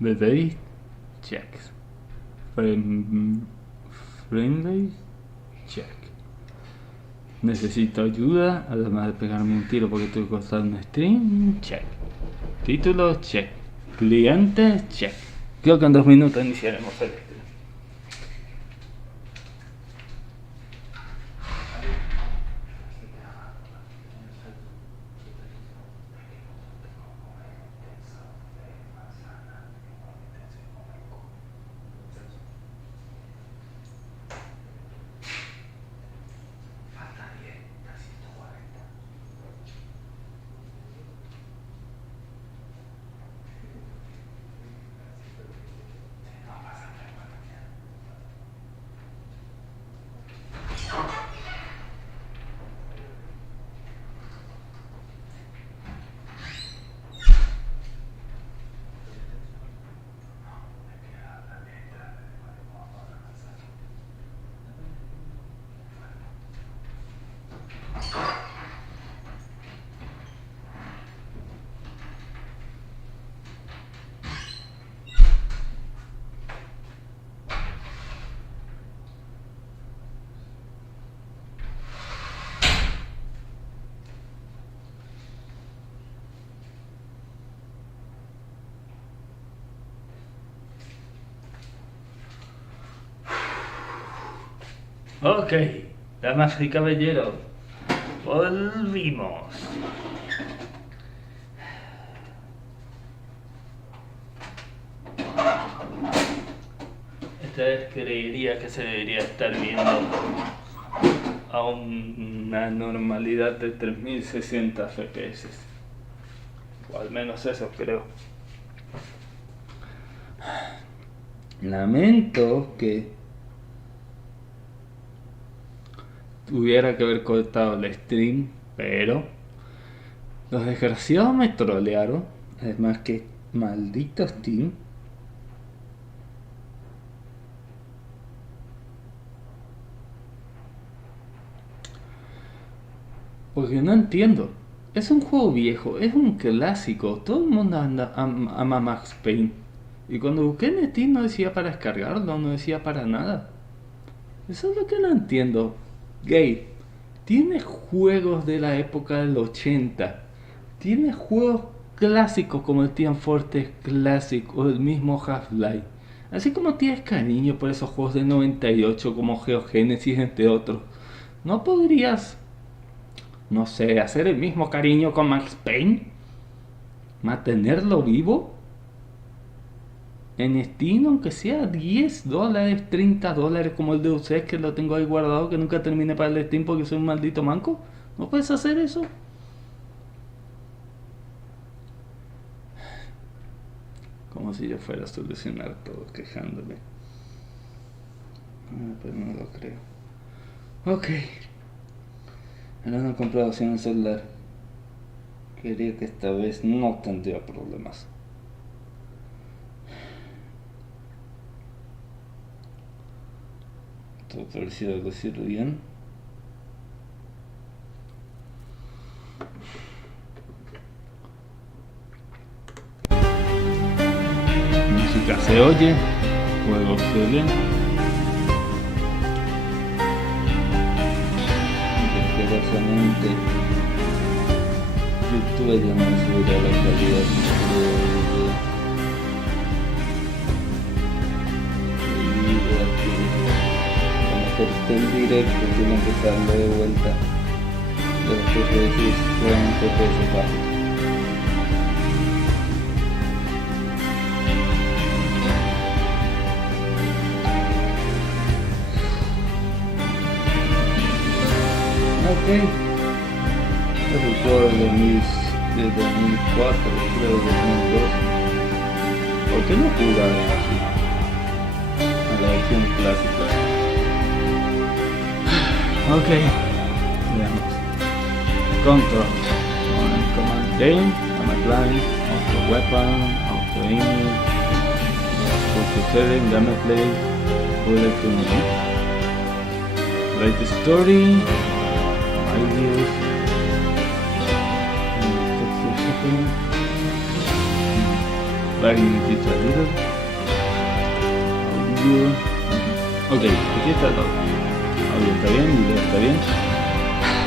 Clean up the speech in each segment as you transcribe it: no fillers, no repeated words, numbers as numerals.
BBI, check. Friendly, check. Necesito ayuda, además de pegarme un tiro porque estoy cortando un stream, check. Título, check. Cliente, check. Creo que en 2 minutos iniciaremos el stream. Ok, damas y caballeros, volvimos. Esta vez creería que se debería estar viendo a una normalidad de 3060 FPS. O al menos eso creo. Lamento que tuviera que haber cortado el stream, pero los desgraciados me trolearon. Además que maldito Steam. Porque no entiendo. Es un juego viejo, es un clásico. Todo el mundo ama Max Payne. Y cuando busqué en Steam no decía para descargarlo, no decía para nada. Eso es lo que no entiendo. Gay, tiene juegos de la época del 80. Tiene juegos clásicos como el Team Fortress Classic o el mismo Half-Life. Así como tienes cariño por esos juegos de 98 como Geogenesis entre otros. ¿No podrías, no sé, hacer el mismo cariño con Max Payne? ¿Mantenerlo vivo? En Steam, aunque sea $10, $30 como el de ustedes que lo tengo ahí guardado, que nunca termine para el Steam porque soy un maldito manco. ¿No puedes hacer eso? Como si yo fuera a solucionar todo quejándome. Pero no lo creo. Ok. Era una comprobación en celular. Quería que esta vez no tendría problemas. Todo parecido a decirlo bien. Música se oye, juego se ve. Desgraciadamente YouTube ya no me subirá la calidad el directo tienen que darle de vuelta de los FPS con FPS bajos. Ok, es un juego de 2004, creo, 2002. ¿Por qué no jugar así? A la versión clásica. Ok, veamos. Control. Command aim, command line, auto weapon, auto aim, auto setting, damage play, bullet tuning. Write story, ideas, Lagging it a little. Audio. Ok, aquí está todo. Audio está bien, video está bien.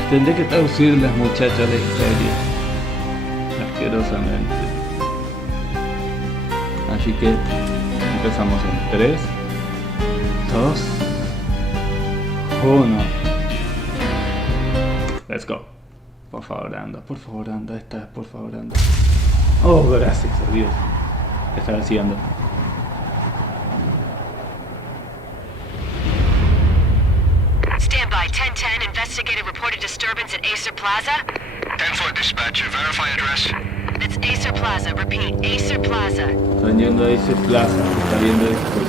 Tendré que traducir las muchachas de serie. Asquerosamente. Así que empezamos en 3, 2, 1. Let's go. Por favor, anda, esta, por favor, anda. Oh, gracias a Dios. ¿Qué estás haciendo? Standby, 1010, investigated reported disturbance at Acer Plaza. 10-4 dispatcher, verify address. That's Acer Plaza, repeat, Acer Plaza. Están yendo a ese plaza, está viendo esto.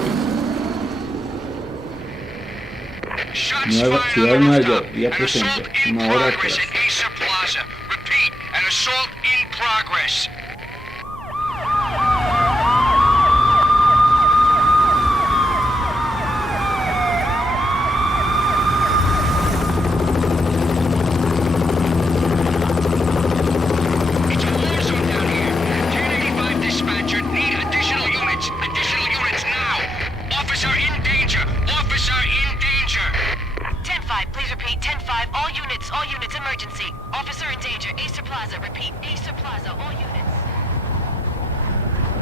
Nueva Ciudad de Nueva York, día presente, una hora atrás. Acer Plaza. Repeat, an assault in progress. It's a war zone down here. 1085 dispatcher, need additional units. Additional units now. Officer in danger. Officer in danger. 10-5, please repeat, 10-5, all units, emergency. Officer in danger, Acer Plaza, repeat, Acer Plaza, all units.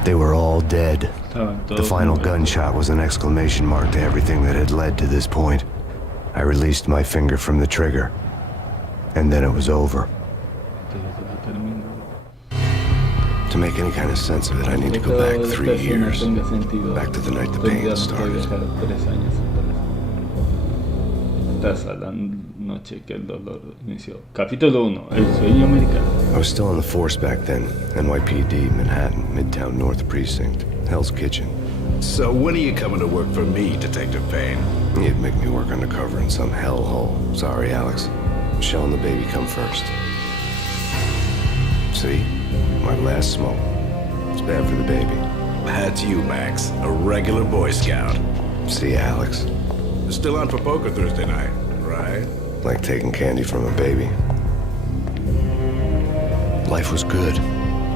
They were all dead. Estaban The todos final muertos. gunshot was an exclamation mark to everything that had led to this point. I released my finger from the trigger, and then it was over. To make any kind of sense of it, I need to go back 3 years. Back to the night the pain started. Estás a la noche que el dolor inició. Capítulo 1. El sueño americano. I was still on the force back then. NYPD, Manhattan, Midtown North Precinct, Hell's Kitchen. So when are you coming to work for me, Detective Payne? You'd make me work undercover in some hellhole. Sorry, Alex. Michelle and the baby come first. See? My last smoke. It's bad for the baby. That's you, Max. A regular Boy Scout. See, Alex? Still on for poker Thursday night, right? Like taking candy from a baby. Life was good.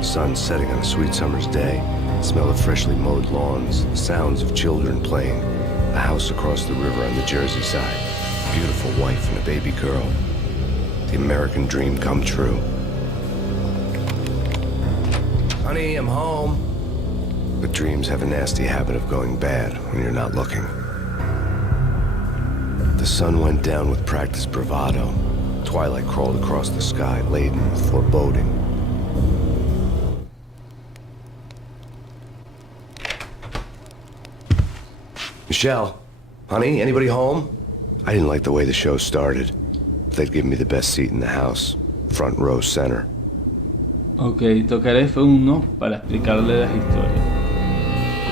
Sun setting on a sweet summer's day. Smell of freshly mowed lawns. The sounds of children playing. A house across the river on the Jersey side. Beautiful wife and a baby girl. The American dream come true. Honey, I'm home. But dreams have a nasty habit of going bad when you're not looking. The sun went down with practiced bravado. Twilight crawled across the sky, laden with foreboding. Michelle, honey, anybody home? I didn't like the way the show started. They'd give me the best seat in the house, front row center. Ok, tocaré F1 para explicarle las historias.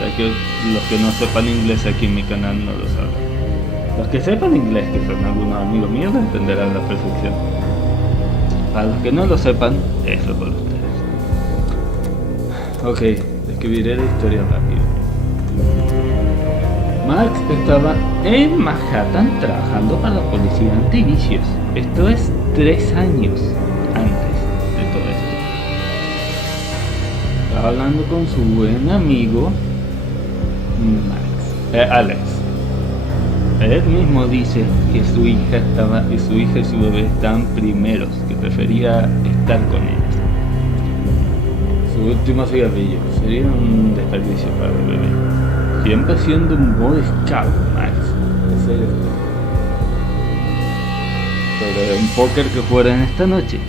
Ya que los que no sepan inglés aquí en mi canal no lo saben. Los que sepan inglés, que son algunos amigos míos, lo entenderán a la perfección. Para los que no lo sepan, eso por ustedes. Ok, describiré la historia rápido. Max estaba en Manhattan trabajando para la policía antivicios. Esto es 3 años antes de todo esto. Estaba hablando con su buen amigo Alex. Él mismo dice que su hija y su bebé estaban primeros, que prefería estar con ellos. Su último cigarrillo sería un desperdicio para el bebé. Siempre siendo un Boy Scout, Max. Ese eres tú. Pero un póker que fuera en esta noche.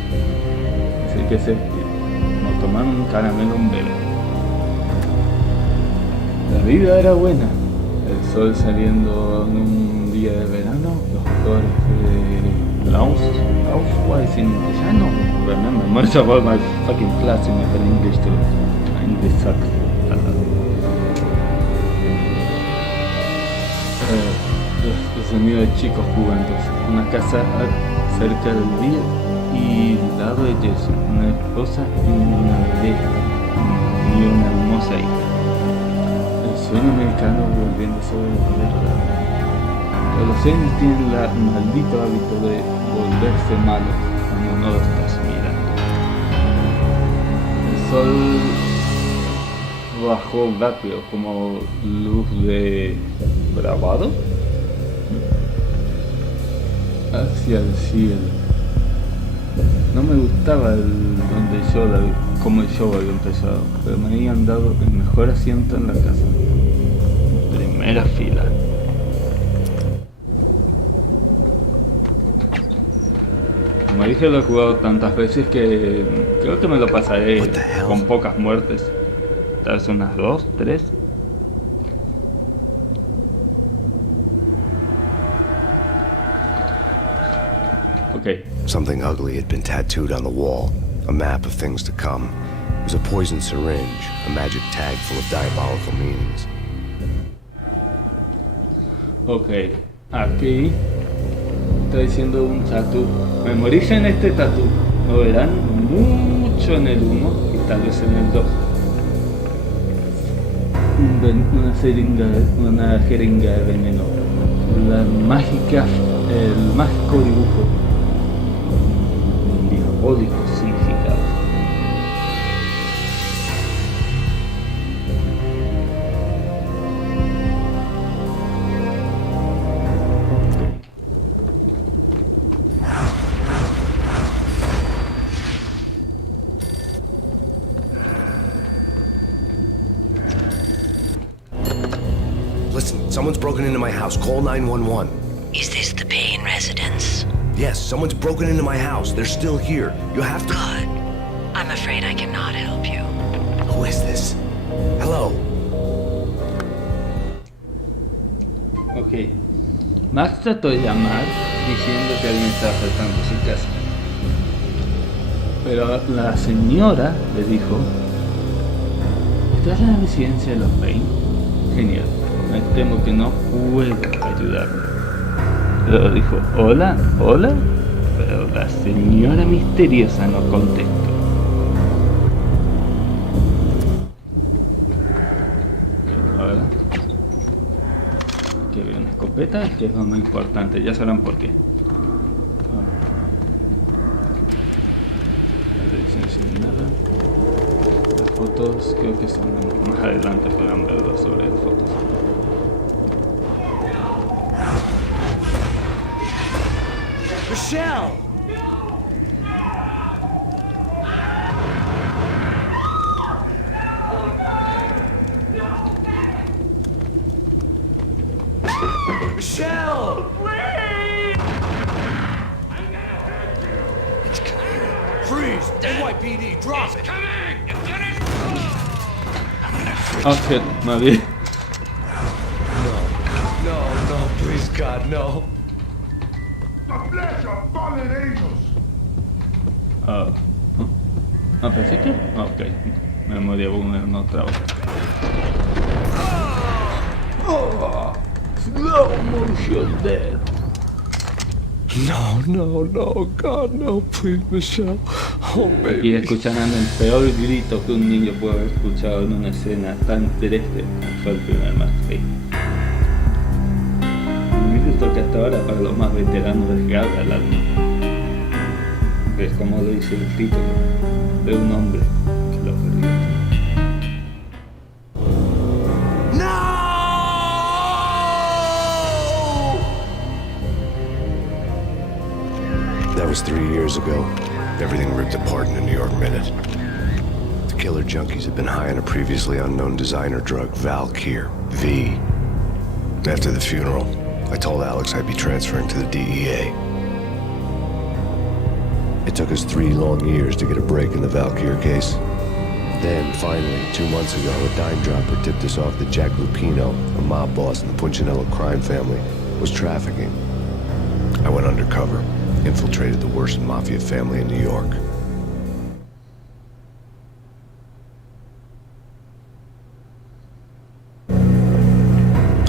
Es el que se nos tomaron un caramelo un bebé. La vida era buena. El sol saliendo en un día de verano, los actores de Housewives in I don't remember much about my fucking class in my English too. My English sucks. El sonido de chicos jugando, una casa cerca del río y al lado de Jesse, una esposa y una bebé y una hermosa hija. El sueño americano volviéndose verdad. Pero los sueños tienen el maldito hábito de volverse malos cuando no lo estás mirando. El sol bajó rápido, como luz de grabado, hacia el cielo. No me gustaba como el show había empezado, pero me habían dado el mejor asiento en la casa. Primera fila. Como dije, lo he jugado tantas veces que creo que me lo pasaré con pocas muertes. Tal vez unas 2, 3. Okay. Something ugly had been tattooed on the wall, a map of things to come. It was a poison syringe, a magic tag full of diabolical meanings. Ok, aquí está diciendo un tatú. Memoricen este tatú. Lo verán mucho en el 1 y tal vez en el 2. Una jeringa de veneno. El mágico dibujo. Diabólico significado. Listen, someone's broken into my house. Call 911. Is this the Payne residence? Yes, someone's broken into my house. They're still here. You have to... Good. I'm afraid I cannot help you. Who is this? Hello? Ok. Max trató de llamar diciendo que alguien estaba faltando a su casa. Pero la señora le dijo: ¿estás en la residencia de los Payne? Genial. Me temo que no puedo ayudarme. Pero dijo: hola, hola. Pero la señora misteriosa no contestó. Ahora que veo una escopeta, que es lo más importante, ya sabrán por qué. La dirección sin nada. Las fotos creo que son más adelante, podrán verlo sobre las fotos. Michelle! Michelle! Please! I'm gonna hurt you! It's coming. Freeze! NYPD, drop it! Coming! It's getting... Oh shit, my bad. No, please, God, no. The flesh of fallen angels. Pensé que... Ok, memoria no trabaja. Slow motion death. No, God, no, please, Michelle. Oh, baby. Y escucharán el peor grito que un niño puede haber escuchado en una escena tan triste como fue el primer Max Payne. Un grito que hasta ahora para los más veteranos desgarra el alma. Es como lo dice el título, de un hombre que lo perdió. That was 3 years ago. Everything ripped apart in a New York minute. The killer junkies had been high on a previously unknown designer drug, Valkyr, V. After the funeral, I told Alex I'd be transferring to the DEA. It took us 3 long years to get a break in the Valkyr case. Then, finally, 2 months ago, a dime dropper tipped us off that Jack Lupino, a mob boss in the Punchinello crime family, was trafficking. I went undercover, infiltrated the worst mafia family in New York.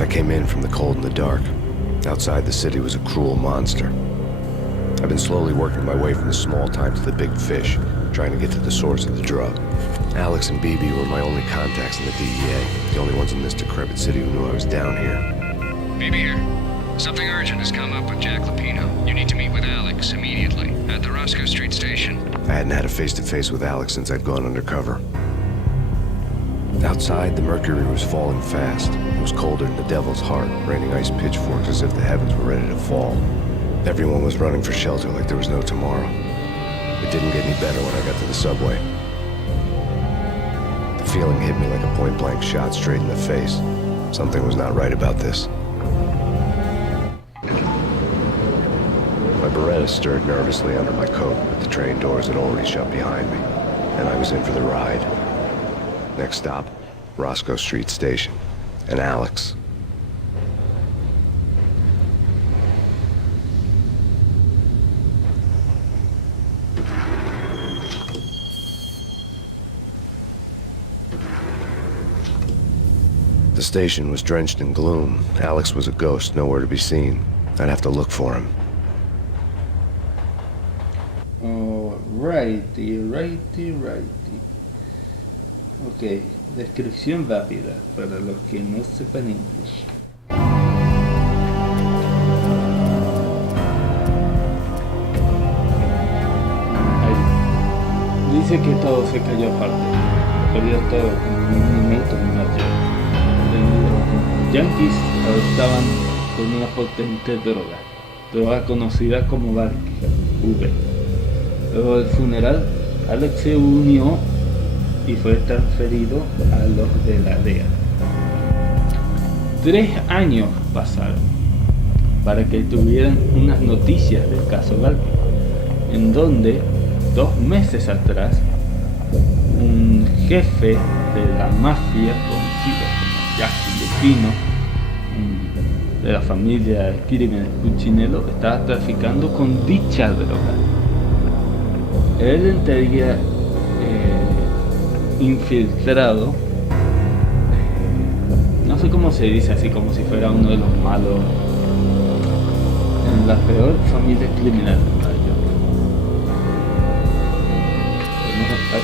I came in from the cold and the dark. Outside the city was a cruel monster. I've been slowly working my way from the small time to the big fish, trying to get to the source of the drug. Alex and BB were my only contacts in the DEA, the only ones in this decrepit city who knew I was down here. Baby here. Something urgent has come up with Jack Lupino. You need to meet with Alex immediately at the Roscoe Street station. I hadn't had a face-to-face with Alex since I'd gone undercover. Outside, the mercury was falling fast. It was colder than the devil's heart, raining ice pitchforks as if the heavens were ready to fall. Everyone was running for shelter like there was no tomorrow. It didn't get any better when I got to the subway. The feeling hit me like a point-blank shot straight in the face. Something was not right about this. My Beretta stirred nervously under my coat, but the train doors had already shut behind me, and I was in for the ride. Next stop, Roscoe Street Station, and Alex. The station was drenched in gloom. Alex was a ghost, nowhere to be seen. I'd have to look for him. Righty. Ok, descripción rápida para los que no sepan inglés. Ahí. Dice que todo se cayó aparte. Perdió todo en un minuto en noche. Los yankees estaban con una potente droga conocida como Barker V. Luego del funeral, Alex se unió y fue transferido a los de la DEA. 3 años pasaron para que tuvieran unas noticias del caso Barker, en donde 2 meses atrás un jefe de la mafia conocido como Jack Lupino, de la familia de crímenes Cuccinello, estaba traficando con dicha droga. Él estaría infiltrado, no sé cómo se dice, así como si fuera uno de los malos, en la peor familia criminal de Nueva York.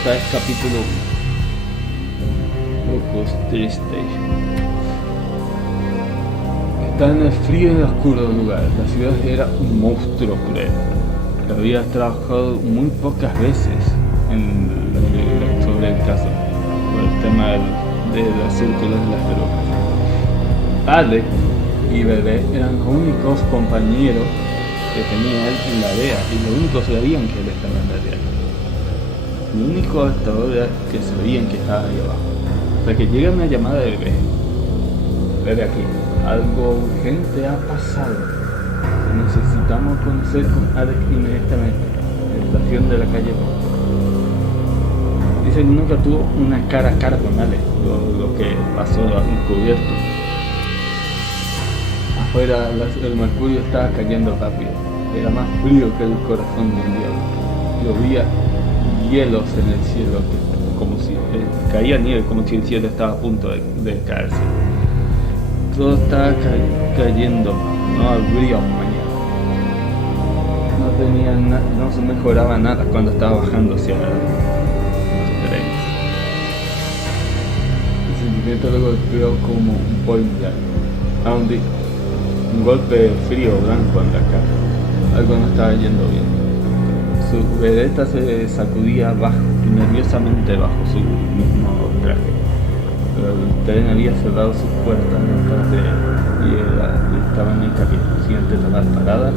Acá es capítulo 1. Roscoe Street Station. Está en el frío y oscuro lugar. La ciudad era un monstruo cruel. Había trabajado muy pocas veces sobre el caso, por el tema de los círculos de las drogas. Alex y Bebé eran los únicos compañeros que tenía él en la DEA, y los únicos sabían que él estaba en la DEA. Lo único hasta ahora que sabían que estaba ahí abajo. Hasta que llega una llamada de Bebé. Bebé, aquí, algo urgente ha pasado. Necesitamos conocer con Alex inmediatamente. Estación de la calle. Dice que nunca tuvo una cara a cara con Alex, lo que pasó encubierto. Afuera el mercurio estaba cayendo rápido. Era más frío que el corazón de un diablo. Llovía hielos en el cielo, como si caía nieve, como si el cielo estaba a punto de caerse. Todo estaba cayendo, no habría un mañana. No se mejoraba nada cuando estaba bajando hacia los trenes. El sentimiento lo golpeó como un point blank. Un golpe frío blanco en la cara. Algo no estaba yendo bien. Su vedeta se sacudía nerviosamente bajo su mismo traje. Pero el tren había cerrado sus puertas detrás de él y estaba en el camino siguiente de la parada,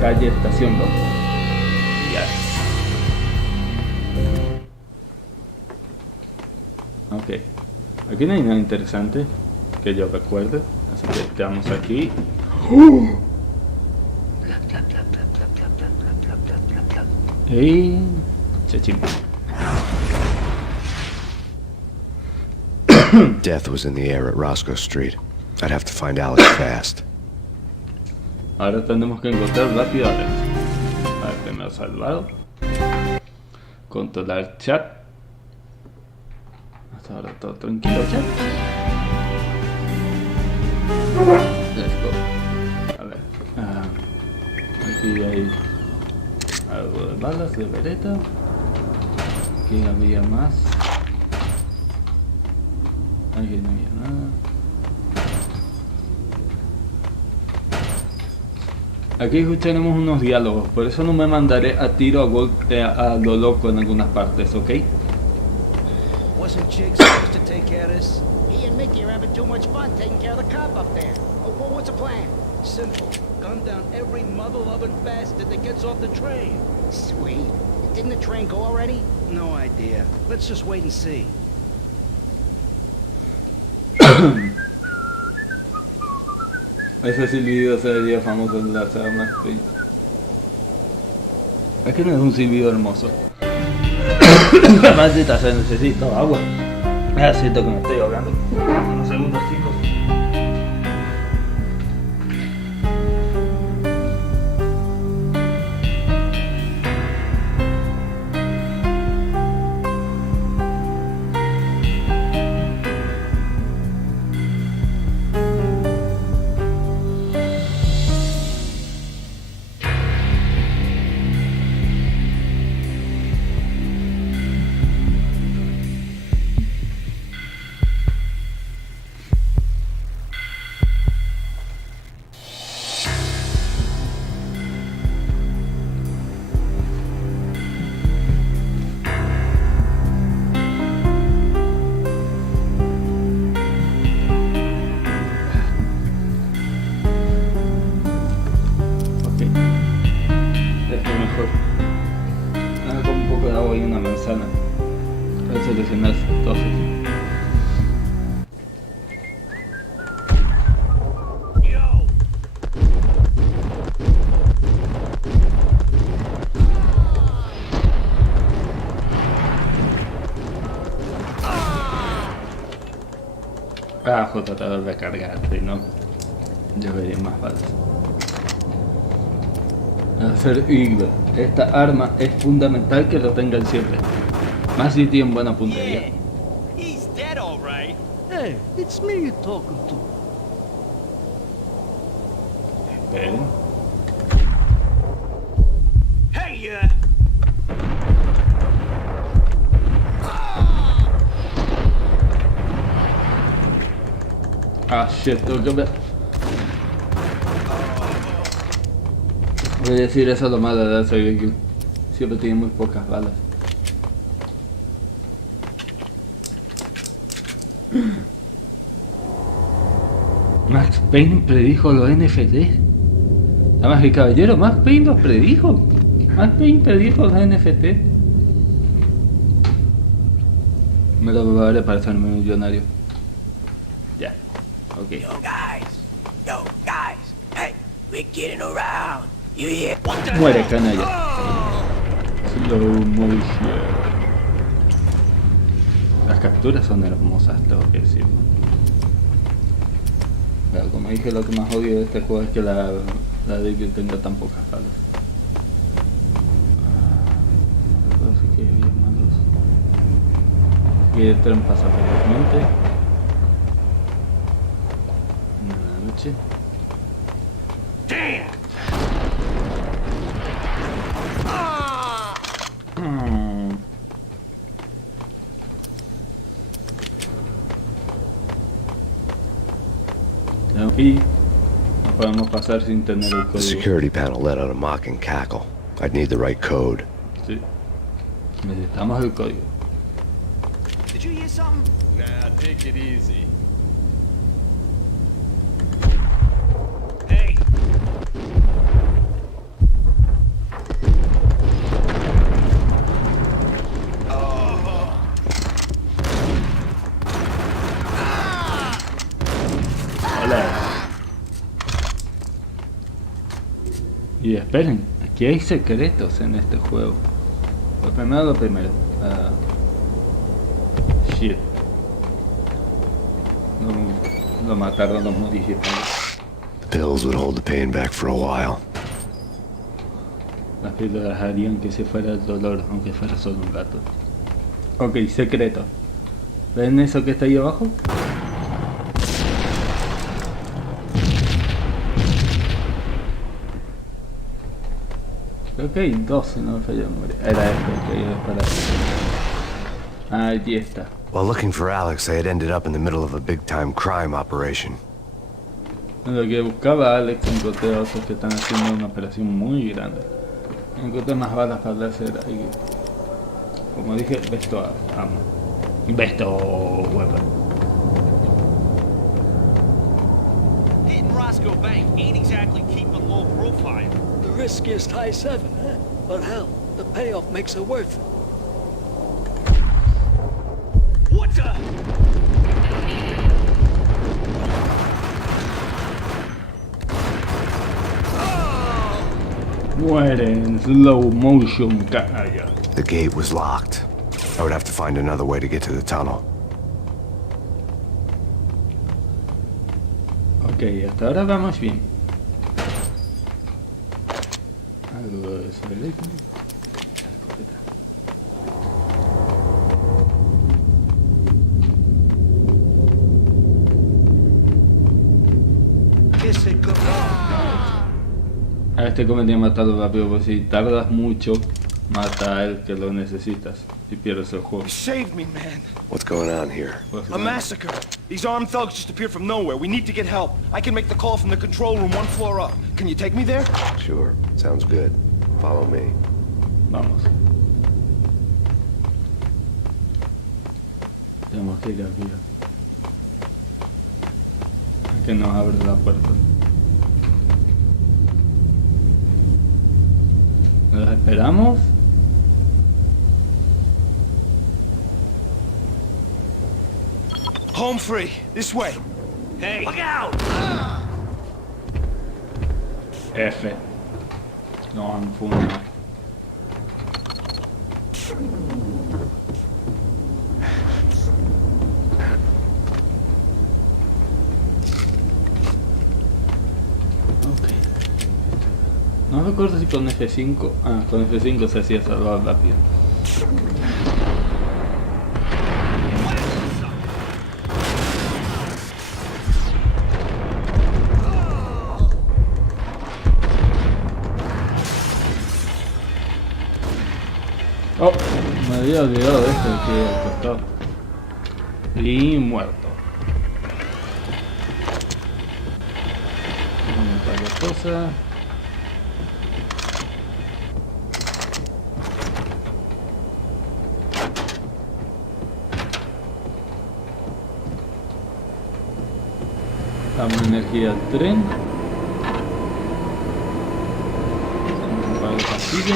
calle Estación 2. Ok, aquí no hay nada interesante que yo recuerde, así que estamos aquí. Y chachín. Death was in the air at Roscoe Street. I'd have to find Alex fast. Ahora tenemos que encontrar rápido a Alex. A ver, primero salvado. Controlar chat. Hasta ahora todo tranquilo, chat. Let's go. A ver. Aquí hay algo de balas de vereta. Aquí había más. Aquí no había nada. Aquí escucharemos unos diálogos, por eso no me mandaré a tiro a golpe a lo loco en algunas partes, ¿ok? What's Wasn't Jake supposed to take care of this? He and Mickey are having too much fun taking care of the cop up there. What's the plan? Simple. Gun down every mother-loving bastard that gets off the train. Sweet. Didn't the train go already? No idea. Let's just wait and see. Ese silbido sería famoso en la saga Max Payne. Es que no es un silbido hermoso. Maldita sea, necesito agua. Siento que me estoy ahogando. Unos segundos, chicos. Para solucionar todo. J tratar de cargarte, ¿no? Yo vería más balas. Hacer hilo. Esta arma es fundamental que lo tengan siempre. Más si tienen buena puntería. He's dead, all right. Hey, it's me you're talking to. Esperen. Hey, Ah, shit, tengo que ver. Voy a decir eso lo malo de ese vehículo. Siempre tiene muy pocas balas. Max Payne predijo los NFT. Damas y caballeros, Max Payne los predijo. Max Payne predijo los NFT. Me lo preparé para hacerme millonario. Ya, ok. Yo guys, hey, we're getting around. You hear? Muere, canalla. Slow motion. Las capturas son hermosas, tengo que decirlo. Pero como dije, lo que más odio de este juego es que la de que tenga tan pocas balas. Así que bien malos. Y el tren pasa felizmente. Una noche. Y no podemos pasar sin tener el The código. security panel let out a mocking cackle. I'd need the right code. Sí. Necesitamos el código. did you hear something? Nah, take it easy. Hey. Hola. Y esperen, aquí hay secretos en este juego. Lo primero. Shit. No, lo mataron los municipales. The pills would hold the pain back for a while. Las píldoras harían que se fuera el dolor, aunque fuera solo un rato. Ok, secreto. ¿Ven eso que está ahí abajo? Creo que hay dos, si no me falla la memoria. Era este que iba a disparar. Allí está. While looking for Alex, I had ended up in the middle of a big-time crime operation. En lo que buscaba Alex, encontré a otros que están haciendo una operación muy grande. Encontré más balas para hacer ahí. Como dije, esto amo. Besto, weapon. Hitting Roscoe Bank ain't exactly keeping low profile. The riskiest high 7, huh? But hell, the payoff makes it worth it. What the? Muere en slow motion, canalla. The gate was locked. I would have to find another way to get to the tunnel. Ok, hasta ahora vamos bien. Algo de eso, ¿verdad? Escopeta. A este convenía matarlo rápido, porque si tardas mucho, mata a él que lo necesitas y pierdes el juego. You saved me, man. What's going on here? A massacre. These armed thugs just appeared from nowhere. We need to get help. I can make the call from the control room 1 floor up. Can you take me there? Sure. Sounds good. Follow me. Vamos. Tenemos que ir arriba. A que nos abre la puerta. ¿Nos esperamos? Home free. This way. Hey! Look out! F. No han funado. Ok. No recuerdo si con F5. Ah, con F5 se hacía salvar rápido. Oh, me había olvidado de esto que al costado. Y muerto. Vamos a montar las cosas. Damos energía al tren. Vamos a comprar el castillo.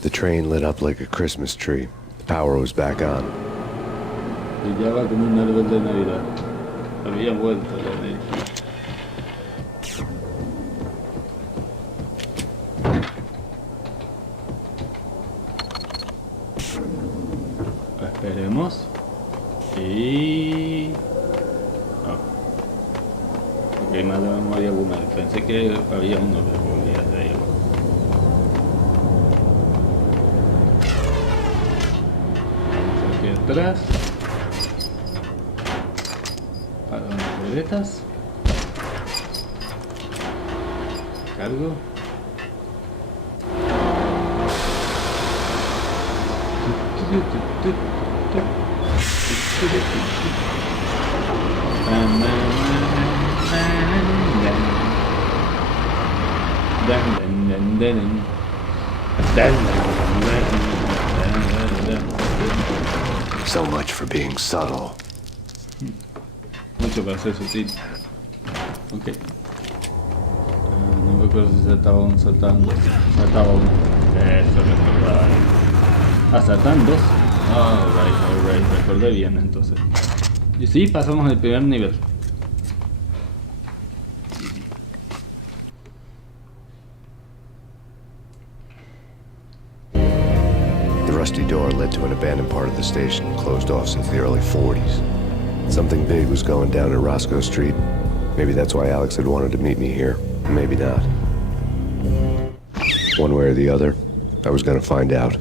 The train lit up like a Christmas tree. The power was back on. Brillaba como un árbol de Navidad. Había vuelto la energía. Esperemos. Y... oh. Ok, más de memoria boomer. Pensé que había uno que volvía de ahí. Atrás para las ruedetas, cargo, So much for being subtle. Mucho para ser sutil. Ok. No recuerdo si saltaba uno, saltando. Saltaba uno. Eso recordaba. Ah, saltan dos. Alright. Recordé bien entonces. Y sí, pasamos el primer nivel. The rusty door led to an abandoned part of the station, closed off since the early 40s. Something big was going down at Roscoe Street. Maybe that's why Alex had wanted to meet me here. Maybe not. One way or the other, I was gonna find out.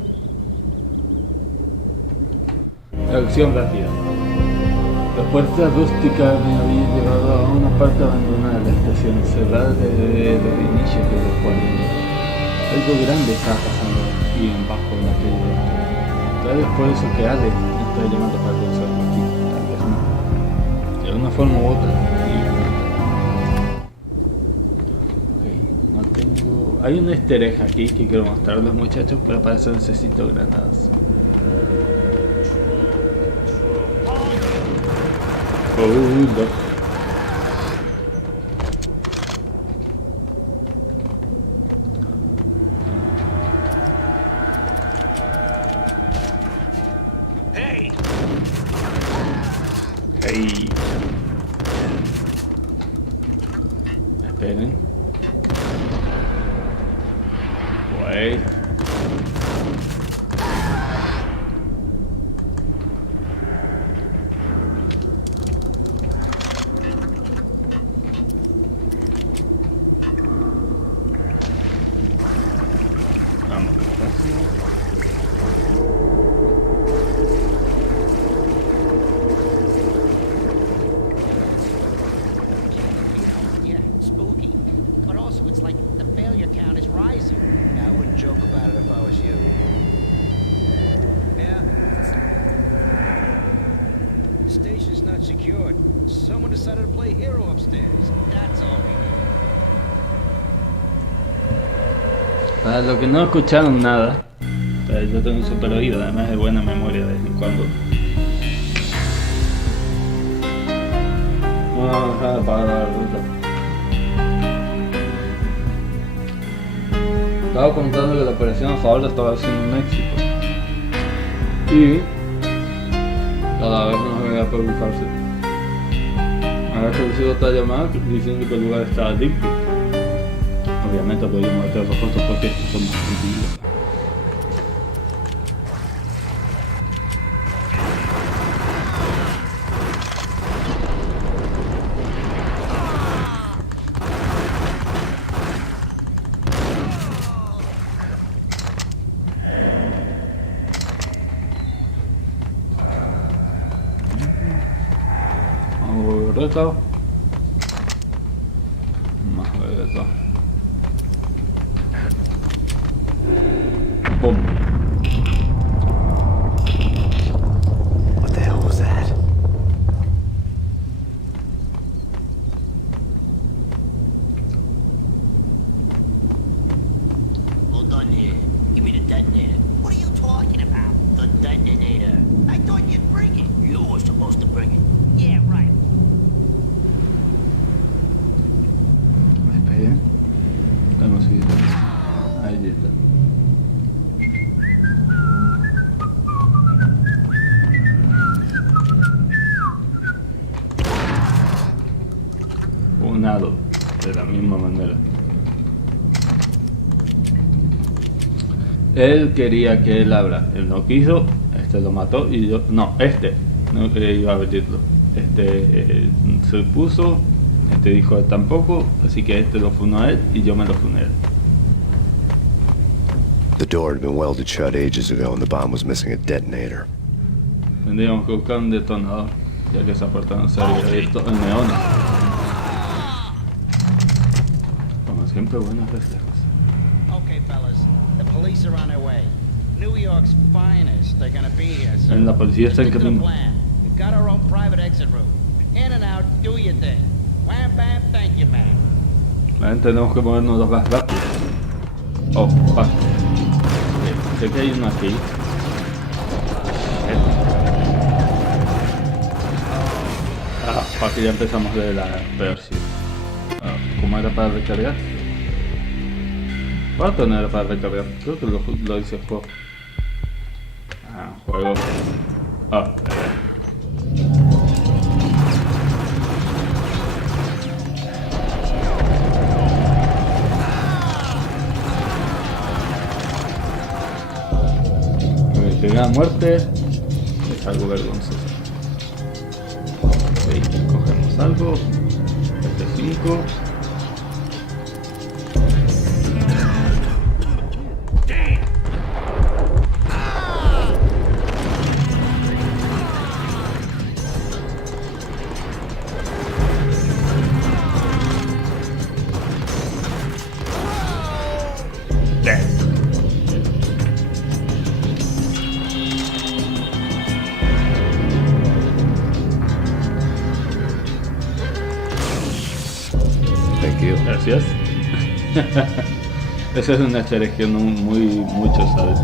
Acción rápida. La puerta rústica me había llevado a una parte abandonada de la estación, cerrada desde los inicios de los 40. Algo grande estaba pasando aquí bajo la calle. Tal vez por eso que Alex me está llamando para cruzarlo aquí. Tal vez no. De una forma u otra. Ok, no tengo... hay un easter egg aquí que quiero mostrarles, muchachos, pero para eso necesito granadas. No. Hey. Esperen. Wait. Vamos despacio. Yeah, spooky. But also, it's like the failure count is rising. I wouldn't joke about it if I was you. Yeah. The station's not secured. Someone decided to play hero upstairs. That's all we need. Para los que no escucharon nada, yo tengo un super oído, además de buena memoria de vez en cuando. Para la ruta. Estaba contando que la operación a favor estaba siendo un éxito. Y cada vez no se veía preocuparse. Había recibido otra llamada diciendo que el lugar estaba limpio. Obviamente podíamos meter los costos porque estos son más tranquilos. Vamos a ver esto. Más de esto. Boom. What the hell was that? All done here. Give me the detonator. What are you talking about? The detonator. I thought you'd bring it. You were supposed to bring it. Yeah, right. Esperen. Hemos subido. Ahí está. Unado de la misma manera. Él quería que él abra, él no quiso, este lo mató y yo, no, este no iba a abrirlo, este se opuso, este dijo tampoco, así que este lo funó a él y yo me lo funé a él. The door had been welded shut ages ago and the bomb was missing a detonator. Tendríamos que buscar un detonador, ya que esa puerta no se había abierto en neones. Como siempre, buenos reflejos. Okay, fellas. The police are on their way. New York's finest. They're gonna be here soon. La policía está en Stick to the camino. plan. We've got our own private exit route. In and out, do your thing. Wham bam, thank you, man. Tenemos que movernos los más rápido. Oh, fuck. Sé que hay uno aquí. Ah, fuck, ya empezamos de la versión. ¿Cómo era para recargar? ¿Cuánto no era para recargar? Creo que lo hice el juego. Ah, juego. Ah, Pegada a muerte es algo vergonzoso. Ok, cogemos algo. Este 5. Gracias. Esa es una selección mucho, ¿sabes?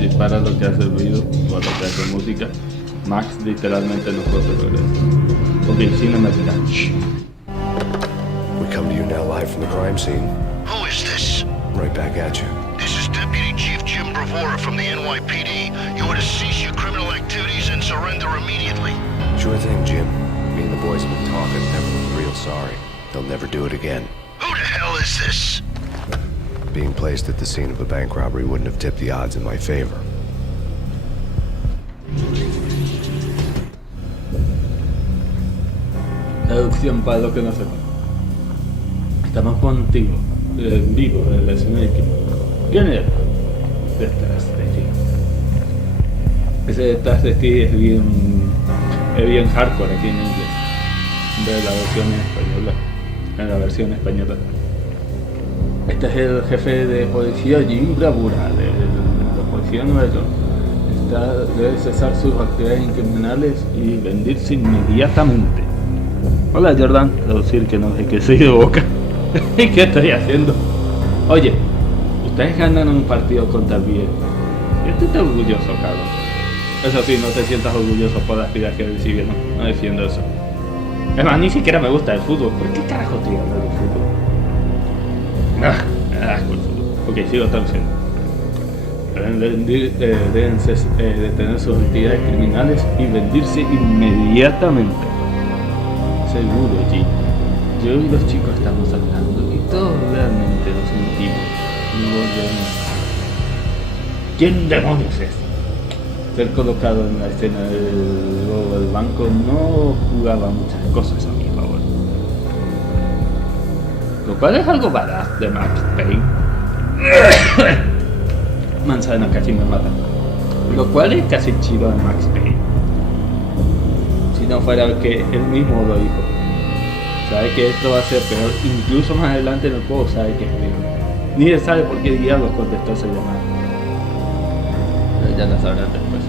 Y para lo que hace el ruido, o lo que hace música, Max literalmente no puede ver eso. Ok, cinemática. We come to you now live from the crime scene. Who is this? Right back at you. This is Deputy Chief Jim Bravura from the NYPD. You are to cease your criminal activities and surrender immediately. Sure thing, Jim. Me and the boys have been talking, never looked real sorry. They'll never do it again. Who the hell is this? Being placed at the scene of a bank robbery wouldn't have tipped the odds in my favor. Traducción para los que no sepan. Estamos contigo, en vivo, en la escena de crimen. ¿Quién era? Detrás de ti. Ese detrás de ti es bien hardcore aquí en inglés. De la versión española. En la versión española. Este es el jefe de policía Jim Bravura, de la policía de Nueva York. Debe cesar sus actividades criminales y rendirse inmediatamente. Hola Jordan, traducir que no sé qué soy de boca. ¿Qué estoy haciendo? Oye, ustedes ganan un partido contra el bien. Yo estoy orgulloso, cabrón. Eso sí, no te sientas orgulloso por las vidas que recibieron. No defiendo eso. Es más, ni siquiera me gusta el fútbol. ¿Por qué carajo estoy hablando del fútbol? Me da asco el fútbol. Ok, sigo traduciendo. Deben detener sus actividades criminales y rendirse inmediatamente. Seguro, G. Yo y los chicos estamos hablando y todos realmente lo sentimos. ¿Quién demonios es? Ser colocado en la escena del robo del banco no jugaba muchas cosas a mi favor. Lo cual es algo badass de Max Payne. Manzana casi me mata. Lo cual es casi chido de Max Payne. Si no fuera que él mismo lo dijo. Sabe que esto va a ser peor. Incluso más adelante en el juego sabe que es peor. Ni él sabe por qué diablos contestó esa llamada. Pero ya lo sabrán después.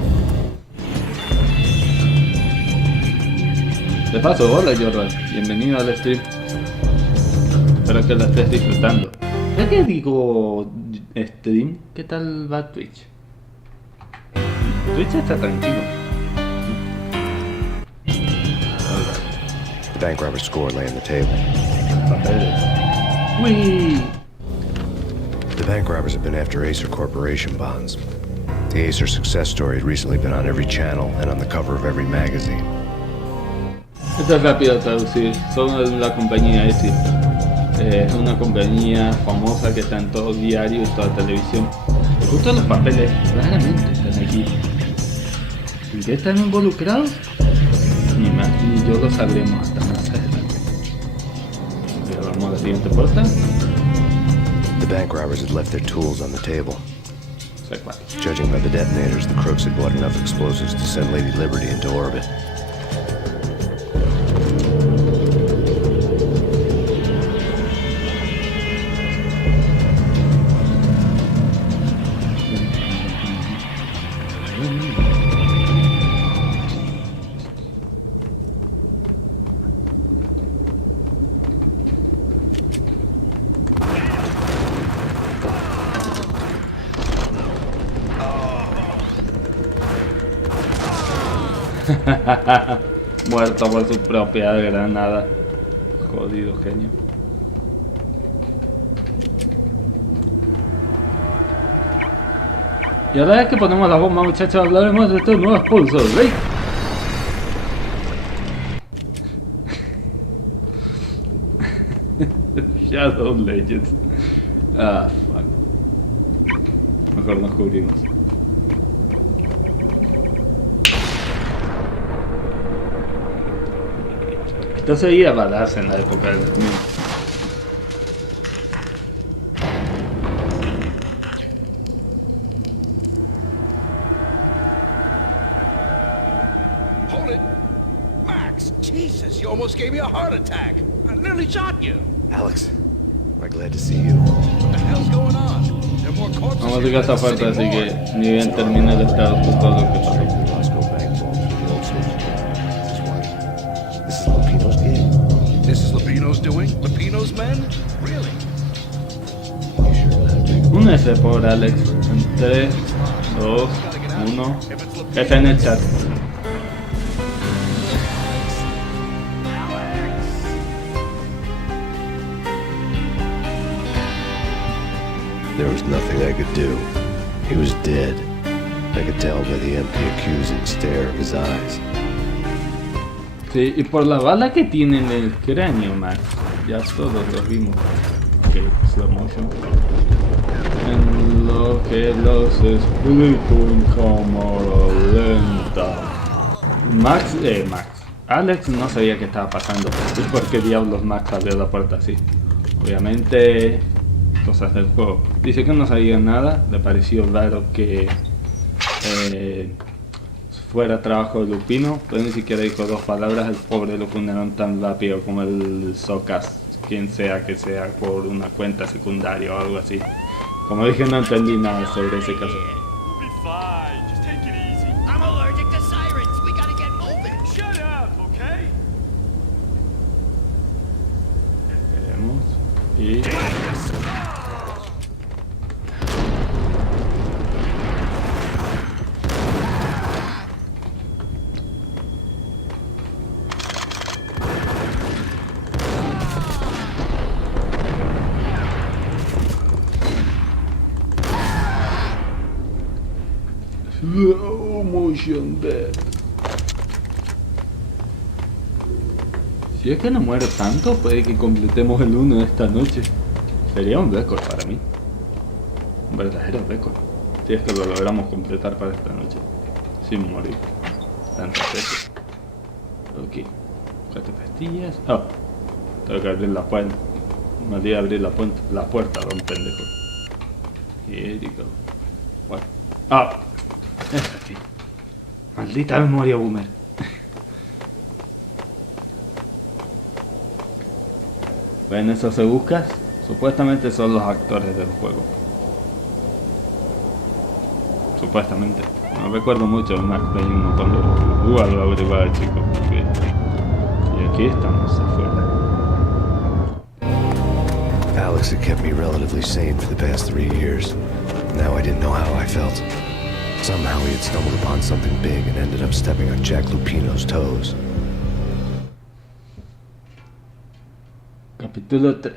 De paso, hola Jordan. Bienvenido al stream. Espero que lo estés disfrutando. Ya que digo stream, ¿qué tal va Twitch? Twitch está tranquilo. The bank robber's score lay on the table. Whee! The bank robbers have been after Acer Corporation bonds. The Acer success story had recently been on every channel and on the cover of every magazine. Esto es rápido de traducir. Son de la compañía Acer. Es una compañía famosa que está en todo diario y toda televisión. Justo los papeles claramente están aquí. ¿En qué están involucrados? Ni más ni yo lo sabremos hasta más adelante. Pero vamos a la siguiente puerta. The bank robbers had left their tools on the table. Sé cuál. Judging by the detonators, the crooks had bought enough explosives to send Lady Liberty into orbit. Muerto por su propia granada. Jodido genio. Y ahora es que ponemos la bomba, muchachos, hablaremos de estos nuevos pulsos, ¿veis? Shadow Legends. Ah, fuck. Mejor nos cubrimos. Esto seguía badass en la época del 2000. Hold it! Max, Jesus, you almost gave me a heart attack. I nearly shot you. Alex, I'm glad to see you. What the hell's going on? There are more corpses Vamos a here llegar a than esta the parte, city así morgue. que ni bien termine de estar con todo lo que pasó. This is Lupino's gig. This is Lupino's doing? Lupino's men? Really? You sure of that? F por Alex. En 3, 2, 1. F en el chat. There was nothing I could do. He was dead. I could tell by the empty, accusing stare of his eyes. Sí, y por la bala que tiene en el cráneo, Max. Ya todos lo vimos. Ok, slow motion. En lo que los explico en cámara lenta. Max. Alex no sabía qué estaba pasando. ¿Y por qué diablos Max abrió la puerta así? Obviamente, cosas del juego. Dice que no sabía nada. Le pareció raro que fuera trabajo de Lupino, pero ni siquiera dijo dos palabras. El pobre lo fundaron tan rápido como el Socas, quien sea que sea, por una cuenta secundaria o algo así. Como dije, no entendí nada sobre ese caso. We'll be fine. Just take it easy. I'm allergic to sirens. We gotta get moving. Shut up, okay? Esperemos. Y... slow motion death. Si es que no muero tanto, puede que completemos el 1 esta noche. Sería un récord para mí. Un verdadero récord. Si es que lo logramos completar para esta noche. Sin morir tantas veces. Ok. 4 pastillas. Oh. Tengo que abrir la puerta. Me olvidé abrir la puerta, don pendejo. Here you go. What? Ah. Es aquí. Maldita memoria boomer. ¿Ven esos se buscas? Supuestamente son los actores del juego. Supuestamente. No recuerdo mucho de Max Payne 1 cuando lo averiguaba, chicos. Y aquí estamos afuera. Alex had kept me relatively sane for the past 3 years. Now I didn't know how I felt. Somehow he had stumbled upon something big and ended up stepping on Jack Lupino's toes. Capítulo 3.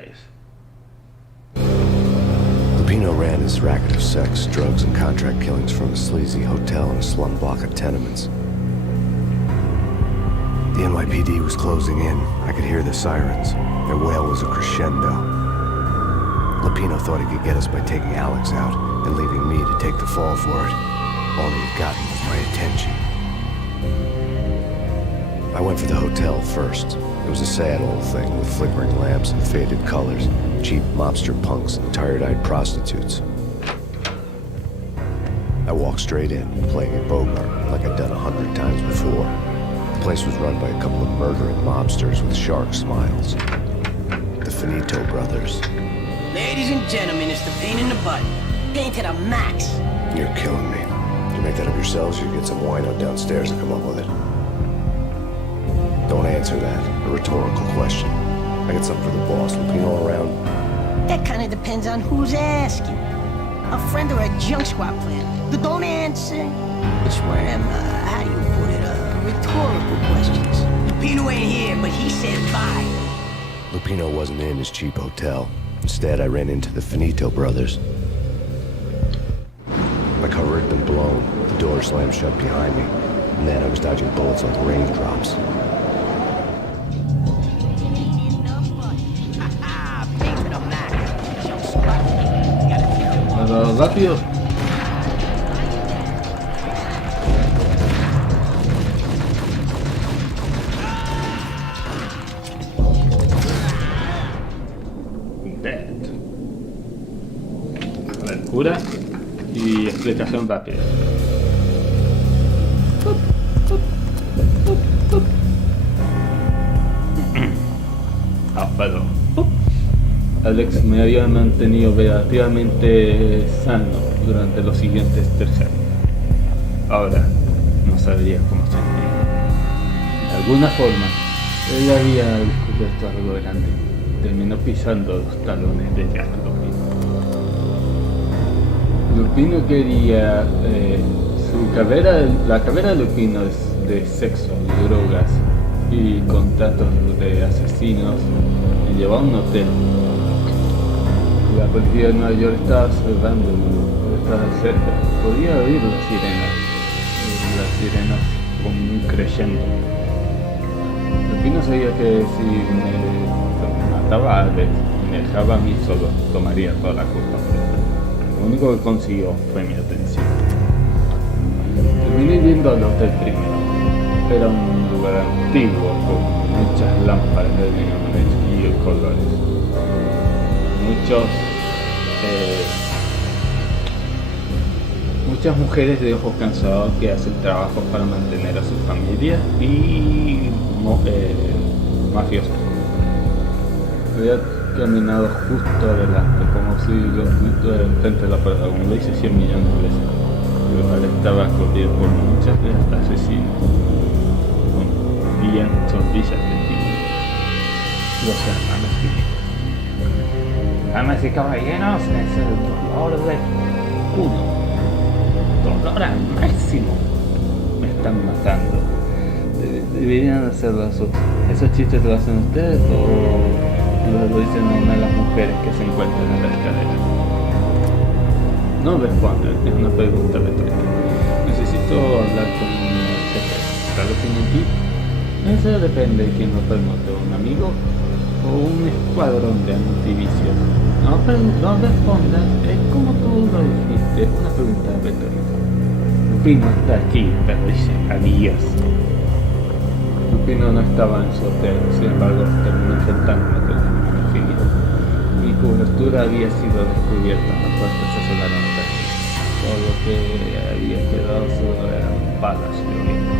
Lupino ran his racket of sex, drugs, and contract killings from a sleazy hotel in a slum block of tenements. The NYPD was closing in. I could hear the sirens. Their wail was a crescendo. Lupino thought he could get us by taking Alex out and leaving me to take the fall for it. All he had gotten was my attention. I went for the hotel first. It was a sad old thing with flickering lamps and faded colors, cheap mobster punks and tired-eyed prostitutes. I walked straight in, playing it Bogart like I'd done 100 times before. The place was run by a couple of murdering mobsters with shark smiles. The Finito brothers. Ladies and gentlemen, it's the pain in the butt. Pain to the max. You're killing me. Did you make that up yourselves, or you get some wino downstairs to come up with it? Don't answer that. A rhetorical question. I got something for the boss. Lupino around? That kind of depends on who's asking. A friend or a junk squad plan. But don't answer. It's one of them, how do you put it, rhetorical questions. Lupino ain't here, but he said bye. Lupino wasn't in his cheap hotel. Instead, I ran into the Finito brothers. My cover had been blown. The door slammed shut behind me. And then I was dodging bullets like raindrops. Pero rápido. Dead. A ver, cura y explicación rápida. Ah, perdón. Alex me había mantenido relativamente sano durante los siguientes 3 años. Ahora no sabría cómo sentirme. De alguna forma, él había descubierto algo grande. Terminó pisando los talones de Jack Lupino. Lupino quería la carrera de Lupino es de sexo, de drogas y contratos de asesinos y llevó a un hotel. La policía de Nueva York estaba cerrando, estaba cerca, podía oír las sirenas como un creyendo. Lupino sabía que si me mataba a Alex y me dejaba a mí solo, tomaría toda la culpa. Lo único que consiguió fue mi atención. Terminé yendo al hotel primero. Era un lugar antiguo con muchas lámparas de neones y colores. Muchas mujeres de ojos cansados que hacen trabajo para mantener a su familia y mafiosos. Había caminado justo adelante, como si lo estuviera enfrente de la puerta, como lo hice 100 millones de veces. El lugar estaba corrido por muchos asesinos, con bien sonrisas de tímidos. Los hermanos Phillips. Damas y caballeros, es el dolor de culo. Dolor al máximo. Me están matando. ¿Deberían hacerlo esos chistes lo hacen ustedes o lo dicen a una de las mujeres que se encuentran en la escalera? No respondan, es una pregunta retórica. Necesito hablar con un jefe. ¿Está lo que tiene aquí? Eso depende de quién lo pregunte, un amigo o un escuadrón de antivicios. No respondas, es como tú lo dijiste, es una pregunta retórica. Lupino está aquí, pero dice adiós. Lupino no estaba en su hotel, sin embargo terminó enfrentándome con el infinito. Mi cobertura había sido descubierta, las puertas se cerraron tras mí. Todo lo que había quedado solo eran balas lloviendo.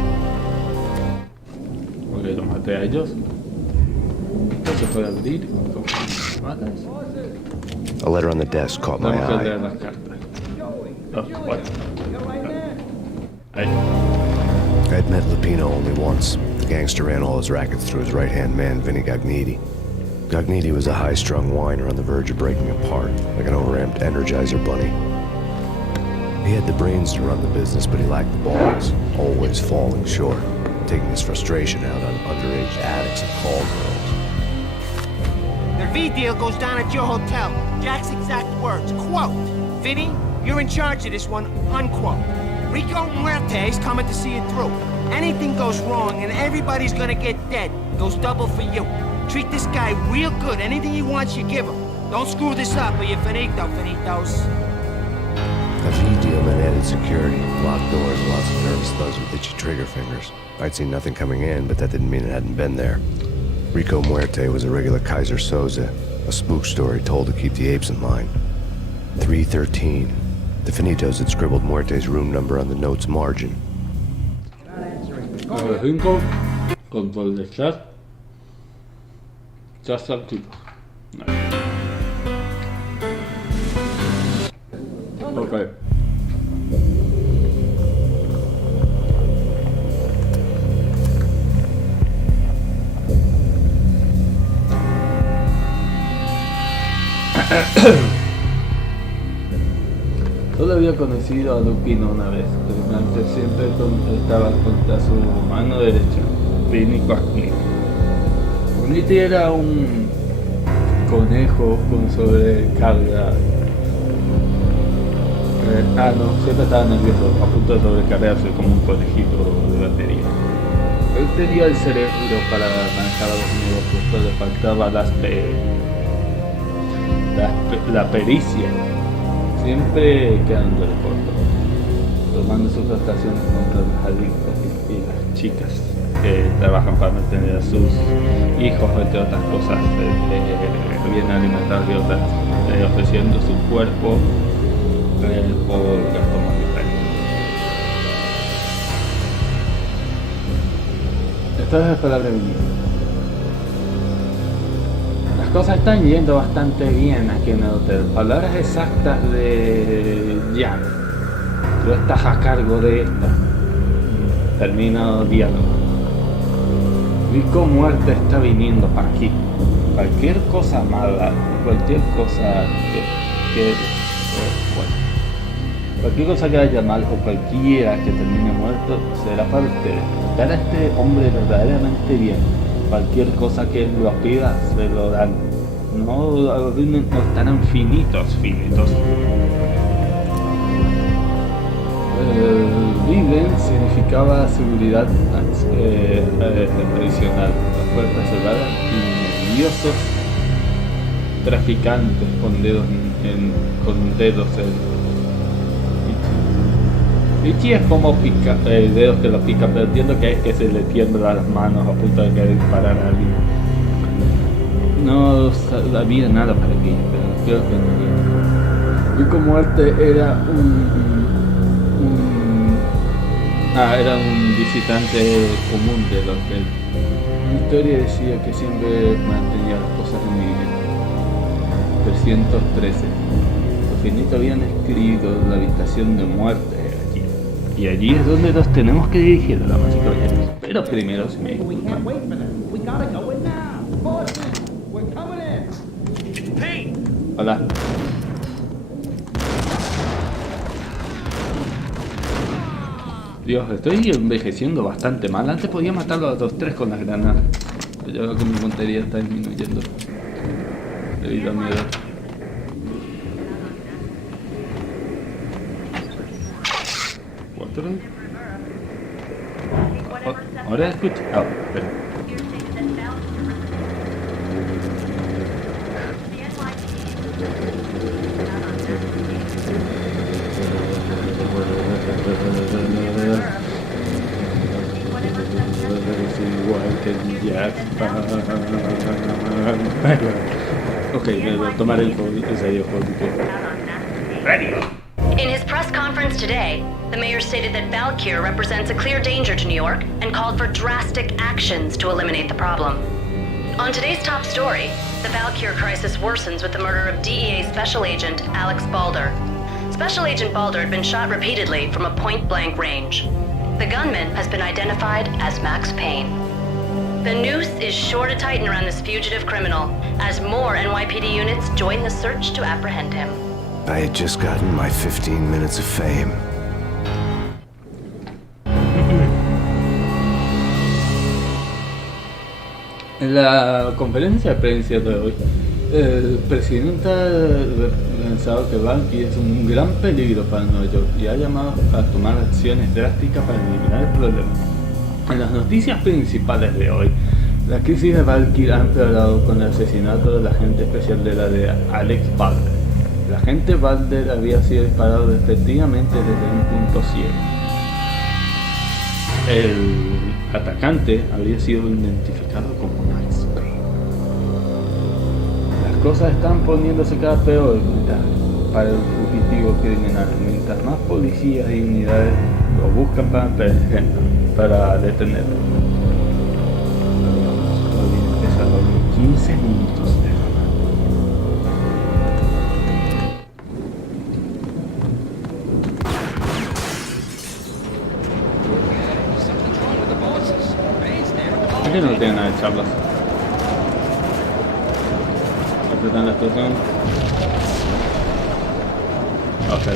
Porque los maté a ellos. Esto se puede abrir con balas. A letter on the desk caught my Vamos a eye. leer las cartas. Oh, bueno. Ahí. I had met Lupino only once. The gangster ran all his rackets through his right-hand man, Vinny Gagniti. Gagniti was a high-strung whiner on the verge of breaking apart, like an overamped Energizer bunny. He had the brains to run the business, but he lacked the balls, always falling short, taking his frustration out on underage addicts and call girls. The V deal goes down at your hotel. Jack's exact words, quote, Vinny, you're in charge of this one, unquote. Rico Muerte's coming to see it through. Anything goes wrong and everybody's gonna get dead. Goes double for you. Treat this guy real good. Anything he wants, you give him. Don't screw this up or you're finito, finitos. A V deal meant added security, locked doors, and lots of nervous thugs with itchy trigger fingers. I'd seen nothing coming in, but that didn't mean it hadn't been there. Rico Muerte was a regular Kaiser Soze, a spook story told to keep the apes in line. 313. The Finitos had scribbled Muerte's room number on the note's margin. 5, control de chat. Just activo. Ok. Solo había conocido a Lupino una vez, pero antes siempre estaba contra su mano derecha, Vinny Quackney. Unity era un conejo con sobrecarga. No, siempre estaba nervioso, a punto de sobrecargarse como un conejito de batería. Él tenía el cerebro para manejar a los negocios, pero le faltaba la pericia. Siempre quedándole corto, tomando sus prestaciones contra los adictos y las chicas que trabajan para mantener a sus hijos, entre otras cosas, bien alimentados y otras, ofreciendo su cuerpo por gasto monetario. Estas es las palabras de mi hijo. Las cosas están yendo bastante bien aquí en el hotel. Palabras exactas de Jan. Tú estás a cargo de esto. Termina diálogo. Rico Muerte está viniendo para aquí. Cualquier cosa mala, cualquier cosa que bueno. Cualquier cosa que vaya mal o cualquiera que termine muerto será para ustedes. Tratar a este hombre verdaderamente bien. Cualquier cosa que los pida se lo dan. No estarán finitos. Viven significaba seguridad adicional. Las puertas cerradas y nerviosos traficantes con dedos en Ichi es como dedos que lo pican, pero entiendo que es que se le tiemblan las manos a punto de querer disparar a alguien. No sabía nada para aquí, pero creo que no. Y como muerte era era un visitante común del hotel. Mi historia decía que siempre mantenía las cosas en mi 313. Los finitos habían escrito la habitación de muerte allí. Y allí es donde nos tenemos que dirigir, damas y caballeros. Pero primero, si me disculpan. Hola. Dios, estoy envejeciendo bastante mal. Antes podía matarlo a 2-3 con las granadas. Pero yo veo que mi puntería está disminuyendo debido a mi edad. ¿4? Ahora escucho. Espera. Ok, tomaré el serio. In his press conference today, the mayor stated that Valkyr represents a clear danger to New York and called for drastic actions to eliminate the problem. On today's top story, the Valkyr crisis worsens with the murder of DEA Special Agent Alex Balder. Special Agent Balder had been shot repeatedly from a point-blank range. The gunman has been identified as Max Payne. The noose is sure to tighten around this fugitive criminal as more NYPD units join the search to apprehend him. I had just gotten my 15 minutes of fame. En la conferencia de prensa de hoy, el presidente ha pensado que Valkyrie es un gran peligro para Nueva York y ha llamado a tomar acciones drásticas para eliminar el problema. En las noticias principales de hoy, la crisis de Valkyrie ha empeorado con el asesinato del agente especial de la DEA, Alex Balder. El agente Balder había sido disparado efectivamente desde un punto ciego. El atacante había sido identificado como Max Payne. Las cosas están poniéndose cada peor para el fugitivo criminal, mientras más policías y unidades lo buscan para detenerlo. 15 minutos de aquí no tiene nada de charlas. Apretan la estación. Ok.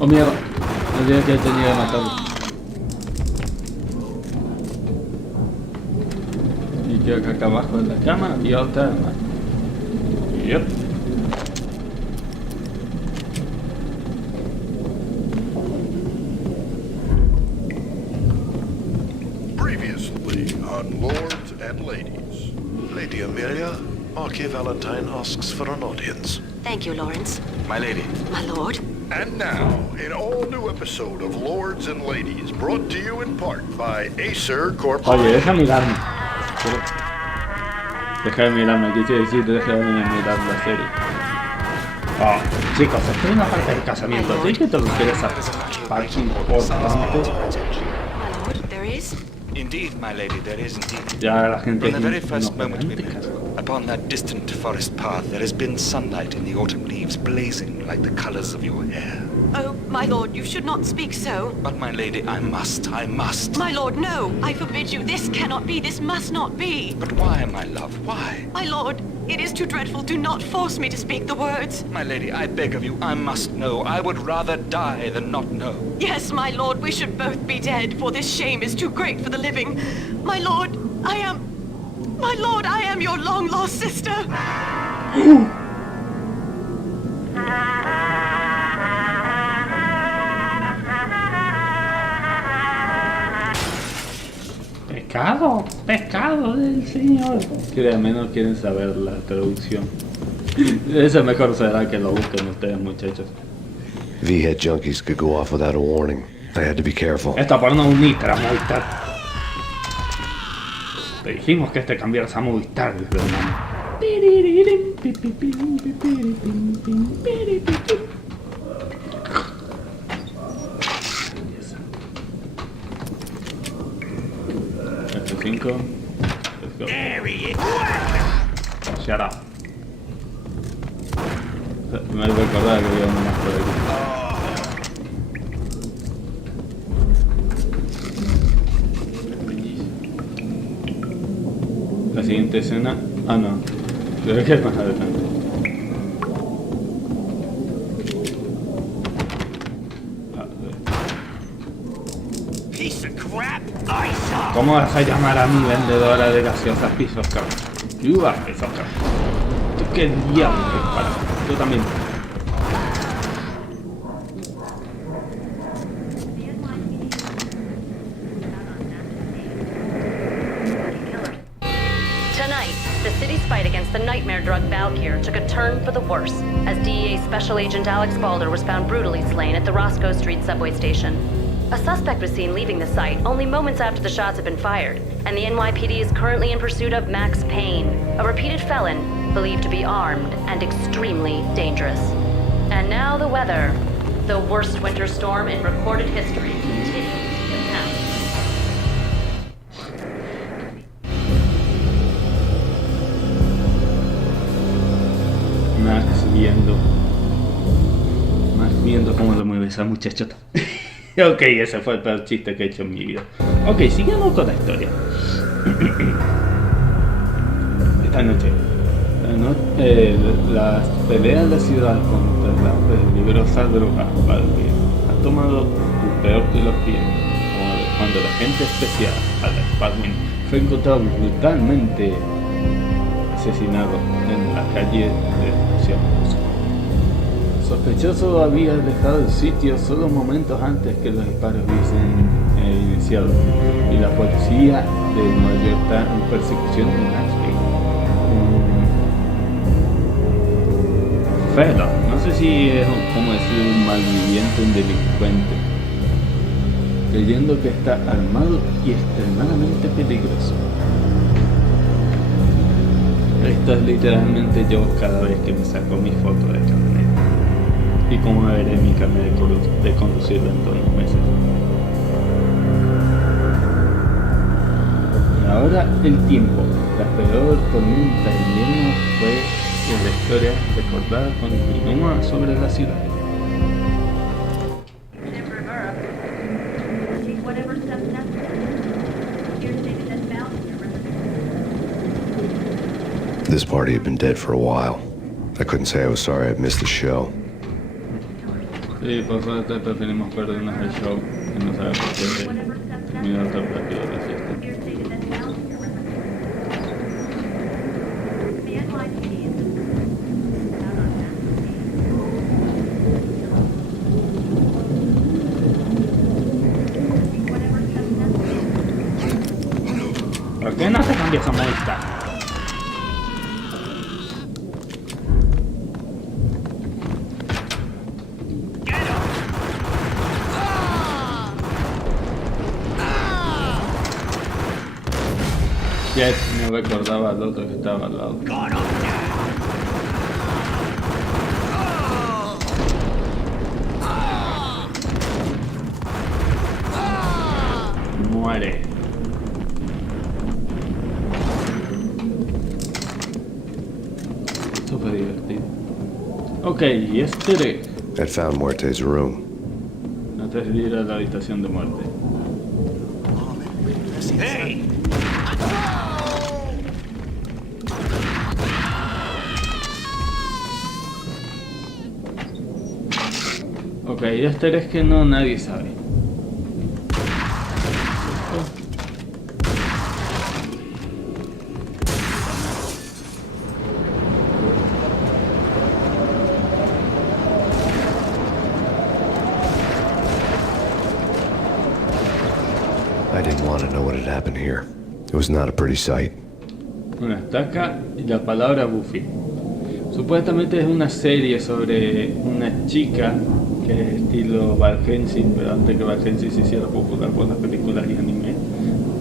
Oh mierda, no olvidé que tenía que matarlo. Y quedo acá abajo en la cama y otra más. Yep. Previously on Lords and Ladies. Lady Amelia, Marquis Valentine asks for an audience. Thank you, Lawrence. My lady. My lord. And now, an all-new episode of Lords and Ladies, brought to you in part by Acer Corporation. Oye, deja mirarme. Deja de mirarme, ¿qué quiere decir? Deja de mirar la serie. Oh, chicos, estoy en la parte del casamiento. ¿Sí que te lo quieres saber? Parte importante. My lord, there is Indeed, my lady, there is indeed. Ya la gente From the very first no moment we met, románticas. upon that distant forest path, there has been sunlight in the autumn leaves blazing like the colors of your hair. Oh, my lord, you should not speak so. But, my lady, I must. My lord, no. I forbid you. This cannot be. This must not be. But why, my love, why? My lord, it is too dreadful. Do not force me to speak the words. My lady, I beg of you, I must know. I would rather die than not know. Yes, my lord, we should both be dead, for this shame is too great for the living. My lord, I am your long-lost sister. Pecado del Señor. Créanme, no quieren saber la traducción. Eso mejor será que lo busquen ustedes, muchachos. V-head junkies could go off without a warning. I had to be careful. Esto por no Movistar. Te dijimos que cambiaras a Movistar, hermano. F5. Let's go. Shut up. Me recordaba que había uno más por aquí. La siguiente escena... Ah, no. Creo que es más adelante. ¿Cómo vas a llamar a mi vendedora de gaseosas pisos, cabrón? You are pisos, cabrón. ¿Tú qué diablos te para? Tú también. Tonight, the city's fight against the nightmare drug Valkyr took a turn for the worse, as DEA Special Agent Alex Balder was found brutally slain at the Roscoe Street subway station. A suspect was seen leaving the site only moments after the shots had been fired, and the NYPD is currently in pursuit of Max Payne, a repeated felon believed to be armed and extremely dangerous. And now the weather. The worst winter storm in recorded history continues to pound. Max viendo cómo lo mueve esa muchachota. Ok, ese fue el peor chiste que he hecho en mi vida. Ok, sigamos con la historia. Esta noche, las peleas de la ciudad contra la peligrosa droga Valkyrie ha tomado el peor de los tiempos, cuando el agente especial Alex Baldwin fue encontrado brutalmente asesinado en la calle de Moscú. El sospechoso había dejado el sitio solo momentos antes que los disparos hubiesen iniciado, y la policía de Nueva York está en persecución de Max Payne. Pero no sé si es como decir un malviviente, un delincuente, creyendo que está armado y extremadamente peligroso. Esto es literalmente yo cada vez que me saco mi foto de carnet. Y como veré mi carnet de conducir dentro de unos meses. Ahora el tiempo. La peor tormenta de invierno fue en la historia recordada continúa sobre la ciudad. This party had been dead for a while. I couldn't say I was sorry I'd missed the show. Sí, por suerte preferimos perdernos el show y no saber por qué terminó tan rápido la fiesta. ¿Por qué no se cambia esa música? Jet, no recordaba al otro que estaba al lado. Muere. Ok, y este Had found Muerte's room. antes de ir a la habitación de muerte. Hey! Ok, este es que no nadie sabe. I didn't want to know what had happened here. It was not a pretty sight. Una estaca y la palabra Buffy. Supuestamente es una serie sobre una chica que es estilo Van Helsing, pero antes que Van Helsing se hiciera popular por las películas y anime,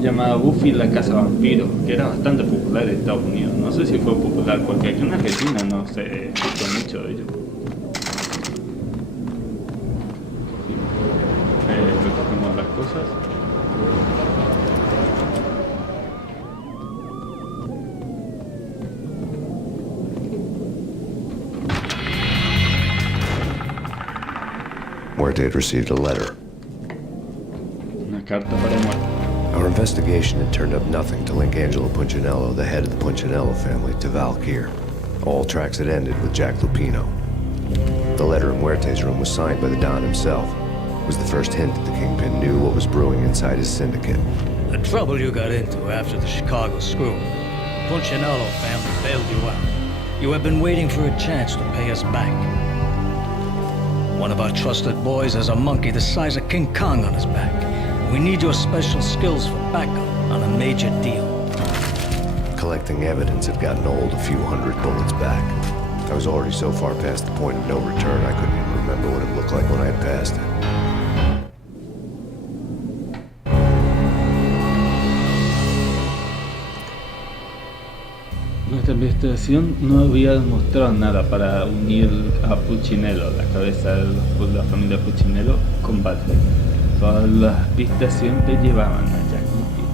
llamada Buffy la Casa Vampiro, que era bastante popular en Estados Unidos. No sé si fue popular porque aquí en Argentina no se escuchó mucho de ello. Recogemos las cosas. Muerte had received a letter. Una carta para muerte. Our investigation had turned up nothing to link Angelo Punchinello, the head of the Punchinello family, to Valkyr. All tracks had ended with Jack Lupino. The letter in Muerte's room was signed by the Don himself. It was the first hint that the Kingpin knew what was brewing inside his syndicate. The trouble you got into after the Chicago screw. The Punchinello family bailed you out. You have been waiting for a chance to pay us back. One of our trusted boys has a monkey the size of King Kong on his back. We need your special skills for backup on a major deal. Collecting evidence had gotten old a few hundred bullets back. I was already so far past the point of no return, I couldn't even remember what it looked like when I had passed it. Nuestra investigación no había demostrado nada para unir a Pucchinello, la cabeza de la familia Pucchinello, con Valkyrie. Todas las pistas siempre llevaban a Jack Lupino.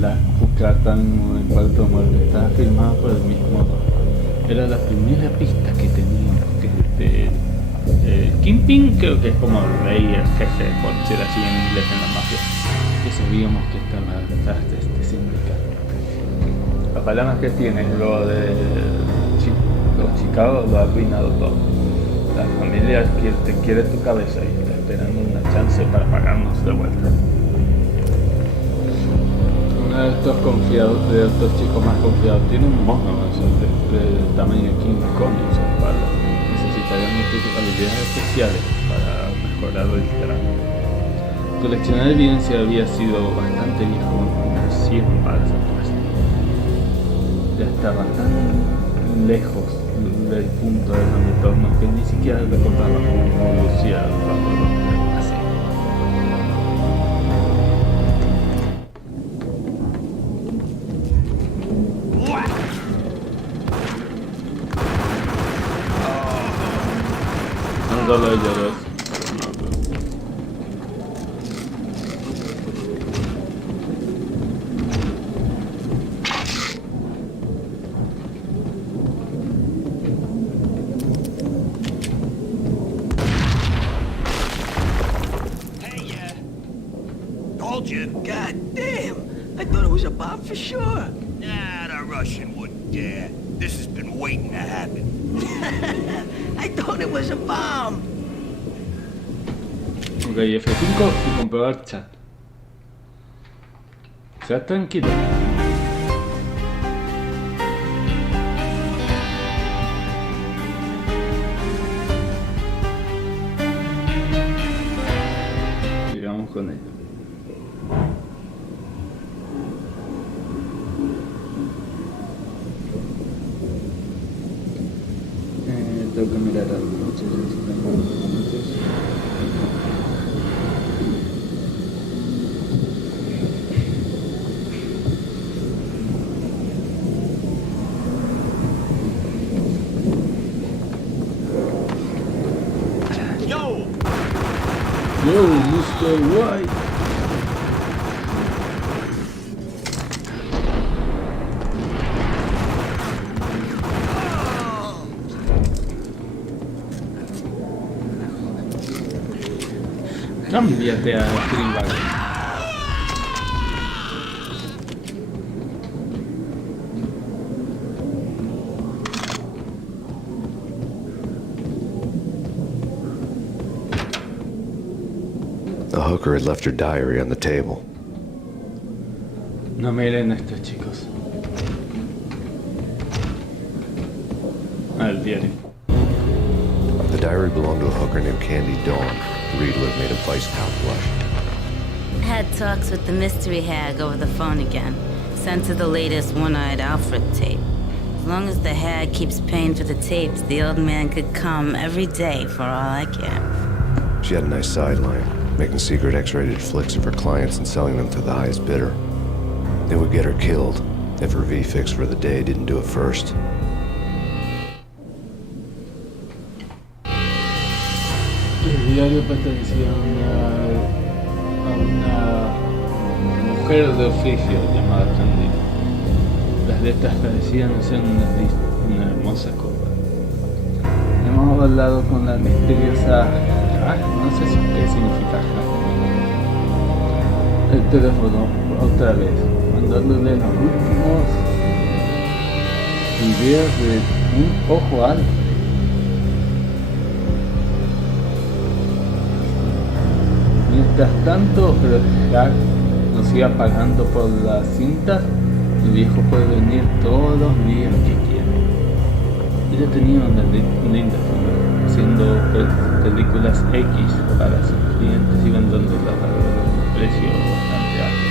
La carta en el cuarto de muerte estaba firmada por el mismo Don. Era la primera pista que teníamos que Kingpin, creo que es como el rey, el jefe, por decir así en inglés en la mafia, que sabíamos que estaba detrás de este sindicato. La palabra que tiene lo de los Chicago lo ha arruinado todo. La familia te quiere tu cabeza y está esperando una chance para pagarnos de vuelta. Uno de estos confiados, de estos chicos más confiados, tiene un mono del tamaño de King Kong en su espalda. Necesitaríamos tus habilidades especiales para mejorar el trato. Coleccionar evidencia había sido bastante viejo, unas 100 balas atrás. Ya estaba tan lejos del punto del retorno que ni siquiera recordaba cómo lucía el vapor así. No solo ellos dos. God damn! I thought it was a bomb for sure. Nah, the Russian wouldn't dare. This has been waiting to happen. I thought it was a bomb. Ok, F5 y comprobar chat. Sea tranquilo. Sigamos con ello. Tengo que mirar a los muchachos si tengo documentos. Yo, Mr. White. Cámbiate a tribal. The hooker had left her diary on the table. No miren esto, chicos. El diario. The diary belonged to a hooker named Candy Dawn. The read would have made a vice cop blush. Had talks with the mystery hag over the phone again. Sent her the latest one-eyed Alfred tape. As long as the hag keeps paying for the tapes, the old man could come every day for all I care. She had a nice sideline, making secret X-rated flicks of her clients and selling them to the highest bidder. They would get her killed if her V-fix for the day didn't do it first. El diario pertenecía a una mujer de oficio llamada Candy. Las letras parecían ser una hermosa copa. Hemos hablado con la misteriosa no sé qué significa el teléfono otra vez, mandándole los últimos videos de un ojo alto. Mientras tanto, el hack nos iba pagando por las cintas. El viejo puede venir todos los días que quiera. Ella tenía una linda familia, haciendo películas X para sus clientes y vendándolas a un precio bastante alto.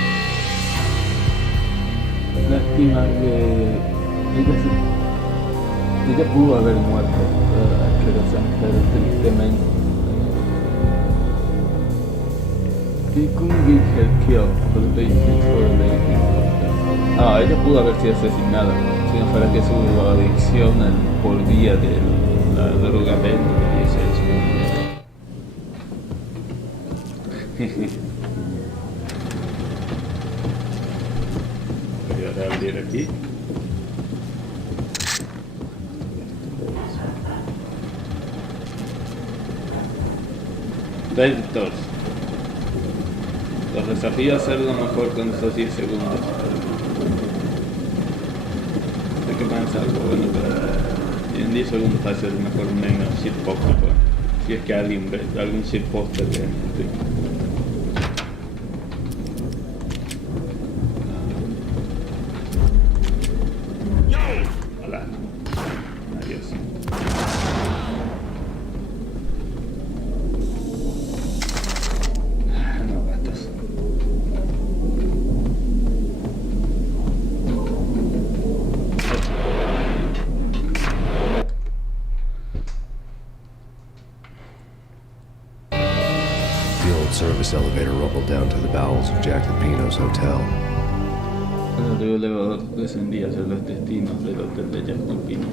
Lástima que ella pudo haber muerto pero tristemente. He couldn't get her killed for the basics for the basics. Ella pudo haber sido asesinada si no fuera que su adicción por vía de la droga verde y eso. Voy a abrir aquí. Predators. Los desafío a hacerlo mejor con esos 10 segundos. Sé que van a ser algo bueno, pero en 10 segundos va a ser mejor menos shitposter. Si es que alguien ve algún shitposter de esto. Hola. Adiós. Service elevator rumbled down to the bowels of Jack Lupino's hotel. El elevador descendía hacia los destinos del hotel de Jack Lupino.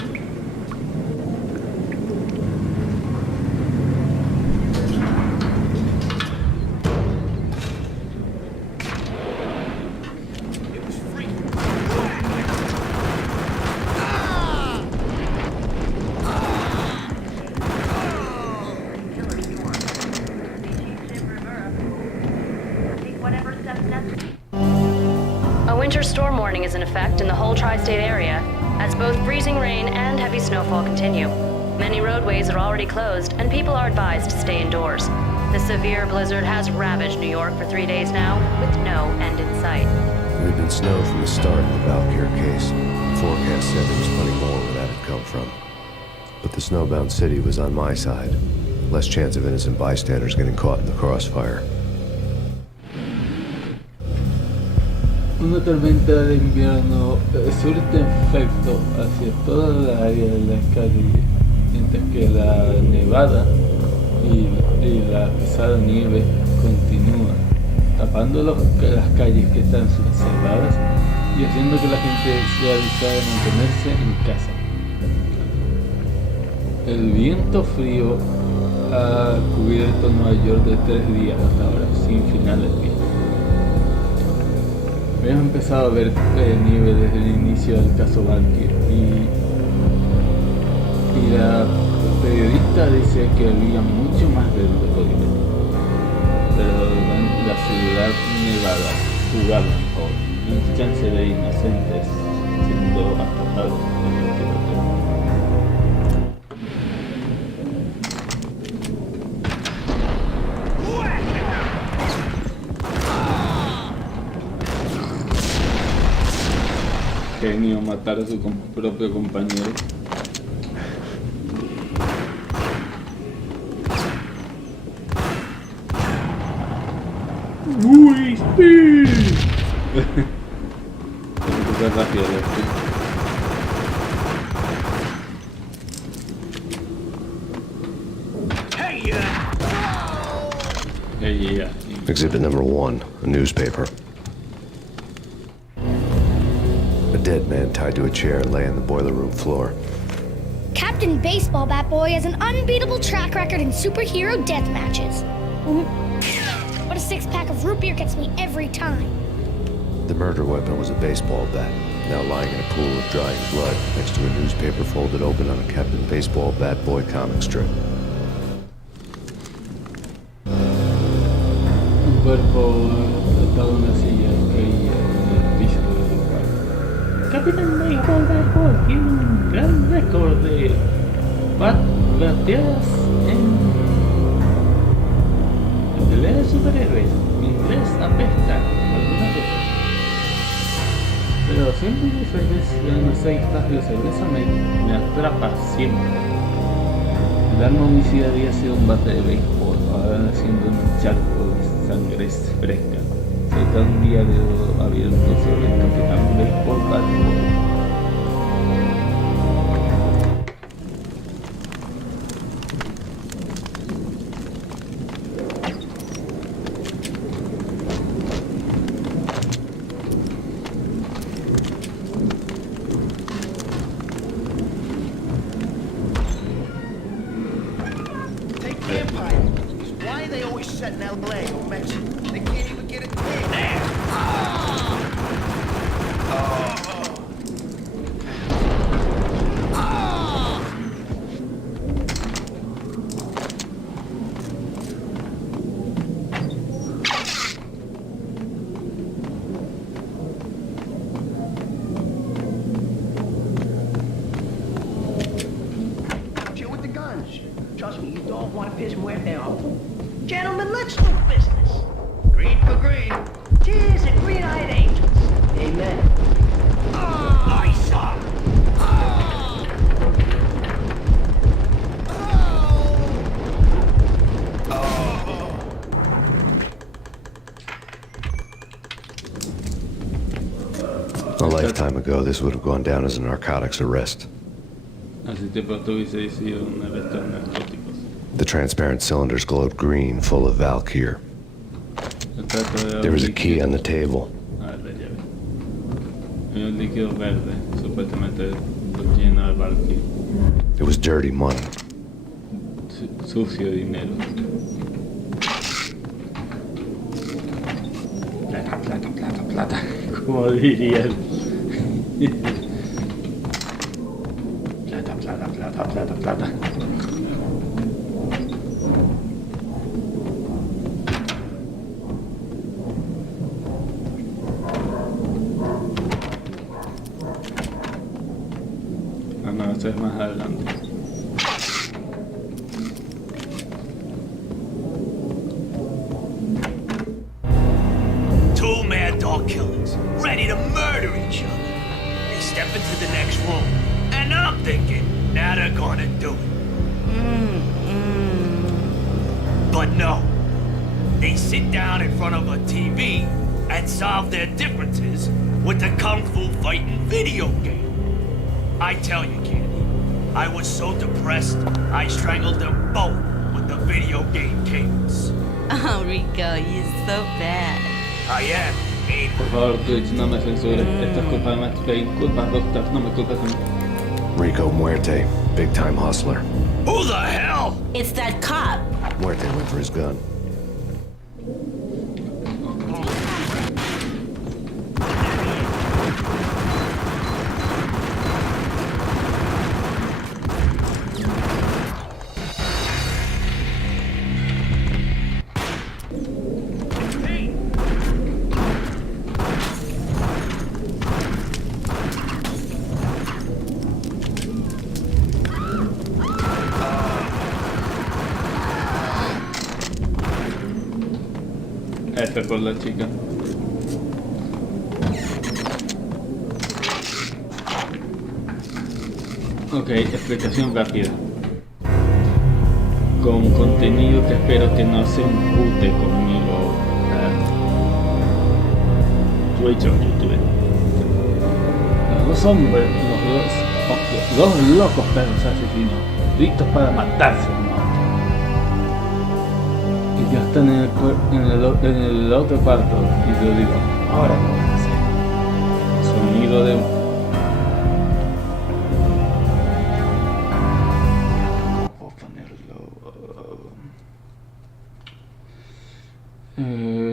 Winter storm warning is in effect in the whole tri-state area, as both freezing rain and heavy snowfall continue. Many roadways are already closed, and people are advised to stay indoors. The severe blizzard has ravaged New York for 3 days now, with no end in sight. We've been snowed from the start of the Valkyr case. The forecast said there was plenty more where that had come from. But the snowbound city was on my side. Less chance of innocent bystanders getting caught in the crossfire. Una tormenta de invierno surte efecto hacia toda la área de la escalera, mientras que la nevada y la pesada nieve continúan, tapando las calles que están cerradas y haciendo que la gente sea avisada de mantenerse en casa. El viento frío ha cubierto Nueva York de 3 días hasta ahora, sin final del viento. Hemos empezado a ver nieve desde el inicio del caso Valkyr y la periodista dice que había mucho más de lo que podía ver. Pero juzgarlo mejor. No hay chance de inocentes siendo atrapados en el tiroteo. Genio matar a su propio compañero. ¡Uy, speed! Tengo que ser rápido, Hey, Exhibit number 1, a newspaper. A dead man tied to a chair lay on the boiler room floor. Captain Baseball Bat Boy has an unbeatable track record in superhero death matches. But a six-pack of root beer gets me every time. The murder weapon was a baseball bat, now lying in a pool of drying blood next to a newspaper folded open on a Captain Baseball Bat Boy comic strip. Un cuerpo atado a una silla que caía en el piso del lugar. Capitán Baseball Bat Boy tiene un gran récord de bateadas en pelea de superhéroes. Mi inglés apesta algunas veces. Pero siempre que unos 6 tazas de cerveza me atrapa siempre. El arma homicida había sido un bate de béisbol, ahora haciendo un charco de sangre fresca. Cerca de un diario abierto sobre el Capitán Baseball Bat Boy. Trust me, you don't want to piss muerte off. Gentlemen, let's do business. Green for green. Cheers and green-eyed angels. Amen. I saw. A lifetime ago, this would have gone down as a narcotics arrest. The transparent cylinders glowed green, full of Valkyr. There was a key on the table. It was dirty money. Sucio dinero. Plata, plata, plata, plata. Como diría él. Plata, plata, plata, plata, plata. Ah, no, esto es más adelante. Two mad dog killers, ready to murder each other. They step into the next room, and I'm thinking, now they're gonna do it. But no. They sit down in front of a TV and solve their differences with the Kung Fu fighting video game. I tell you, Candy, I was so depressed, I strangled them both with the video game cables. Oh, Rico, you're so bad. I am. Por favor, Twitch, no me censures. Esto es culpa de Max Payne. Culpa Rockstar, no me culpes a mí. Rico Muerte, big time hustler. Who the hell? It's that cop. Muerte went for his gun. F por la chica. Ok, explicación rápida. Con contenido que espero que no se empute conmigo. Twitch o YouTube. Los hombres, los locos perros asesinos, listos para matarse, ¿no? Y ya están en el otro cuarto. Y yo digo, ahora lo voy a hacer. Sonido de... ¿Cómo puedo ponerlo?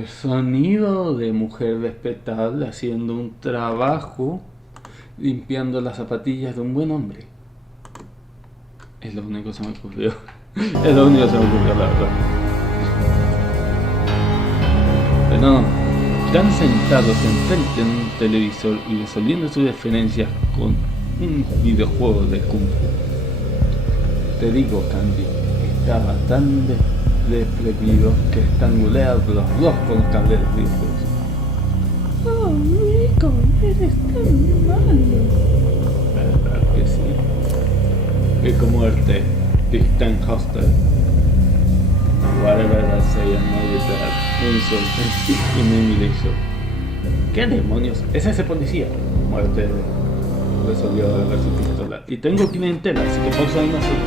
Sonido de mujer respetable haciendo un trabajo limpiando las zapatillas de un buen hombre. Es lo único que se me ocurrió. Es lo único que se me ocurrió, la verdad. Pero están sentados enfrente de un televisor y resolviendo sus diferencias con un videojuego de Kung Fu. Te digo, Candy, estaba tan desprevenido que estrangulé a los dos con los cables de videojuegos. Oh, Rico, eres tan malo. ¿Verdad que sí? Rico muerte, distant hostile. Whatever I say, I know it that. Insult, in English. ¿Qué demonios? Es ese policía. Muerte resolvió agarrar su pistola. Y tengo clientela, así que pausa ahí nosotros.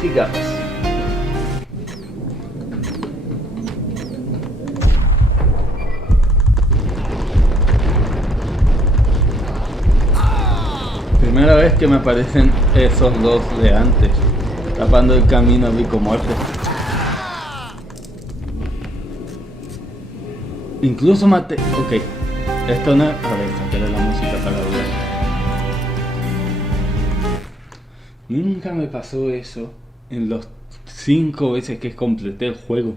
Sigamos. Primera vez que me aparecen esos dos de antes, tapando el camino a Rico muerte. Incluso maté... Ok, esto no... A ver, sacaré la música para hablar. Nunca me pasó eso en los 5 veces que completé el juego.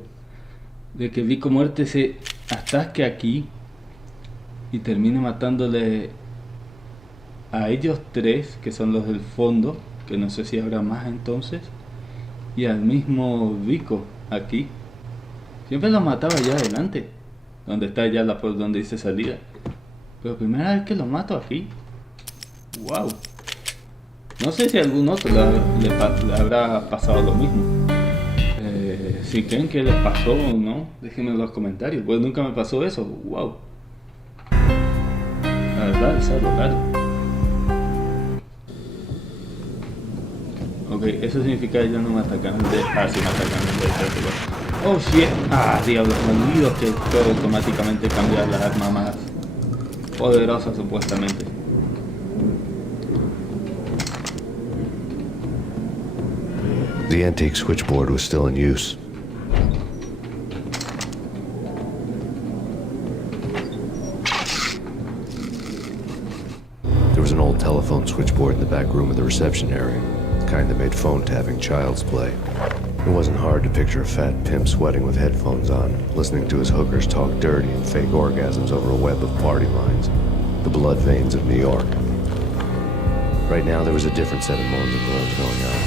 De que Rico muerte se atasque aquí y termine matándole a ellos tres, que son los del fondo, que no sé si habrá más entonces, y al mismo Rico aquí. Siempre los mataba allá adelante, donde está ya la por donde dice salida. Pero primera vez que los mato aquí. Wow. No sé si a algún otro le habrá pasado lo mismo. Si creen que les pasó o no, déjenme en los comentarios, pues nunca me pasó eso. Wow. La verdad es algo raro. Ok, eso significa que ya no me atacan de... Ah, sí me atacan de este. Oh shit. Ah, diablos, me olvido que puedo automáticamente cambiar la arma más poderosa supuestamente. The antique switchboard was still in use. There was an old telephone switchboard in the back room of the reception area, the kind that made phone tapping child's play. It wasn't hard to picture a fat pimp sweating with headphones on, listening to his hookers talk dirty and fake orgasms over a web of party lines. The blood veins of New York. Right now, there was a different set of moans and groans going on.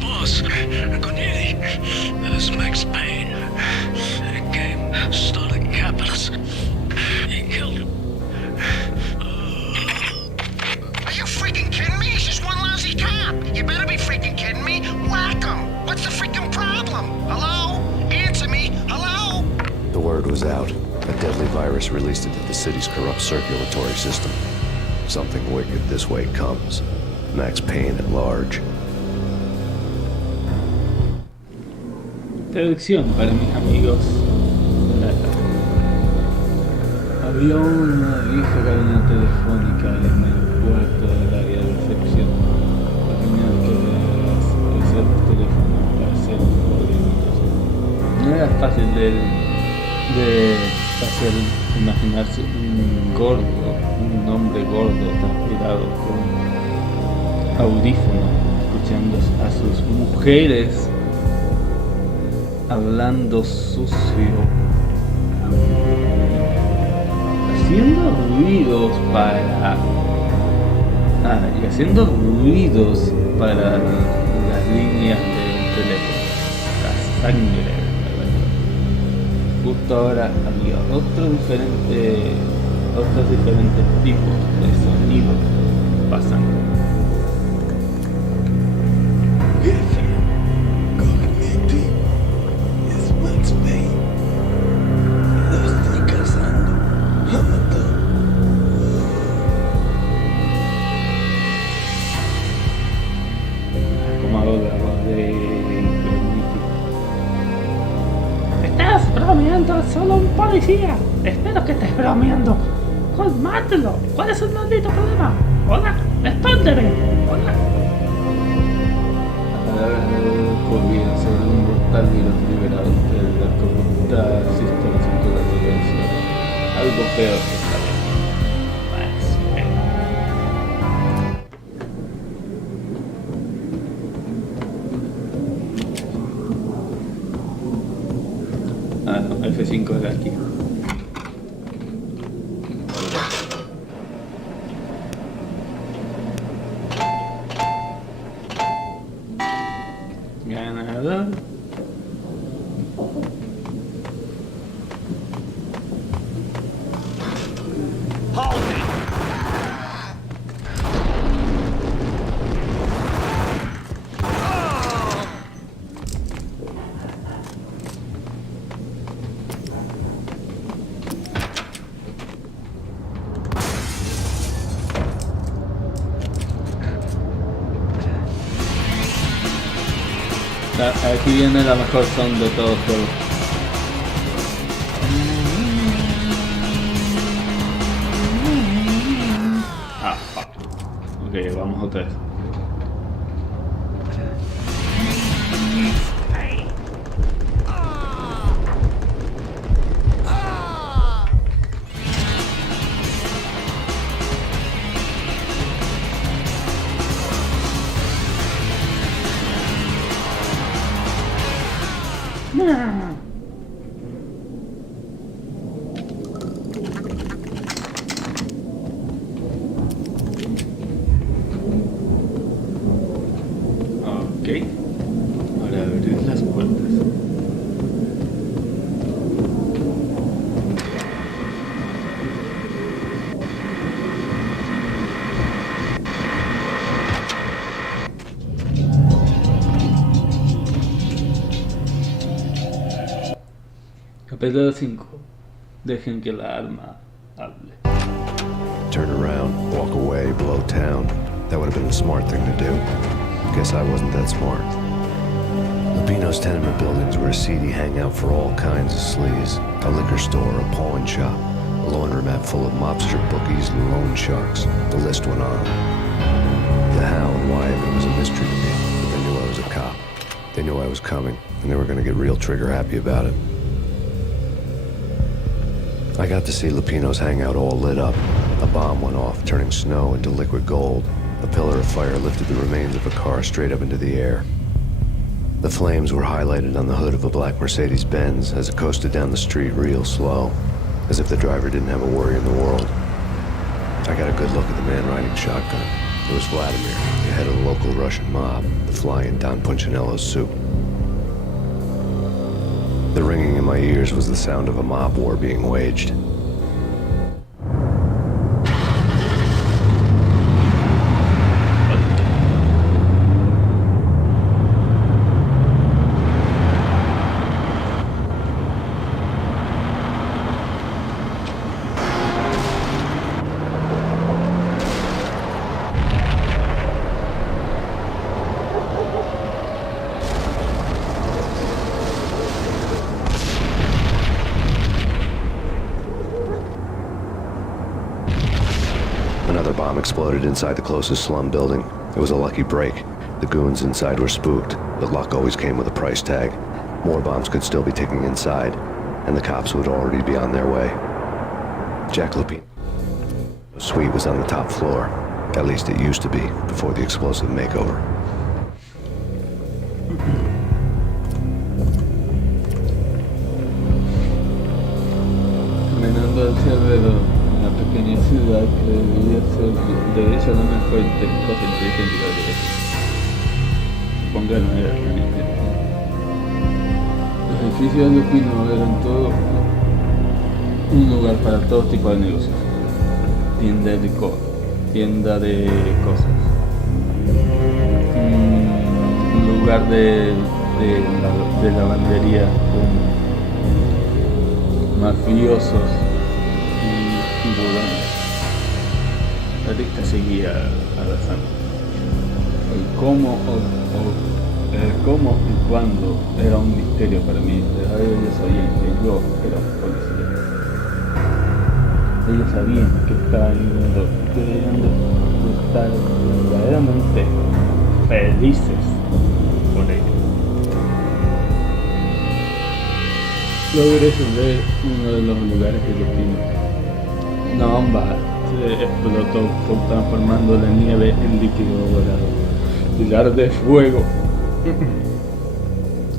Boss, Cornelia, this is Max Payne. He came, started capitalist. He killed him. Are you freaking kidding me? He's just one lousy cop. You better be freaking kidding me. Whack him. What's the freaking problem? Hello? Answer me. Hello? The word was out. A deadly virus released into the city's corrupt circulatory system. Something wicked this way comes. Max Payne at large. Traducción para mis amigos. Había una vieja cabina telefónica en el puerto del área de recepción. Tenía que hacer los teléfonos para hacer movimientos. No era fácil de hacer imaginarse un gordo, un hombre gordo transpirado con audífonos, escuchando a sus mujeres hablando sucio, haciendo ruidos para las líneas del teléfono, la sangre. Justo ahora había otros diferentes tipos de sonidos pasando. Jefe, Cornetti es Max Payne. Lo estoy cazando. Lo mató. Como hago la voz de ¿estás bromeando? Solo un policía. Espero que estés bromeando. ¡Mátelo! ¿Cuál es el maldito problema? ¡Hola! ¡Respóndeme! ¡Hola! Las palabras corrían sobre un mortal virus liberado de la corrupta sistema circular de violencia. Algo peor que esta vez. No, F5 era aquí. Ganador. Hold it! Aquí viene la mejor sound de todo el juego. Ah, fuck. Ok, vamos otra vez. Ok, ahora abrir las puertas. Capítulo 5. Dejen que la arma hable. Turn around, walk away, blow town. That would have been the smart thing to do. Guess I wasn't that smart. Lupino's tenement buildings were a seedy hangout for all kinds of sleaze. A liquor store, a pawn shop, a laundromat full of mobster bookies and loan sharks. The list went on. The how and why of it was a mystery to me, but they knew I was a cop. They knew I was coming, and they were going to get real trigger happy about it. I got to see Lupino's hangout all lit up. A bomb went off, turning snow into liquid gold. A pillar of fire lifted the remains of a car straight up into the air. The flames were highlighted on the hood of a black Mercedes-Benz as it coasted down the street real slow, as if the driver didn't have a worry in the world. I got a good look at the man riding shotgun. It was Vladimir, the head of the local Russian mob, the fly in Don Punchinello's soup. The ringing in my ears was the sound of a mob war being waged. Another bomb exploded inside the closest slum building. It was a lucky break. The goons inside were spooked, but luck always came with a price tag. More bombs could still be ticking inside, and the cops would already be on their way. Jack Lupino's suite was on the top floor. At least it used to be, before the explosive makeover. Caminando alrededor, una pequeña ciudad que debía ser de ella la mejor cosa inteligente que habría hecho. Supongo que no era tan inteligente. Los edificios de Lupino eran todo un lugar para todo tipo de negocios. Tienda de cosas. Un lugar de lavandería con mafiosos y tiburones. La lista seguía avanzando. El cómo y cuándo era un misterio para mí, pero ellos sabían que yo era un policía. Ellos sabían que estaban queriendo estar verdaderamente felices por ello. Logré ver uno de los lugares que Lupino. Una bomba se explotó transformando la nieve en líquido dorado. Pilar de fuego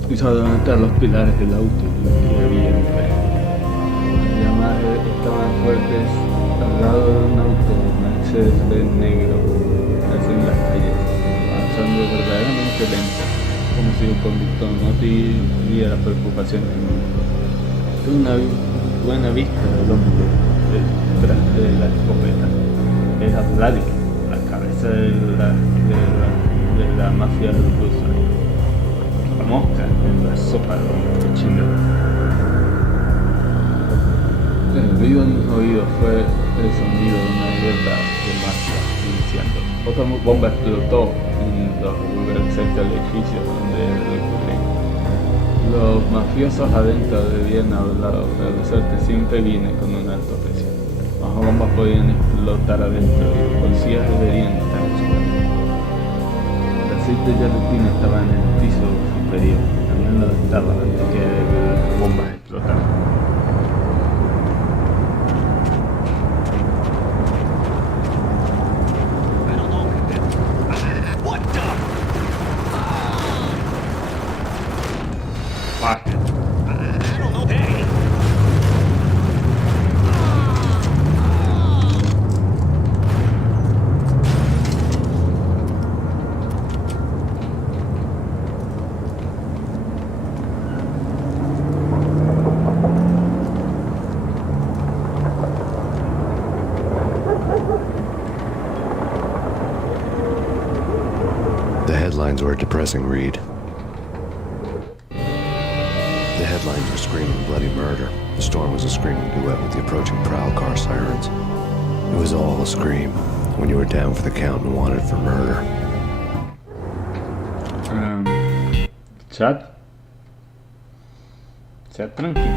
hizo levantar los pilares del auto que había en el frente. Las llamas estaban fuertes al lado de un auto Mercedes negro en las calles, avanzando verdaderamente lento, como si un conductor no tuviera preocupación del mundo. Tuve una buena vista del hombre detrás de la escopeta. Era Vladimir, la cabeza de la mafia rusa. La mosca en la sopa de los cochinos. El ruido en mis oídos fue el sonido de una guerra de mafia iniciando. Otra bomba explotó en los lugares cerca del edificio donde lo ocurrió. Los mafiosos adentro debían agradecer que siempre viene con un alto precio. Las bombas podían explotar adentro y los policías deberían estar en su casa. El aceite de Lupino estaba en el piso superior, también lo estaba antes de que las bombas explotaran. The headlines were a depressing read. The headlines were screaming bloody murder. The storm was a screaming duet with the approaching prowl car sirens. It was all a scream when you were down for the count and wanted for murder. Chat tranquilo.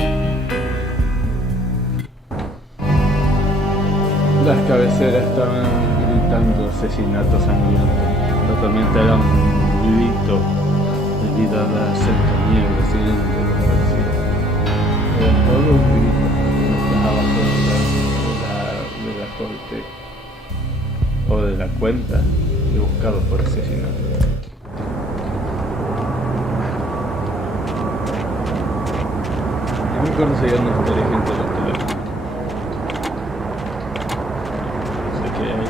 Las cabeceras estaban gritando asesinato sangriento. La tormenta era un grito debido a la cercanía residente de los policías. Era todo un grito abajo de la corte o de la cuenta de buscado por asesinato. recuerdo si hay una inteligente en el teléfono. Sé que hay.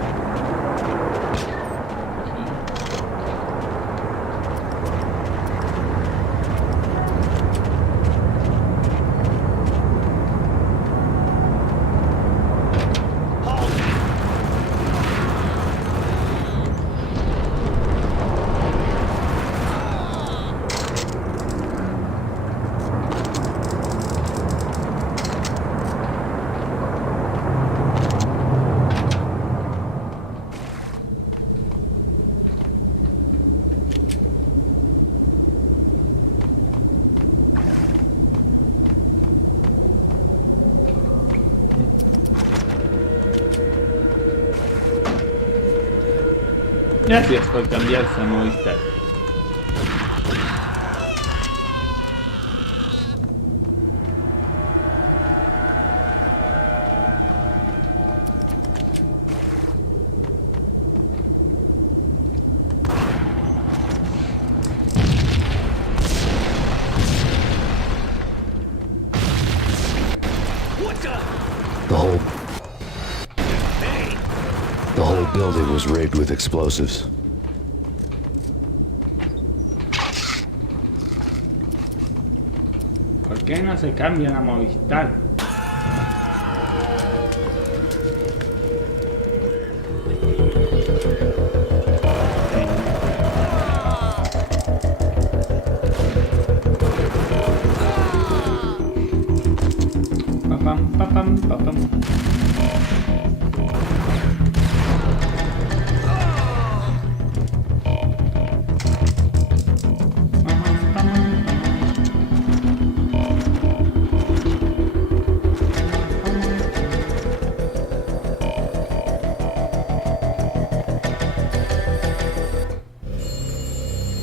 Gracias por cambiarse a Movistar. The whole building was rigged with explosives. ¿Por qué no se cambian a Movistar? Papam, papam, papam.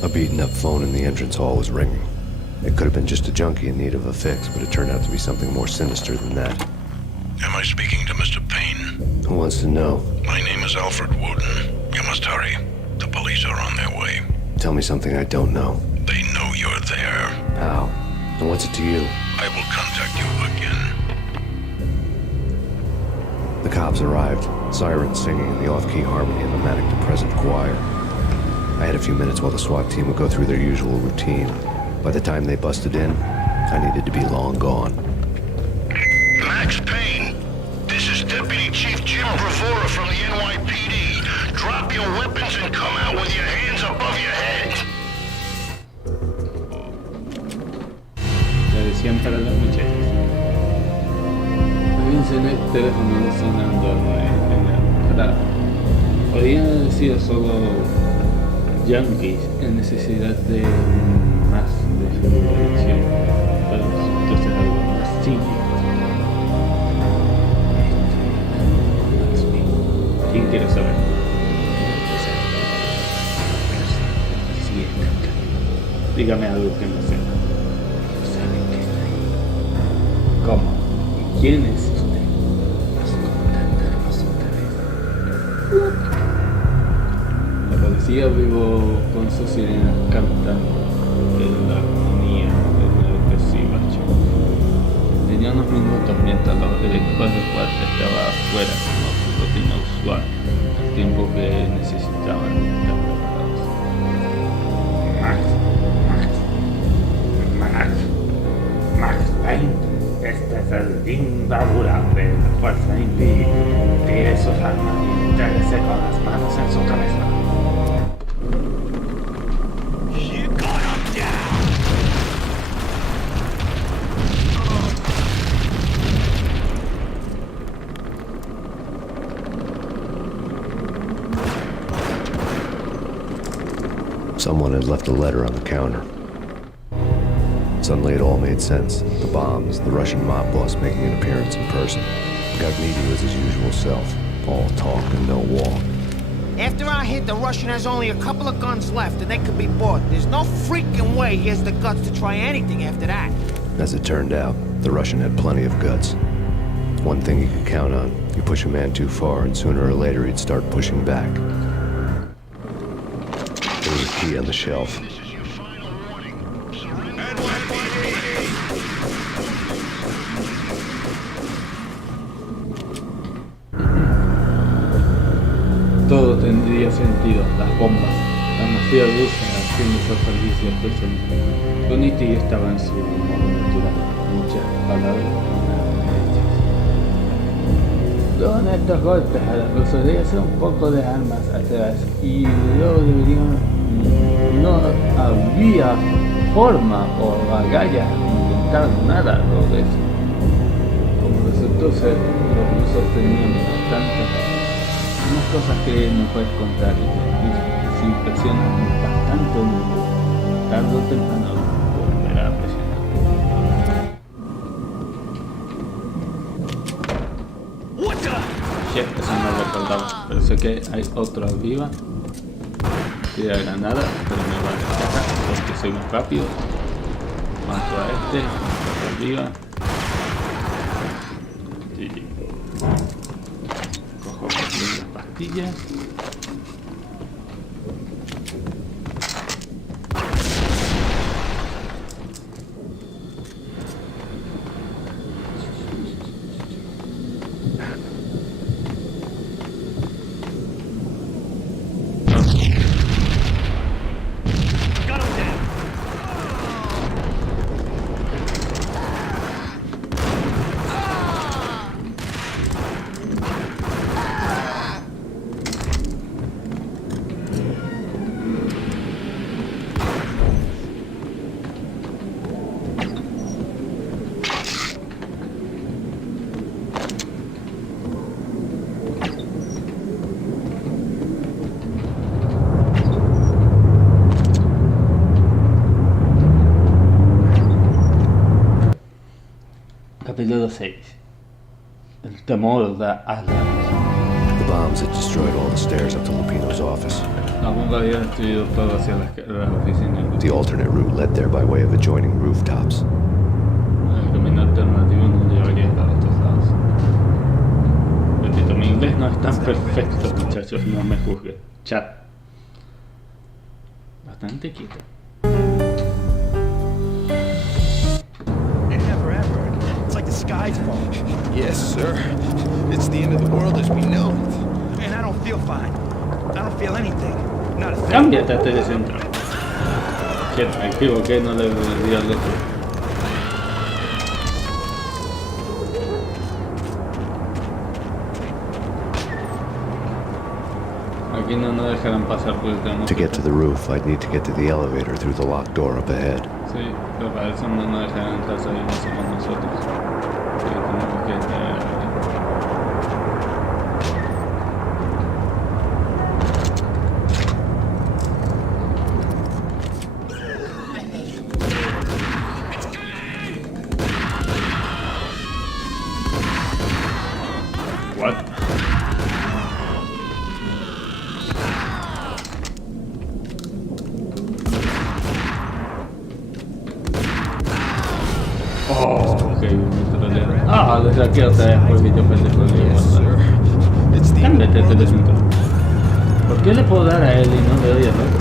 A beaten-up phone in the entrance hall was ringing. It could have been just a junkie in need of a fix, but it turned out to be something more sinister than that. Am I speaking to Mr. Payne? Who wants to know? My name is Alfred Woden. You must hurry. The police are on their way. Tell me something I don't know. They know you're there. How? And what's it to you? I will contact you again. The cops arrived, sirens singing in the off-key harmony of a manic-depressant choir. I had a few minutes while the SWAT team would go through their usual routine. By the time they busted in, I needed to be long gone. Max Payne, this is Deputy Chief Jim Bravura from the NYPD. Drop your weapons and come out with your hands above your head. La decían para las muchachas. Había un teléfono sonando en la entrada. Podían haber sido solo yankees en necesidad de más de su dirección para entonces algo más simple. ¿Quién quiere saber? Dígame algo que no sepa. ¿Saben que está ahí? ¿Cómo? ¿Y quién es usted? Nos contactaremos otra vez. La policía vivo con sus sirenas cantando en la armonía de una depresiva choque. Tenía unos minutos mientras el equipo del cuarto estaba afuera como su rutina usual, el tiempo que necesitaban estar preparados. Max Payne, este es el invulnerable de la fuerza impide. Tire sus armas y entréguese con las manos en su cabeza. Someone had left a letter on the counter. Suddenly it all made sense. The bombs, the Russian mob boss making an appearance in person. Gagniti was his usual self. All talk and no walk. After our hit, the Russian has only a couple of guns left, and they could be bought. There's no freaking way he has the guts to try anything after that. As it turned out, the Russian had plenty of guts. One thing you could count on, you push a man too far, and sooner or later he'd start pushing back. There was a key on the shelf. sentido, las bombas. La mafia rusa haciendo su servicio especial. Unity estaba en su modo natural. Muchas palabras. Con estos golpes a los rusos debe ser un poco de armas atrás y luego deberían... No había forma o agallas de intentar nada de eso. Como resultó ser, los rusos tenían bastantes unas cosas que no puedes contar y si presionas bastante un número, tarde o temprano volverá a presionar. Shit, eso no lo recordaba, pero sé que hay otro arriba. Tira granada, pero me va a descargar porque soy más rápido. Mato a este, otro arriba. Sí. Cojo las pastillas. Capítulo 6. El temor da alas. The bombs had destroyed all the stairs up to Lupino's office. La bomba había destruido todo hacia las oficinas. The alternate route led there by way of adjoining rooftops. El camino alternativo no llevaría a otros lados. Repito, mi inglés no es tan perfecto, muchachos, no me juzguen. Chat. Bastante quieto. Sky's falling. Yes, sir. It's the end of the world as we know it. And I don't feel fine. I don't feel anything. Not a thing. Cámbiate a telecentro. Shit, me equivoqué, no le debería al otro. Aquí no nos dejarán pasar por el tramo. To get to the roof, I'd need to get to the elevator through the locked door up ahead. Sí, pero para eso no nos dejarán entrar, ahí no somos nosotros. Tenemos que What? Oh, ok, ah, lo saqué otra vez porque yo pendejo le iba a matar. Cámbiate de telecentro. ¿Por qué le puedo dar a él y no le doy al otro?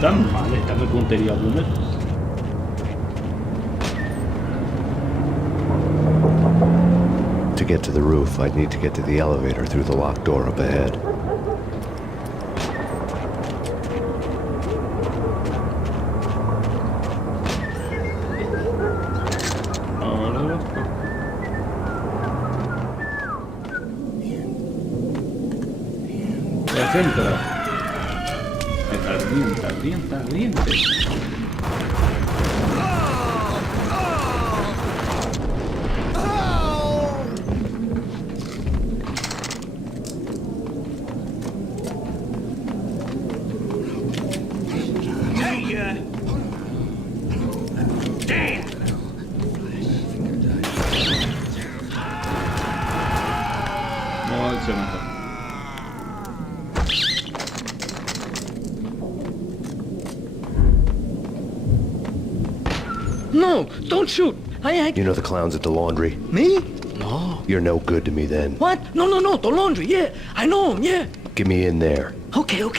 Tan mal esta mi puntería, Boomer. To get to the roof, I'd need to get to the elevator through the locked door up ahead. Centro. Está bien. Mucho mejor. No, don't shoot. You know the clowns at the laundry? Me? No. You're no good to me then. What? No, the laundry, yeah. I know him, yeah. Get me in there. Okay. Ok.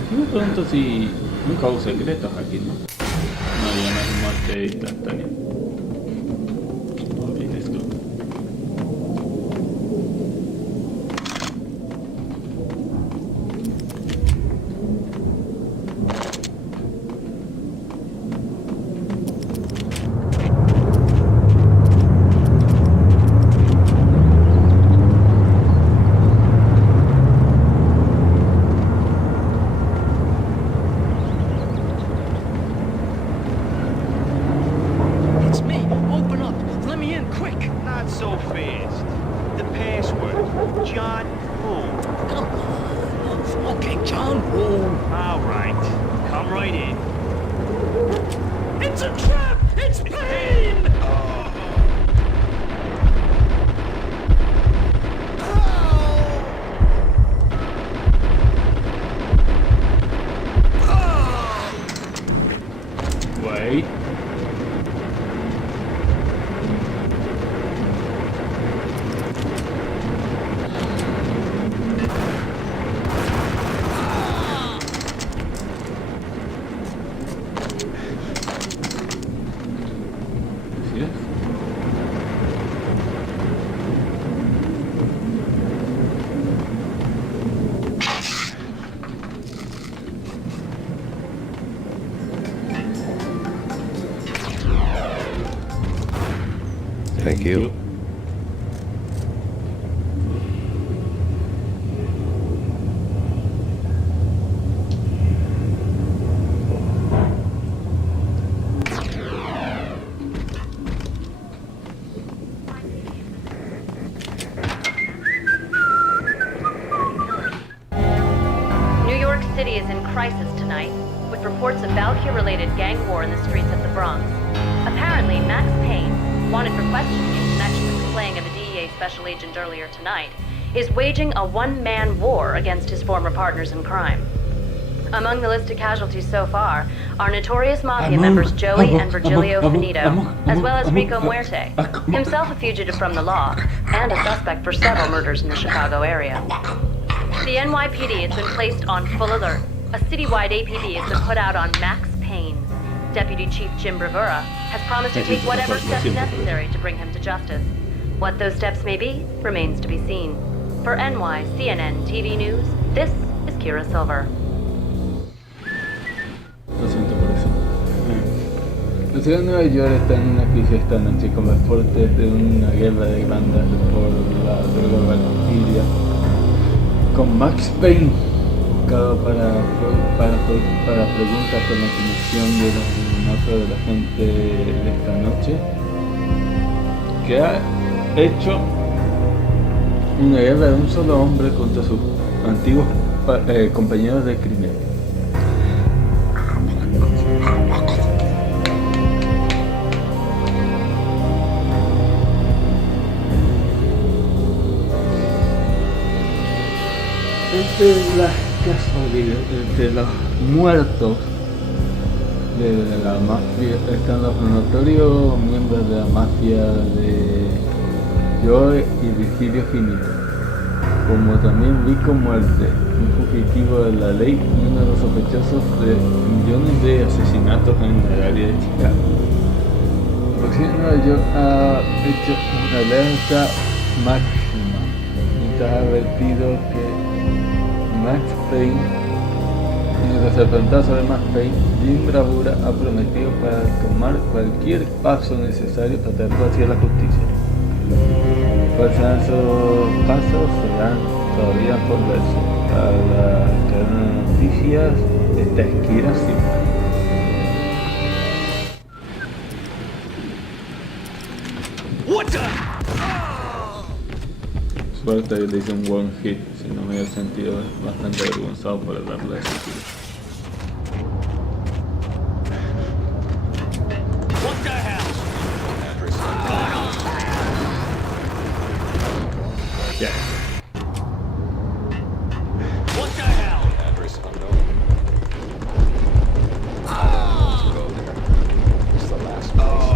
Aquí me pregunto si nunca hubo secretos aquí, ¿no? instantánea. Oh, bien esto. Thank you. New York City is in crisis tonight, with reports of Valkyrie-related gang war in the streets of the Bronx. Apparently, Max Payne, wanted for questioning in connection with the slaying of a DEA special agent earlier tonight, is waging a one-man war against his former partners in crime. Among the list of casualties so far are notorious mafia members Joey and Virgilio Finito, as well as Rico Muerte, himself a fugitive from the law, and a suspect for several murders in the Chicago area. The NYPD has been placed on full alert. A citywide APB has been put out on Max Payne. Deputy Chief Jim Bravura has promised to take whatever steps necessary to bring him to justice. What those steps may be remains to be seen. For CNN TV News, this is Kira Silver. Lo siento por eso. La ciudad de Nueva York está en una crisis esta noche con reportes de una guerra de bandas por la droga Valkyria, con Max Payne buscado para preguntas con la conexión del asesinato de la gente de esta noche, que ha hecho una guerra de un solo hombre contra sus antiguos compañeros de crimen. Entre las casualidades, entre los muertos de la mafia están los notorios miembros de la mafia de Joe y Virgilio Finito, como también Rico Muerte, un fugitivo de la ley y uno de los sospechosos de millones de asesinatos en el área de Chicago. La policía de Nueva York ha hecho una alerta máxima y ha advertido que Max Payne, mientras se preguntaba sobre Max Payne, Jim Bravura ha prometido para tomar cualquier paso necesario para tratar hacia la justicia. ¿Cuáles serán esos pasos? Serán todavía por verse. Para la cadena de noticias, esta es Kira Silver. Suerte que le hice un one hit, si no me hubiera sentido bastante avergonzado por darle ese tiro. Yeah. What the hell? Address unknown. Let's go there. It's the last place.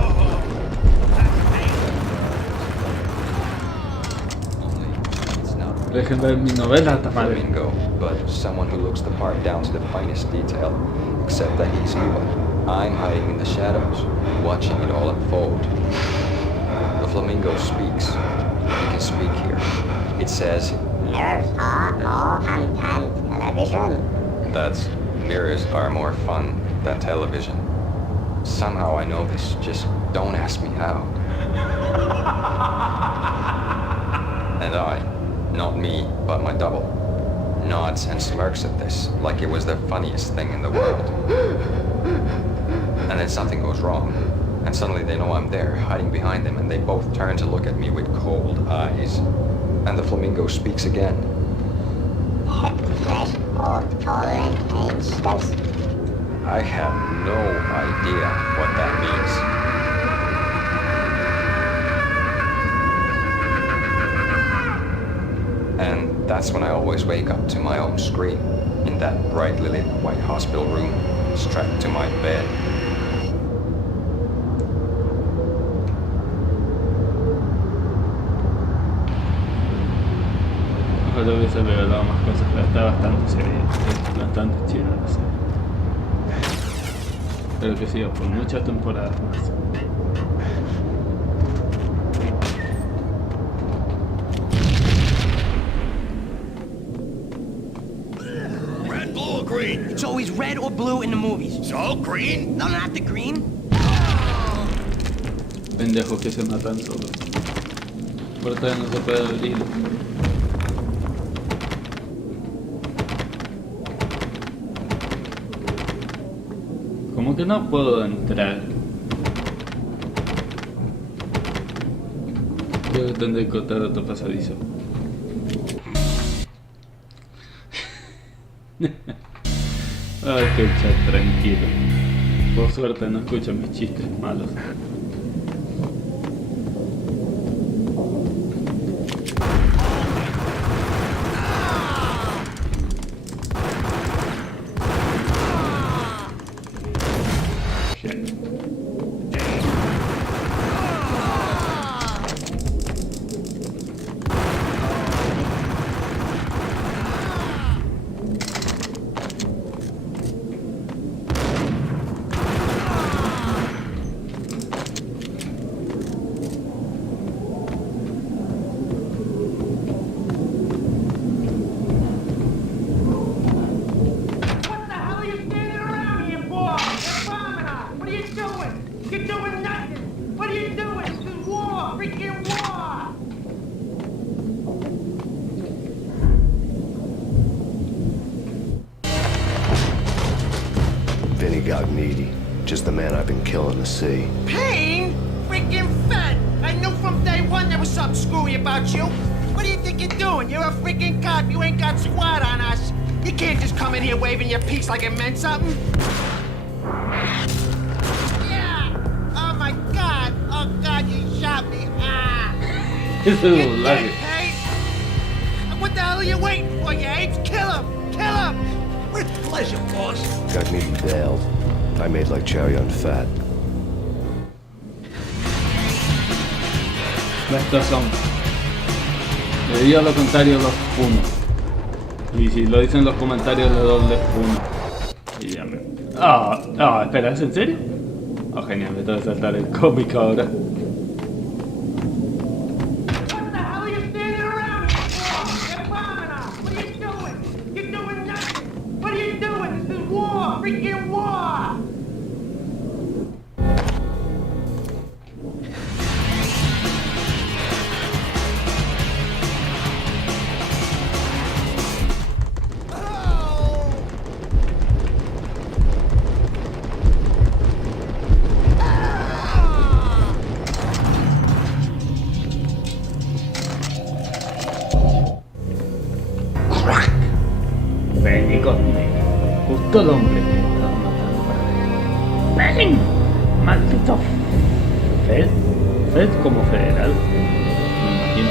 Legendary mi novela, Flamingo, but someone who looks the part down to the finest detail, except that he's human. I'm hiding in the shadows, watching it all unfold. The flamingo speaks. You can speak here. It says, "Mirrors are more fun than television." That's, mirrors are more fun than television. Somehow I know this, just don't ask me how. And I, not me, but my double, nods and smirks at this like it was the funniest thing in the world. And then something goes wrong, and suddenly they know I'm there, hiding behind them, and they both turn to look at me with cold eyes. And the flamingo speaks again. I have no idea what that means. And that's when I always wake up to my own scream, in that brightly lit white hospital room, strapped to my bed. Ojalá hubiese revelado más cosas, pero está bastante seria, es bastante chida la serie. Espero que siga por muchas temporadas más. Red, blue, or green? It's always red or blue in the movies. So, green? No, not the green. Pendejos que se matan solos. Por todavía no se puede abrir. Como que no puedo entrar. Creo que tendré que cortar otro pasadizo. Ay, que chat tranquilo. Por suerte no escucho mis chistes malos. Vinny got needy. Just the man I've been killing to see. Pain? Freaking fat! I knew from day one there was something screwy about you. What do you think you're doing? You're a freaking cop. You ain't got squad on us. You can't just come in here waving your piece like it meant something. Yeah! Oh my God! Oh God, you shot me! Ah! It's a little lucky. What the hell are you waiting for, you apes? Kill him! Kill him! With pleasure, boss. Got needy bailed. I made like cherry on fat. Estos son. Le digo a los comentarios los uno. Y si lo dicen en los comentarios le doble uno. Y ya me. Espera, ¿es en serio? Genial, me tengo que saltar el cómic ahora. Justo el hombre que estaba matando para ver. ¡Ven! ¡Maldito Fed como federal! Me imagino.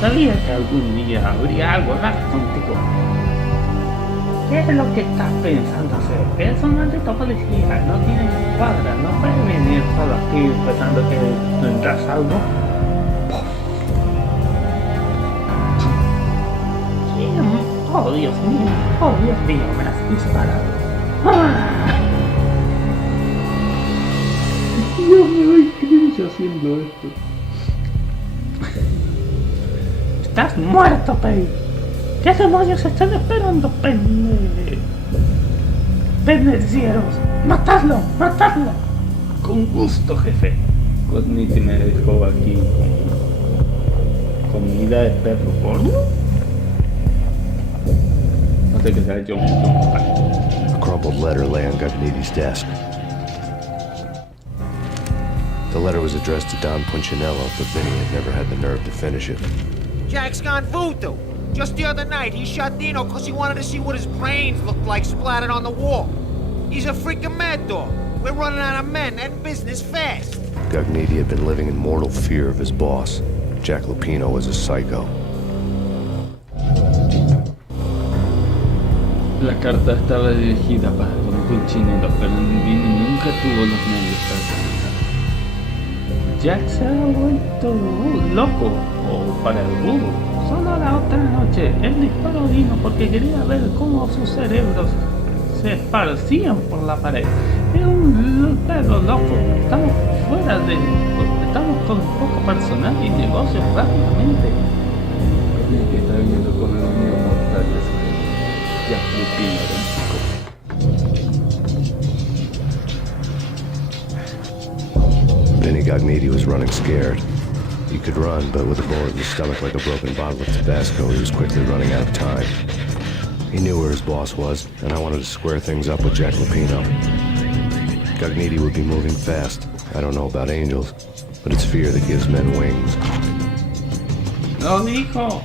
Sabía que algún día habría algo raro contigo. ¿Qué es lo que estás pensando hacer? Eso maldito policía no tiene cuadra, no puede venir solo aquí pensando que tendrás algo. Oh Dios mío, me has disparado. Dios, me doy cringe haciendo esto. Estás muerto, Pei. ¿Qué demonios están esperando, pendencieros? ¡Matadlo! ¡Matadlo! Con gusto, jefe. Cosmiti me dejó aquí con comida de perro porno. No sé qué sea yo. A crumpled letter lay on Gagniti's desk. The letter was addressed to Don Punchinello, but Vinny had never had the nerve to finish it. Jack's gone voodoo. Just the other night, he shot Dino because he wanted to see what his brains looked like splattered on the wall. He's a freaking mad dog. We're running out of men and business fast. Gagniti had been living in mortal fear of his boss. Jack Lupino was a psycho. La carta estaba dirigida para Don Punchinello, pero Vinny nunca tuvo los medios para terminar. Jack se ha vuelto loco, o para el burro. Solo la otra noche, él disparó a Dino porque quería ver cómo sus cerebros se esparcían por la pared. Es un perro loco. Estamos con poco personal y negocios rápidamente. Tiene que estar viendo con el unión mortal de su Jack Lupino era un chico. Vinny Gagniti was running scared. He could run, but with a bullet in his stomach like a broken bottle of Tabasco, he was quickly running out of time. He knew where his boss was, and I wanted to square things up with Jack Lupino. Gagniti would be moving fast. I don't know about angels, but it's fear that gives men wings. ¡Lo dijo!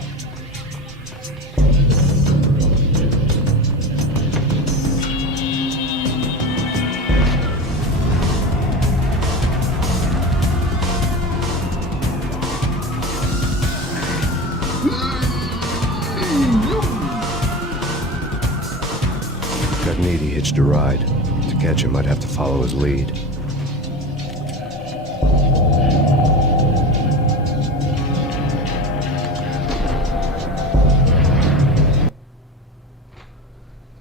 Gagniti hitched a ride. To catch him, I'd have to follow his lead.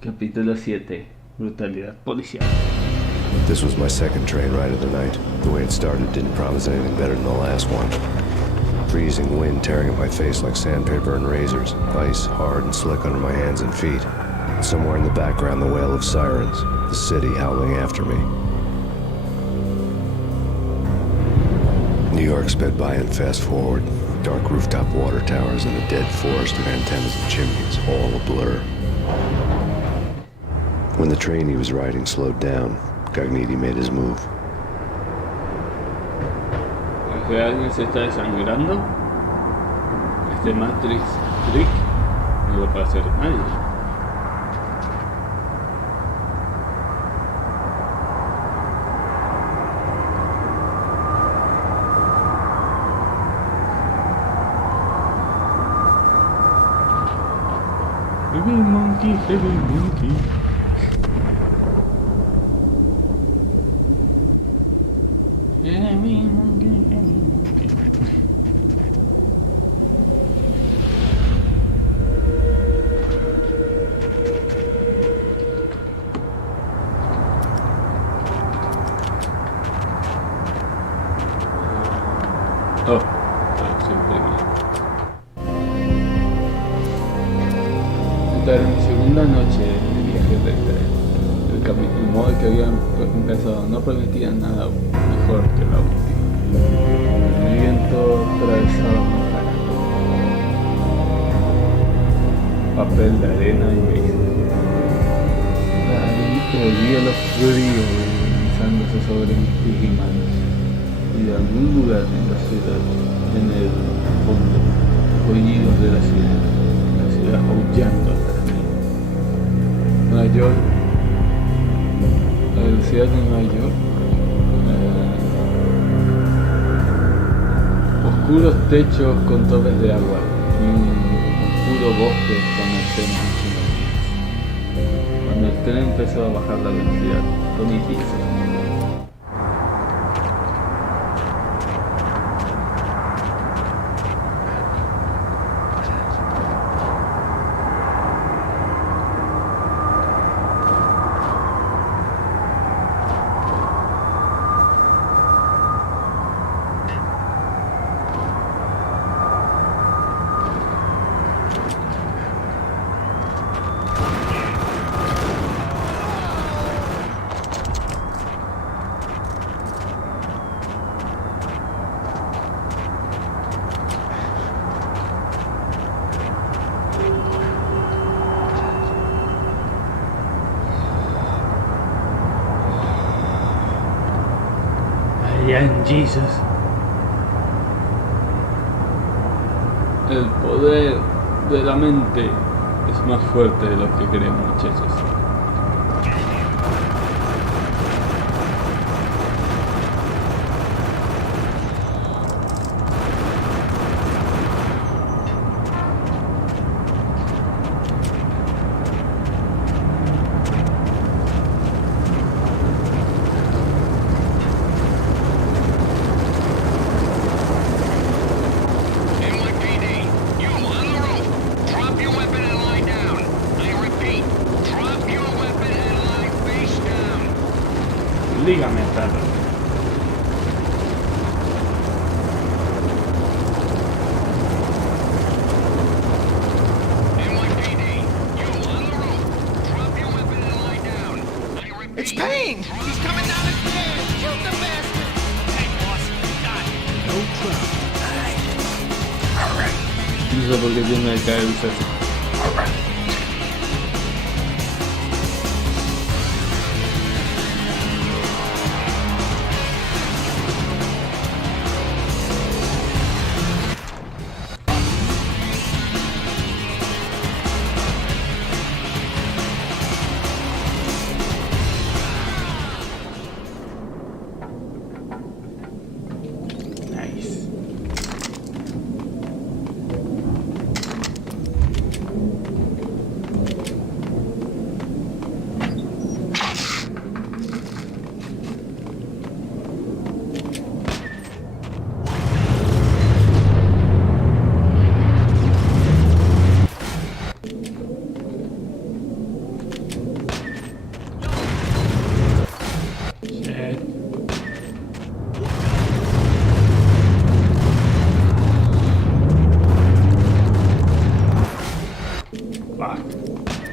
Capítulo 7. Brutalidad policial. This was my second train ride of the night. The way it started didn't promise anything better than the last one. Freezing wind tearing at my face like sandpaper and razors. Ice hard and slick under my hands and feet. Somewhere in the background, the wail of sirens. The city howling after me. New York sped by in fast forward. Dark rooftop water towers and a dead forest of antennas and chimneys, all a blur. When the train he was riding slowed down, Gagniti made his move. ¿Que alguien se está desangrando? Este Matrix Trick no lo puede hacer nadie. Heavy monkey, heavy monkey. Heavy monkey, heavy monkey. Oh, siempre mal. Esta era mi segunda noche de viaje de tren. El modo que habían empezado no permitía nada mejor que la última. El viento atravesaba mi cara. Papel de arena y beige. El hielo frío deslizándose sobre mis pies y manos. Y de algún lugar en la ciudad, en el fondo, oídos de la ciudad aullando atrás de mí. Nueva York, la ciudad de Nueva York, oscuros techos con topes de agua y un puro bosque con escenas insonorías. Cuando el tren empezó a bajar la velocidad, Tony Dixon. Bien, Jesus. El poder de la mente es más fuerte de lo que creemos, muchachos. Dígame, perro. It's Payne! He's coming down the stairs! Shoot the bastard! Hey, boss, got it. No problem. Alright. No sé por qué tiene que caer el sexo. Alright.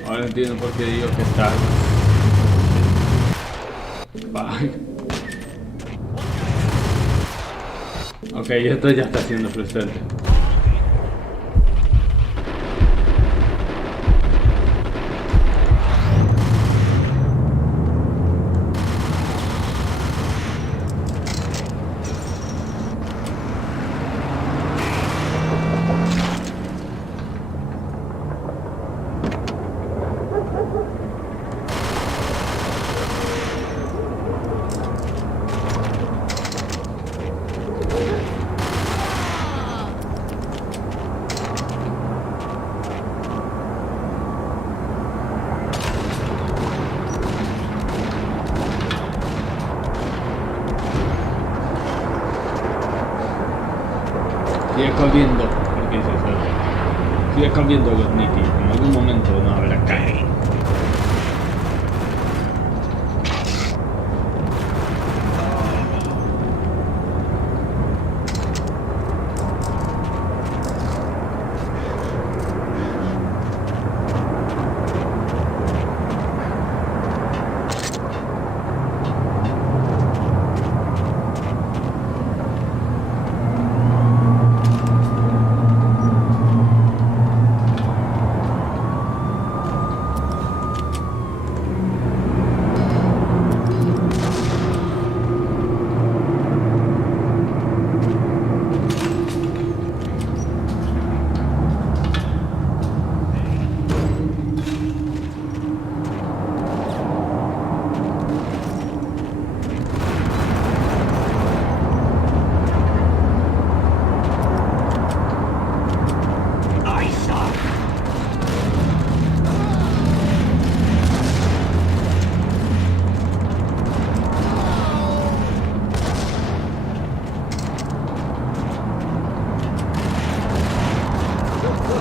Ahora entiendo por qué digo que está. Ok, esto ya está siendo frustrante. Sigue corriendo, porque dice eso. Sigue corriendo los nitis, en algún momento no habrá caído.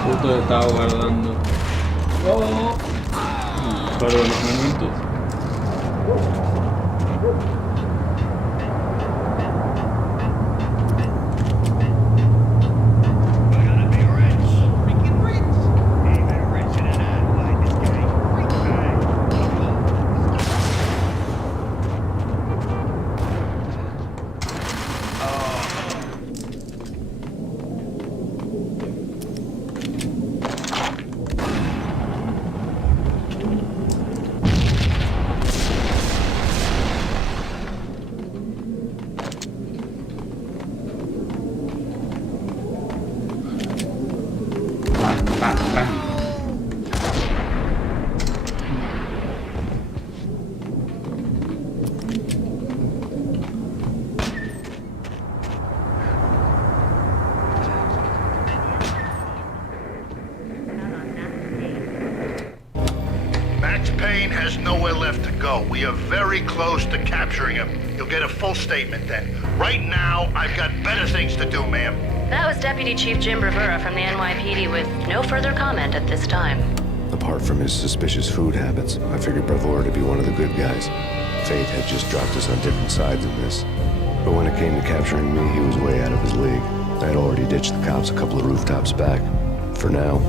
Justo estaba guardando. Oh. Para los momentos. Bam, bam. Max Payne has nowhere left to go. We are very close to capturing him. You'll get a full statement then. Right now, I've got better things to do, ma'am. That was Deputy Chief Jim Rivera from the NYPD with no further comment at this time. Apart from his suspicious food habits, I figured Bravura to be one of the good guys. Fate had just dropped us on different sides of this. But when it came to capturing me, he was way out of his league. I had already ditched the cops a couple of rooftops back. For now.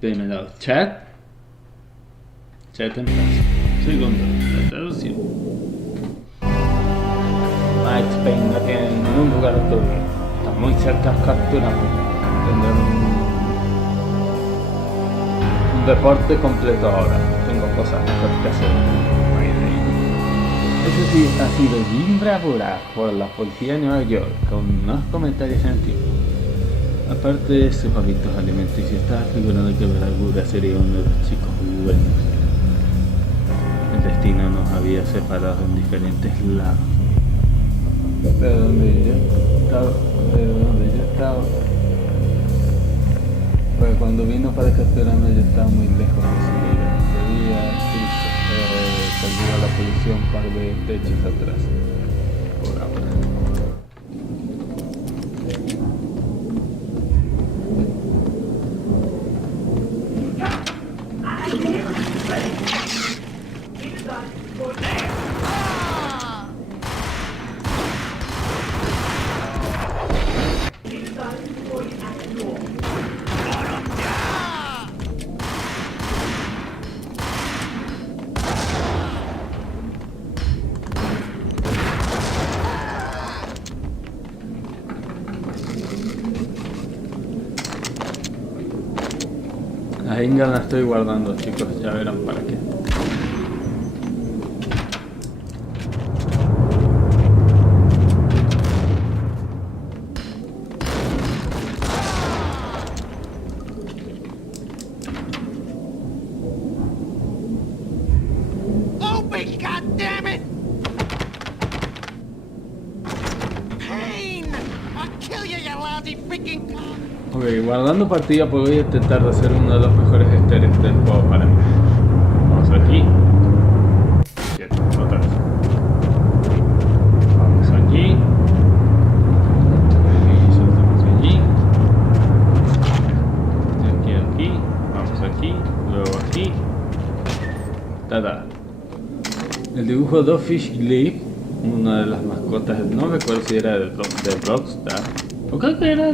Primero, chat. Chat en plazo. Segundo, la traducción. Max Payne no tiene ningún lugar todavía. Está muy cerca de capturarlo. Tendré un reporte completo ahora. Tengo cosas mejores que hacer. Eso sí, ha sido bien bravura por la policía de Nueva York, con unos comentarios sentidos. Aparte de sus hábitos alimenticios, estaba figurando que Bravura sería uno de los chicos buenos. El destino nos había separado en diferentes lados. De donde yo estaba. Pues cuando vino para capturarme yo estaba muy lejos de su vida. Debía perdido la policía un par de techos atrás. Por ahora. La Inga la estoy guardando, chicos, ya verán para qué. Open, goddammit! Pain! I'll kill you, you lousy freaking cop! Ok, guardando partida, pues voy a intentar de hacer uno de los mejores easter eggs del juego para mí. Vamos aquí. Bien, otra vez. Vamos aquí. Y soltamos allí. De aquí a aquí. Vamos aquí. Luego aquí. Tada. El dibujo de Fish Glee, una de las mascotas, no recuerdo si era de Rockstar. O creo que era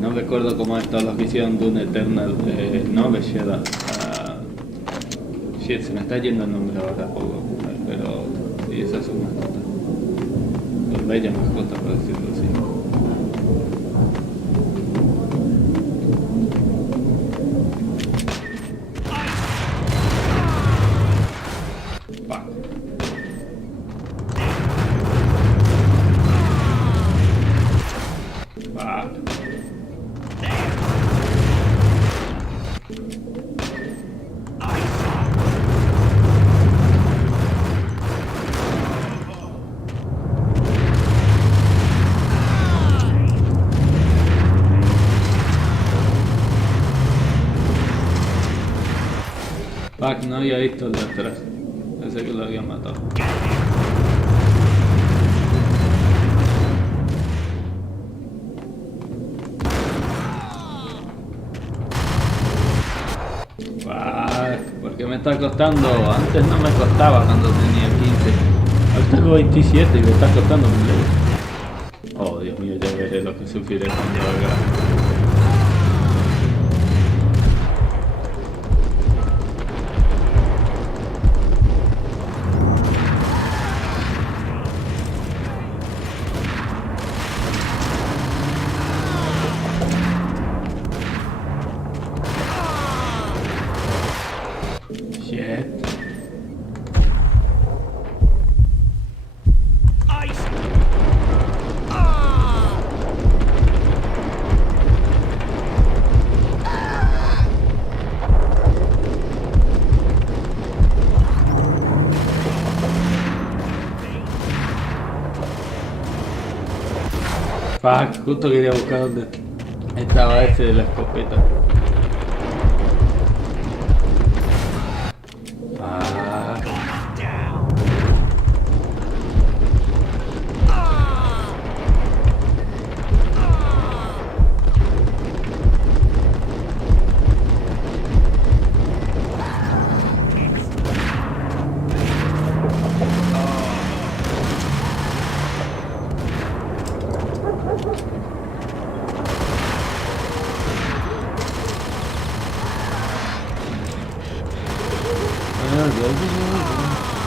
no recuerdo cómo es todos los que hicieron Doom Eternal, no me llega shit, se me está yendo el nombre ahora poco, pero sí, esa es su mascota, una bella mascota por decirlo así. Fuck, no había visto el de atrás. Pensé que lo había matado. Fuck, ¿por qué me está costando? Antes no me costaba cuando tenía 15. Ahora tengo 27 y me está costando un leve. Oh, Dios mío, ya veré lo que sufriré cuando haga. Fuck, justo quería buscar dónde estaba ese de la escopeta.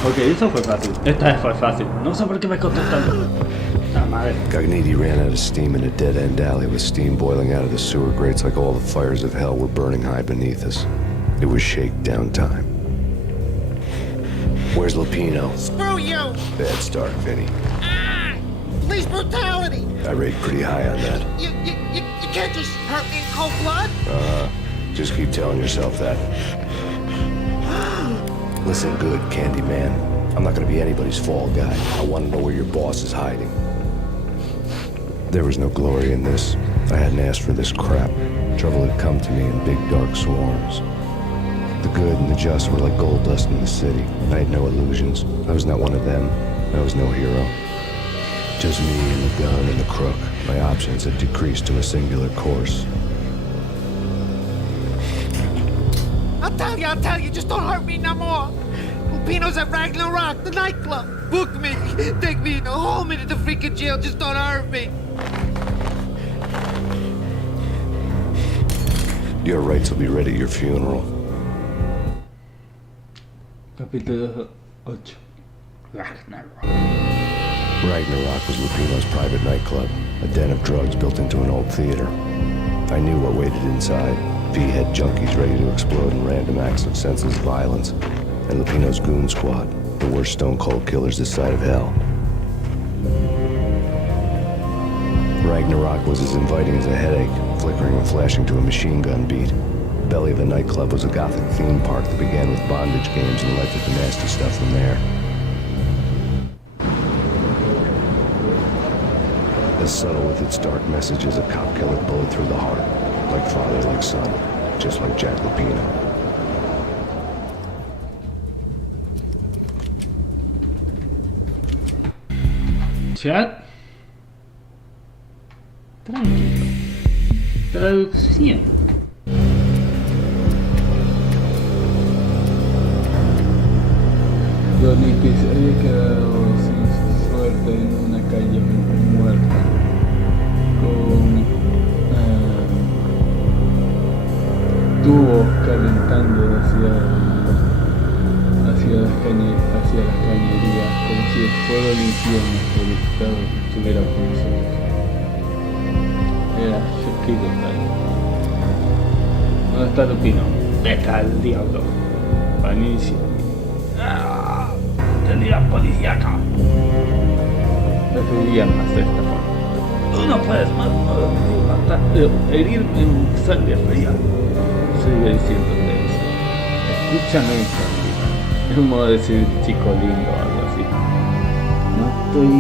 Ok, eso fue fácil. Esta vez fue fácil. No sé por qué me costó tanto. La madre. Gognitti ran out of steam in a dead-end alley with steam boiling out of the sewer grates like all the fires of hell were burning high beneath us. It was shakedown time. Where's Lupino? Screw you! Bad start, Vinny. Ah! Police brutality! I rate pretty high on that. You can't just hurt me in cold blood? Just keep telling yourself that. Listen good, Candyman. I'm not gonna be anybody's fall guy. I want to know where your boss is hiding. There was no glory in this. I hadn't asked for this crap. Trouble had come to me in big dark swarms. The good and the just were like gold dust in the city. I had no illusions. I was not one of them. I was no hero. Just me and the gun and the crook. My options had decreased to a singular course. I'll tell you, just don't hurt me no more. Lupino's at Ragnarok, the nightclub. Book me, take me, hold me to the freaking jail, just don't hurt me. Your rights will be ready at your funeral. Capítulo 8. Ragnarok. Ragnarok was Lupino's private nightclub, a den of drugs built into an old theater. I knew what waited inside. P-head junkies ready to explode in random acts of senseless violence, and Lupino's goon squad, the worst stone-cold killers this side of hell. Ragnarok was as inviting as a headache, flickering and flashing to a machine gun beat. The belly of the nightclub was a gothic theme park that began with bondage games and led to the nasty stuff from there. As subtle with its dark message as a cop killer bullet through the heart. Like father, like son, just like Jack Lupino. Chat. Tranquilo. Traducción. Johnny que se había quedado sin suerte en una calle muerta con tubos calentando hacia las cañerías como si el fuego del infierno el Estado estuviera con nosotros. Era Shokiro tal. ¿Dónde está Lupino? Vete al diablo. Panicio. Tenía policíaca. Preferiría más de esta forma. Tú no puedes herirme en sangre fría. Sigue diciéndote eso. Escúchame, Candy. Es un modo de decir chico lindo o algo así. No estoy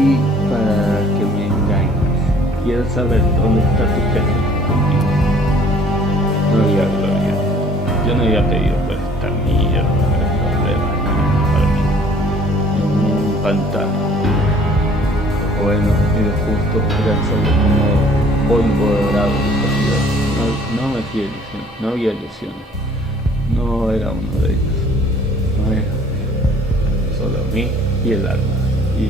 para que me engañes. Quiero saber dónde está tu jefe conmigo. No había gloria. Yo no había pedido por esta mierda de problemas para mí. En un pantano. Bueno, y de justo eran solo como polvo dorado de esta ciudad. No me hacía ilusiones, no había ilusiones. No era uno de ellos. No era. Solo mí y el alma. Y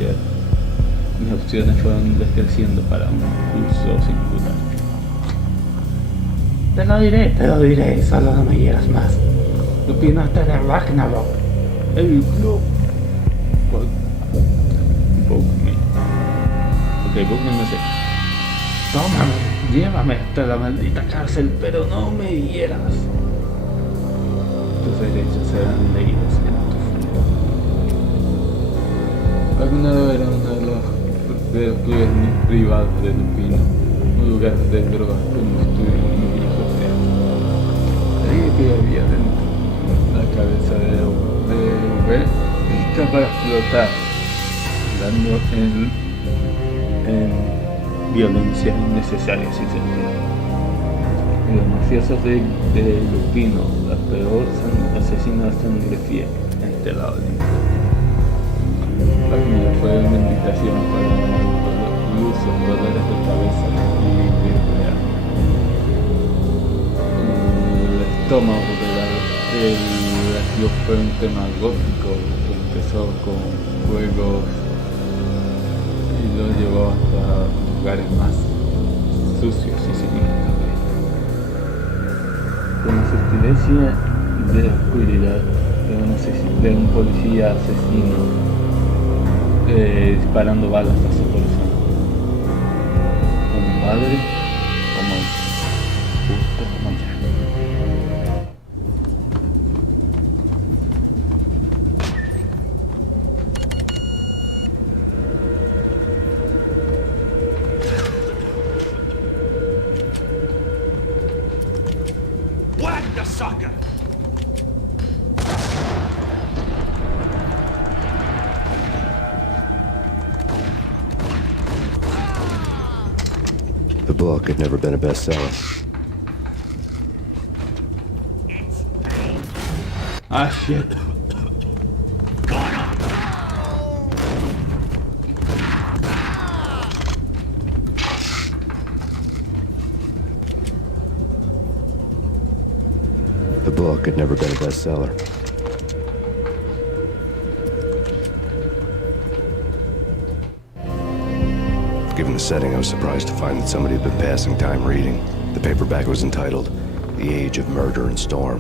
mis opciones fueron descreciendo para un curso singular. Te lo diré, solo no me hieras más. Lupino está en el Ragnarok. El club. Book me. Ok, book me no sé. Tómame, llévame hasta la maldita cárcel, pero no me hieras. Tus derechos serán leídos en tu futuro. Ragnarok era uno de los clubes privados de Lupino, un lugar de drogas como estudio en un viejo teatro. Ahí que había dentro la cabeza de V lista para explotar, dando en violencia innecesaria sin sentido. Los mafiosos de Lupino, la peor asesina de sangre fría en este lado del mundo. Wagner fue una invitación para luces, dolores de cabeza y diarrea. El estómago del ácido fue un tema gótico que empezó con juegos y lo llevó hasta lugares más sucios y siniestros. Con la sutileza de la oscuridad de un policía asesino disparando balas a su corazón. Un padre como él, justo como ya. Whack the sucker! The book had never been a bestseller. Ah, shit. The book had never been a bestseller. Given the setting, I was surprised to find that somebody had been passing time reading. The paperback was entitled The Age of Murder and Storm.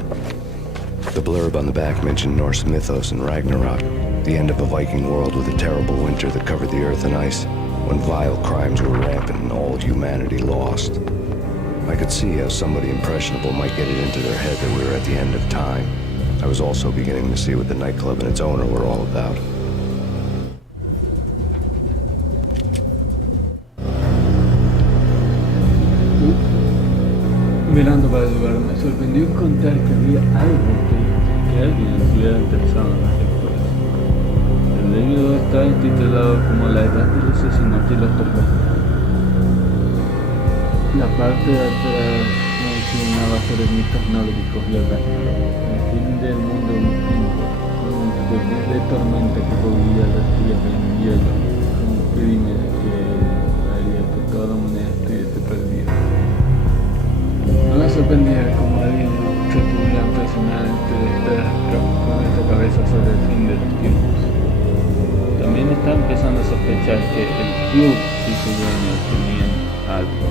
The blurb on the back mentioned Norse mythos and Ragnarok, the end of a Viking world with a terrible winter that covered the earth and ice, when vile crimes were rampant and all humanity lost. I could see how somebody impressionable might get it into their head that we were at the end of time. I was also beginning to see what the nightclub and its owner were all about. Mirando para el lugar, me sorprendió encontrar que había algo que alguien estuviera interesado en las lecturas. El libro está intitulado como La Edad del Asesinato y la Tormenta. La parte de atrás mencionaba sobre mitos nórdicos y el Ragnarok, el fin del mundo vikingo, con una terrible tormenta que cubría la tierra en hielo, con un crimen que haría que toda la humanidad estuviese perdida. No me sorprendía como alguien se pudiera impresionar con esta cabeza sobre el fin de los tiempos. También estaba empezando a sospechar que el club y su dueño tenían algo.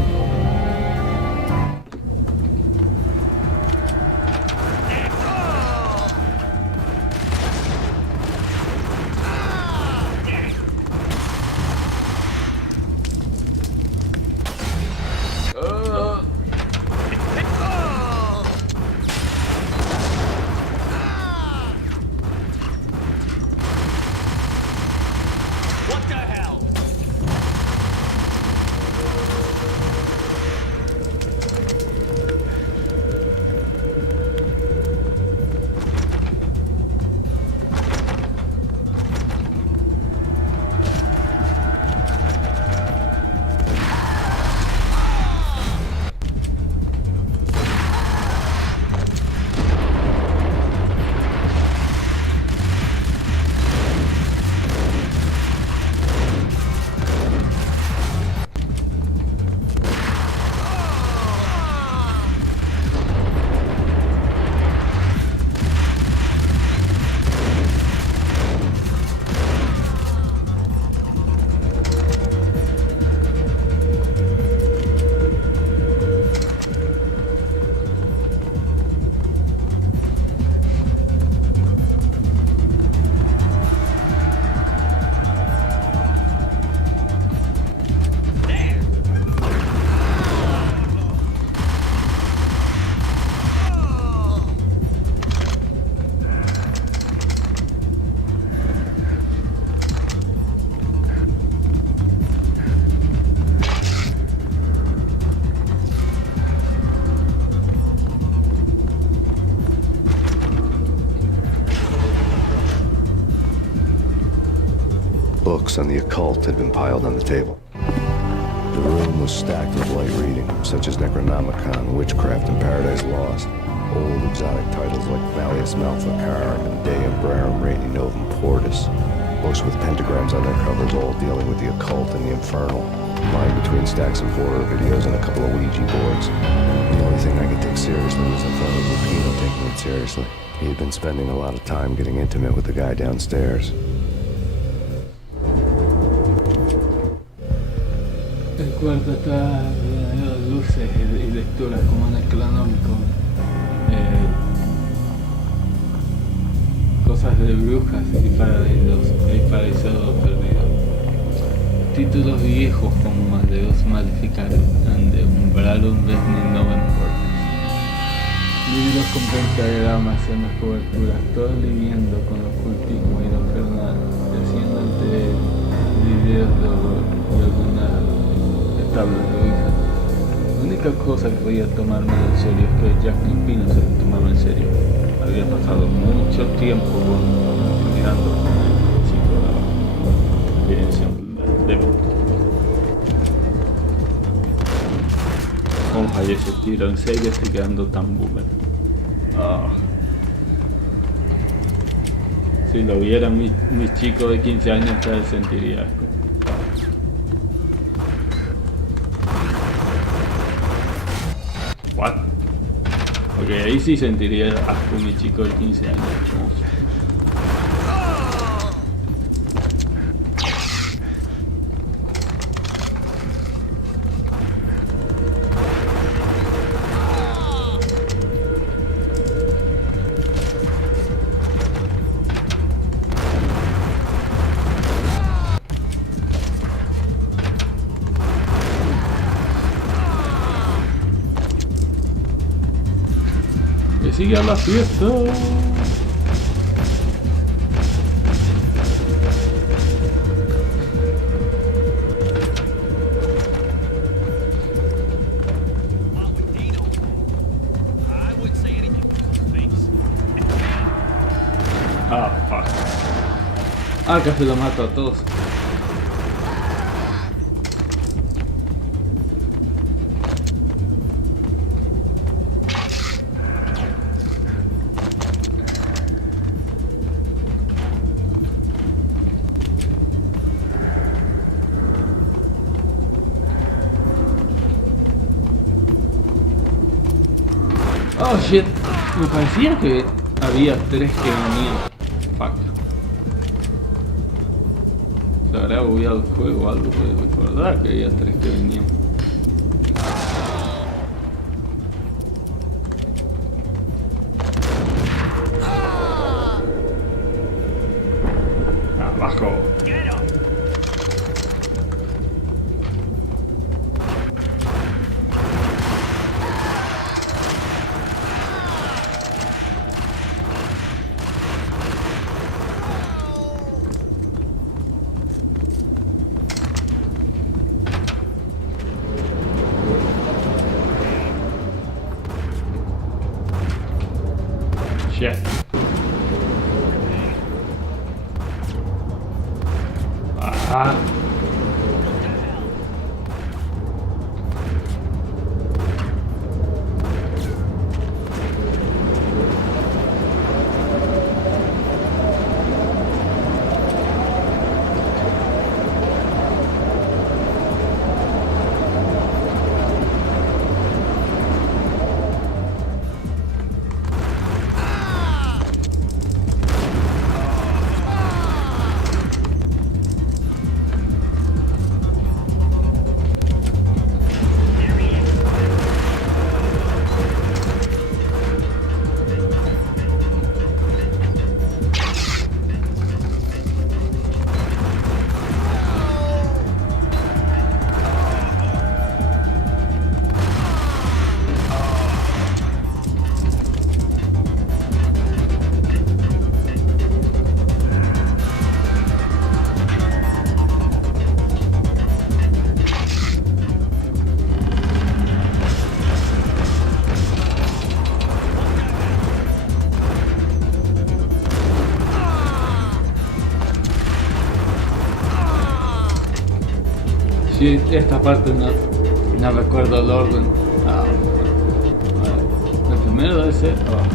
Books on the occult had been piled on the table. The room was stacked with light reading, such as Necronomicon, Witchcraft, and Paradise Lost. Old exotic titles like Malleus Maleficarum and De Umbrarum Rei Novum Portus. Books with pentagrams on their covers, all dealing with the occult and the infernal. Lying between stacks of horror videos and a couple of Ouija boards. The only thing I could take seriously was in front of Lupino taking it seriously. He had been spending a lot of time getting intimate with the guy downstairs. El cuarto está lleno de luces y lecturas como en el cronómico. Cosas de brujas y paraíso perdido. Títulos viejos como Maldeus Maleficarum and The Umbrarum Regnum Novum Portus. Libros con pentagramas en las coberturas, todos lidiando con el ocultismo y lo infernal, haciendo ante videos de horror y algunas tablas de Ouija. La única cosa que podía tomarme en serio es que Jack Lupino se lo tomaba en serio. Había pasado mucho tiempo mirando con el chico de experiencia de mundo. Ojalá ese tiro en serio estoy quedando tan boomer. Si lo viera mi chico de 15 años, tal sentiría asco. What? Ok, ahí sí sentiría asco mi chico de 15 años. Que siga la fiesta. Ah, fuck. Ah, casi lo mato a todos. Oh shit, me parecía que había 3 que venían. Fuck. Se habrá bugueado el juego o algo, pero recordar que había 3 que venían. Abajo. Shit. Ah. Sí, esta parte no No recuerdo el orden. El primero debe ser abajo.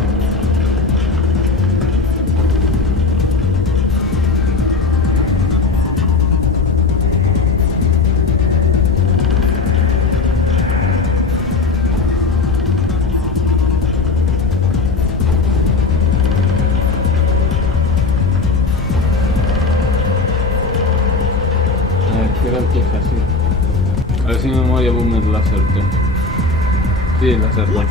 Creo que es así. A ver si mi memoria boomer la acertó. Sí, la acertó.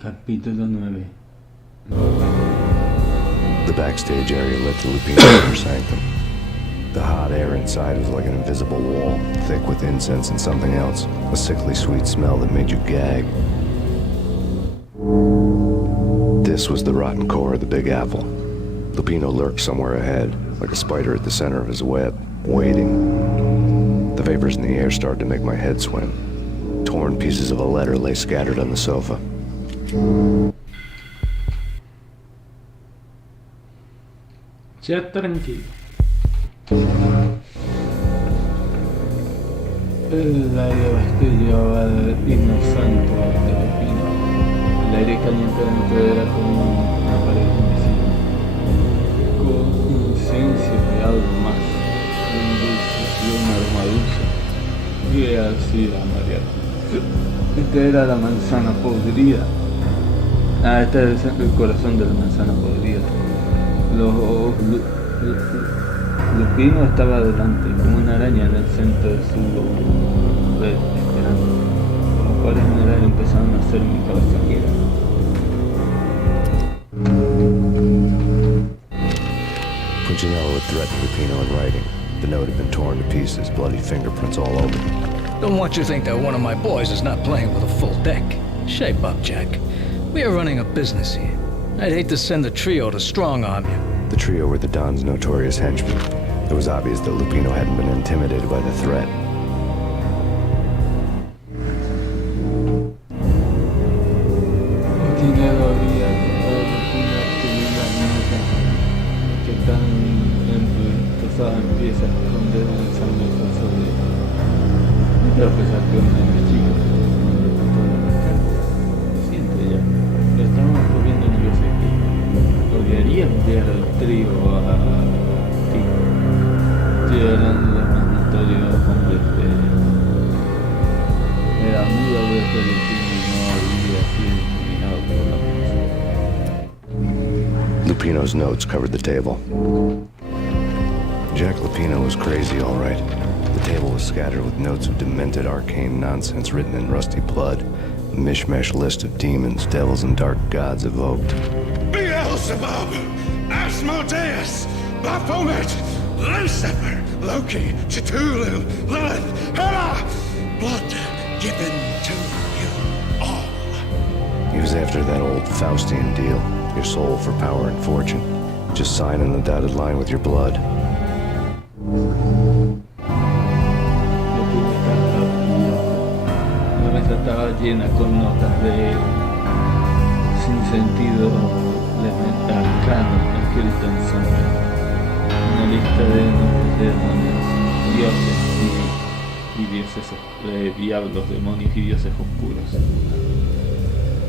Capítulo 9. The backstage area led to Lupino's inner sanctum. The hot air inside was like an invisible wall, thick with incense and something else, a sickly sweet smell that made you gag. This was the rotten core of the Big Apple. Lupino lurked somewhere ahead, like a spider at the center of his web, waiting. The vapors in the air started to make my head swim. Torn pieces of a letter lay scattered on the sofa. Ya tranquilo. El aire llevaba el himno santo de Lupino. El aire caliente dentro era como una pared invisible, con inocencia de algo más, de un dulce, de un aroma dulce, y así a Mariana. Esta era la manzana podrida. Este es el corazón de la manzana podrida. Lupino estaba delante, como una araña en el centro de su red, esperando. Los cuales en el aire empezaron a hacer mi cabeza quiera. Punchinello had threatened Lupino in writing. The note had been torn to pieces, bloody fingerprints all over it. Don't want you to think that one of my boys is not playing with a full deck. Shape up, Jack. We are running a business here. I'd hate to send the trio to strong-arm you. The trio were the Don's notorious henchmen. It was obvious that Lupino hadn't been intimidated by the threat. Punchinello había tratado de escribir la nota que tan pesada empieza a esconder el sangre el paso de... No creo que saque una de mis chicos. Siente ya. Estamos corriendo en el que odiaría enviar al trío a ti. Estoy hablando de los más notorios hombres de la muda de Pelotino y no había sido incriminado por la policía. Lupino's notes covered the table. Jack Lupino was crazy, all right. The table was scattered with notes of demented arcane nonsense written in rusty blood. A mishmash list of demons, devils, and dark gods evoked. Beelzebub, Asmodeus, Baphomet, Lucifer, Loki, Cthulhu, Lilith, Hela, blood given to you all. He was after that old Faustian deal, your soul for power and fortune. Just sign in the dotted line with your blood. La mesa estaba llena con notas de sin sentido arcano escrito en sangre. Una lista de nombres de demonios, dioses y diablos, demonios y dioses oscuros.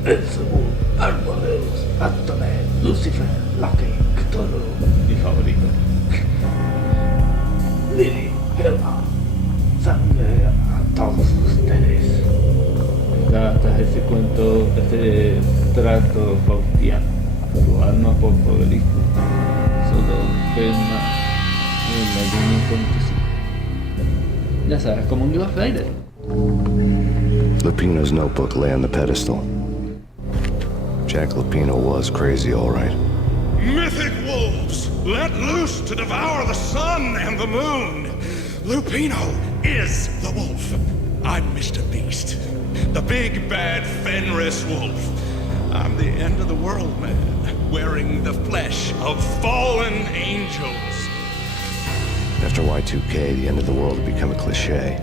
Belzebub, Arboreus, Atonet, Lucifer, Loki, Cthulhu, mi favorito. Lily, Hela, sangre a todos ustedes. Hasta ese cuento, ese trato faustiano, su alma por poderismo, solo pena en la línea con tu. Ya sabes, como un Ghost Rider. Lupino's notebook lay on the pedestal. Jack Lupino was crazy, all right. Mythic wolves, let loose to devour the sun and the moon. Lupino is the wolf. I'm Mr. Beast, the big bad Fenris wolf. I'm the end of the world man, wearing the flesh of fallen angels. After Y2K, the end of the world had become a cliche.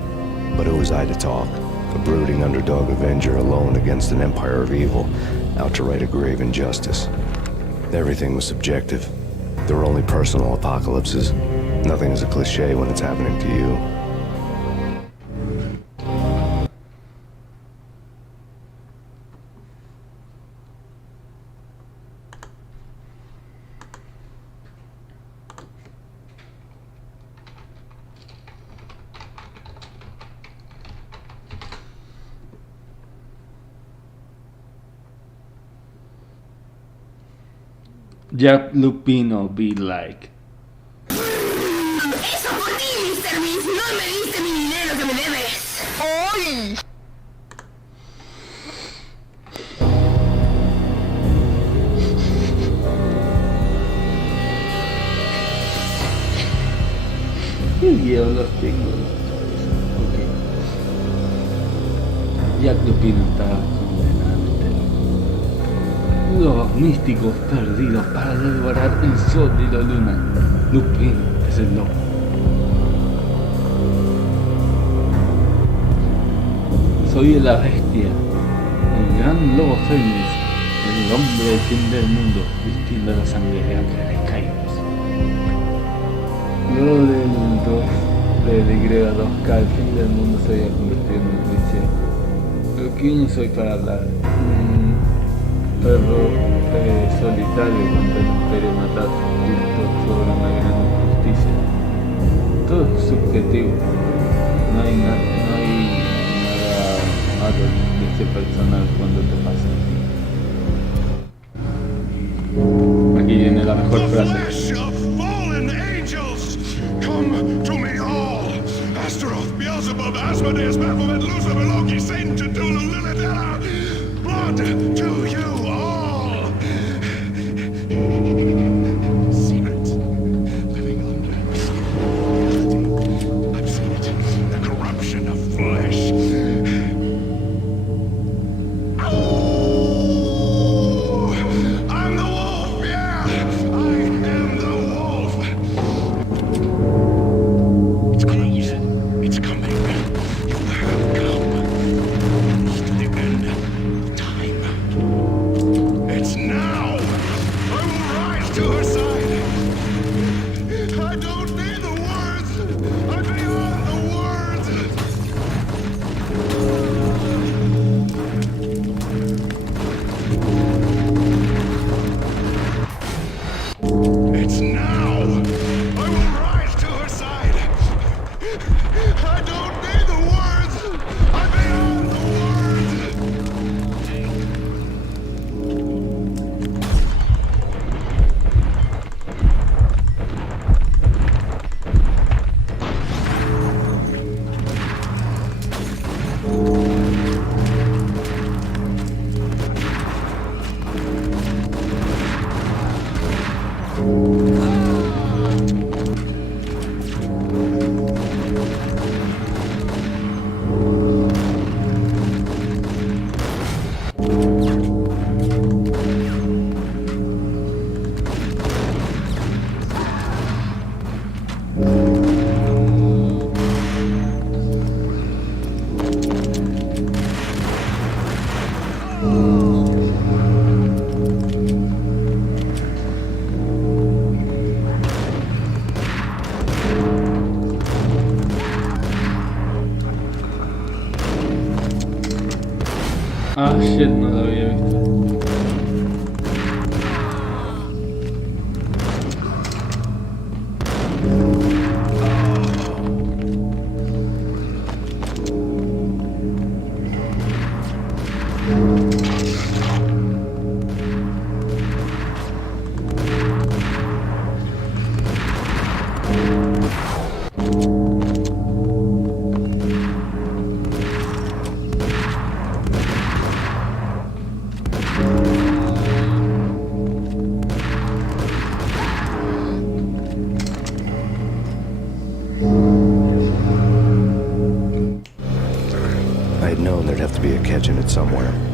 But who was I to talk? A brooding underdog avenger alone against an empire of evil, out to right a grave injustice. Everything was subjective. There were only personal apocalypses. Nothing is a cliche when it's happening to you. Jack Lupino be like. ¡Eso por ti, Mr. Beast! ¡No me diste mi dinero que me debes! ¡Ay! ¿Qué diablos tengo en la cabeza? Ok. Jack Lupino estaba condenante. Los místicos perdidos para devorar el sol y la luna. Lupino es el lobo. Soy la bestia, el gran lobo fénix, el hombre del fin del mundo, vistiendo la sangre de ángeles caídos. Luego del 2 de Y2K, el fin del mundo se había convertido en un cliché. Pero ¿quién soy para hablar? Perro solitario contra el imperio matar justo sobre una gran injusticia. Todo es subjetivo. No hay nada malo de ese personal cuando te pasa. Aquí viene la mejor frase. Come to me all! Astaroth, Beelzebub, Asmodeus, Baphomet, Lucifer, Loki, Satan, Cthulhu, Lilith, blood to you all! Secret, living under reality. I've seen it, the corruption of flesh. Oh, I'm the wolf, yeah! I am the wolf! It's close. It's coming. You have come. It's the end of time. It's now. I will rise to her side. I don't need the words. I'm beyond the words. It's now. I will rise to her side. I don't need the words. I'm beyond the Ah, shit, no lo había visto.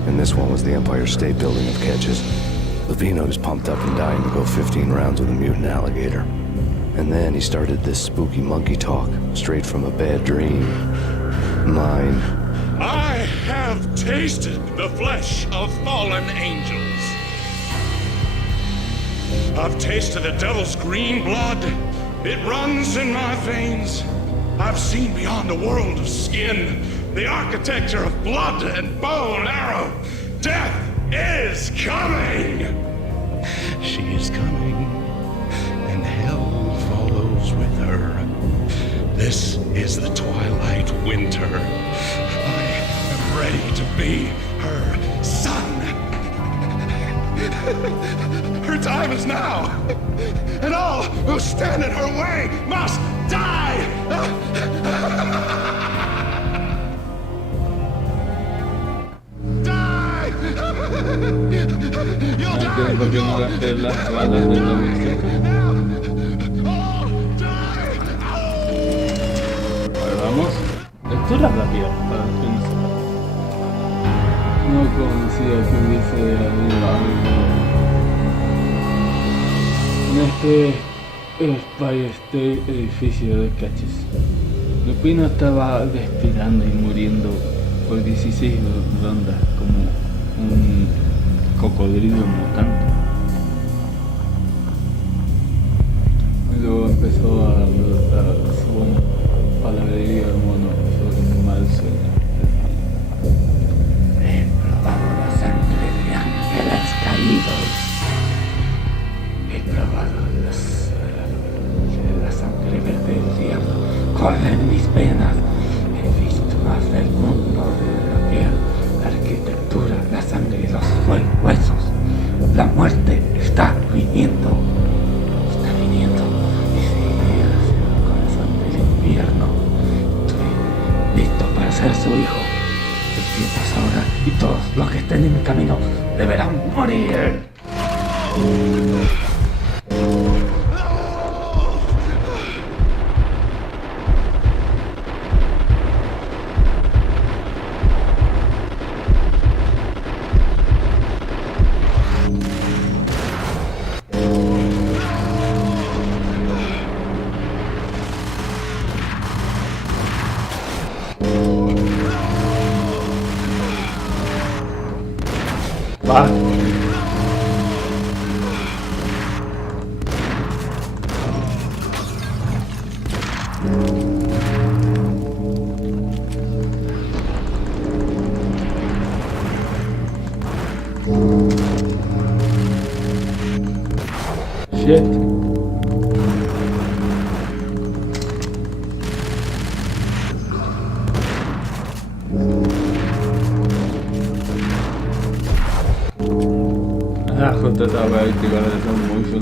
and this one was the Empire State Building of catches. Lupino's pumped up and dying to go 15 rounds with a mutant alligator. And then he started this spooky monkey talk, straight from a bad dream. Mine. I have tasted the flesh of fallen angels. I've tasted the devil's green blood. It runs in my veins. I've seen beyond the world of skin, the architecture of blood and bow and arrow. Death is coming! She is coming, and hell follows with her. This is the twilight winter. I am ready to be her son. Her time is now, and all who stand in her way must die! Die! You'll die! Vamos. Lectura rápida para los que no sepan. No conocía que hubiese habido algo en este Empire State edificio de caches. Lupino estaba respirando y muriendo por 16 rondas como un cocodrilo mutante. Y luego empezó a su palabrería de mono sobre el mal sueño. He probado la sangre de ángeles caídos. He probado la sangre verde del diablo. Corre en mis venas. He visto más del mundo de la piel, la arquitectura, la sangre y los huesos. La muerte está viniendo. Está viniendo. Y si con la sangre del invierno, estoy listo para ser su hijo. El tiempo es ahora y todos los que estén en mi camino deberán morir. Va. Shit. Ah, justo estaba ahí que iban a hacer mucho.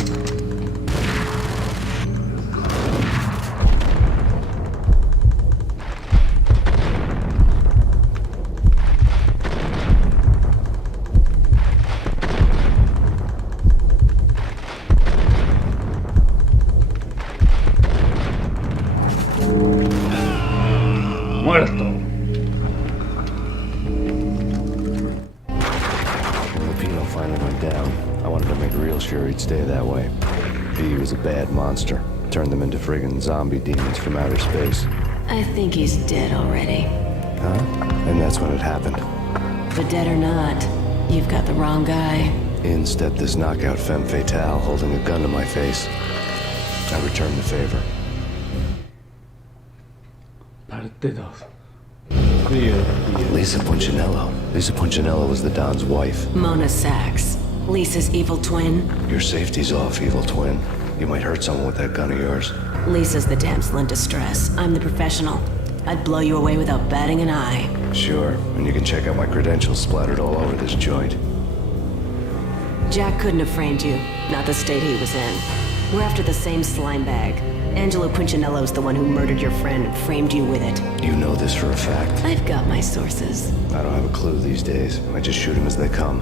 Muerto. Lupino finally went down. I wanted to make real sure he'd stay that way. He was a bad monster. Turned them into friggin' zombie demons from outer space. I think he's dead already. Huh? And that's when it happened. But dead or not, you've got the wrong guy. In stepped this knockout femme fatale holding a gun to my face. I returned the favor. Parte 2. Lisa Punchinello. Lisa Punchinello was the Don's wife. Mona Sachs, Lisa's evil twin. Your safety's off, evil twin. You might hurt someone with that gun of yours. Lisa's the damsel in distress. I'm the professional. I'd blow you away without batting an eye. Sure, and you can check out my credentials splattered all over this joint. Jack couldn't have framed you, not the state he was in. We're after the same slime bag. Angelo Punchinello's the one who murdered your friend and framed you with it. You know this for a fact. I've got my sources. I don't have a clue these days. I just shoot them as they come.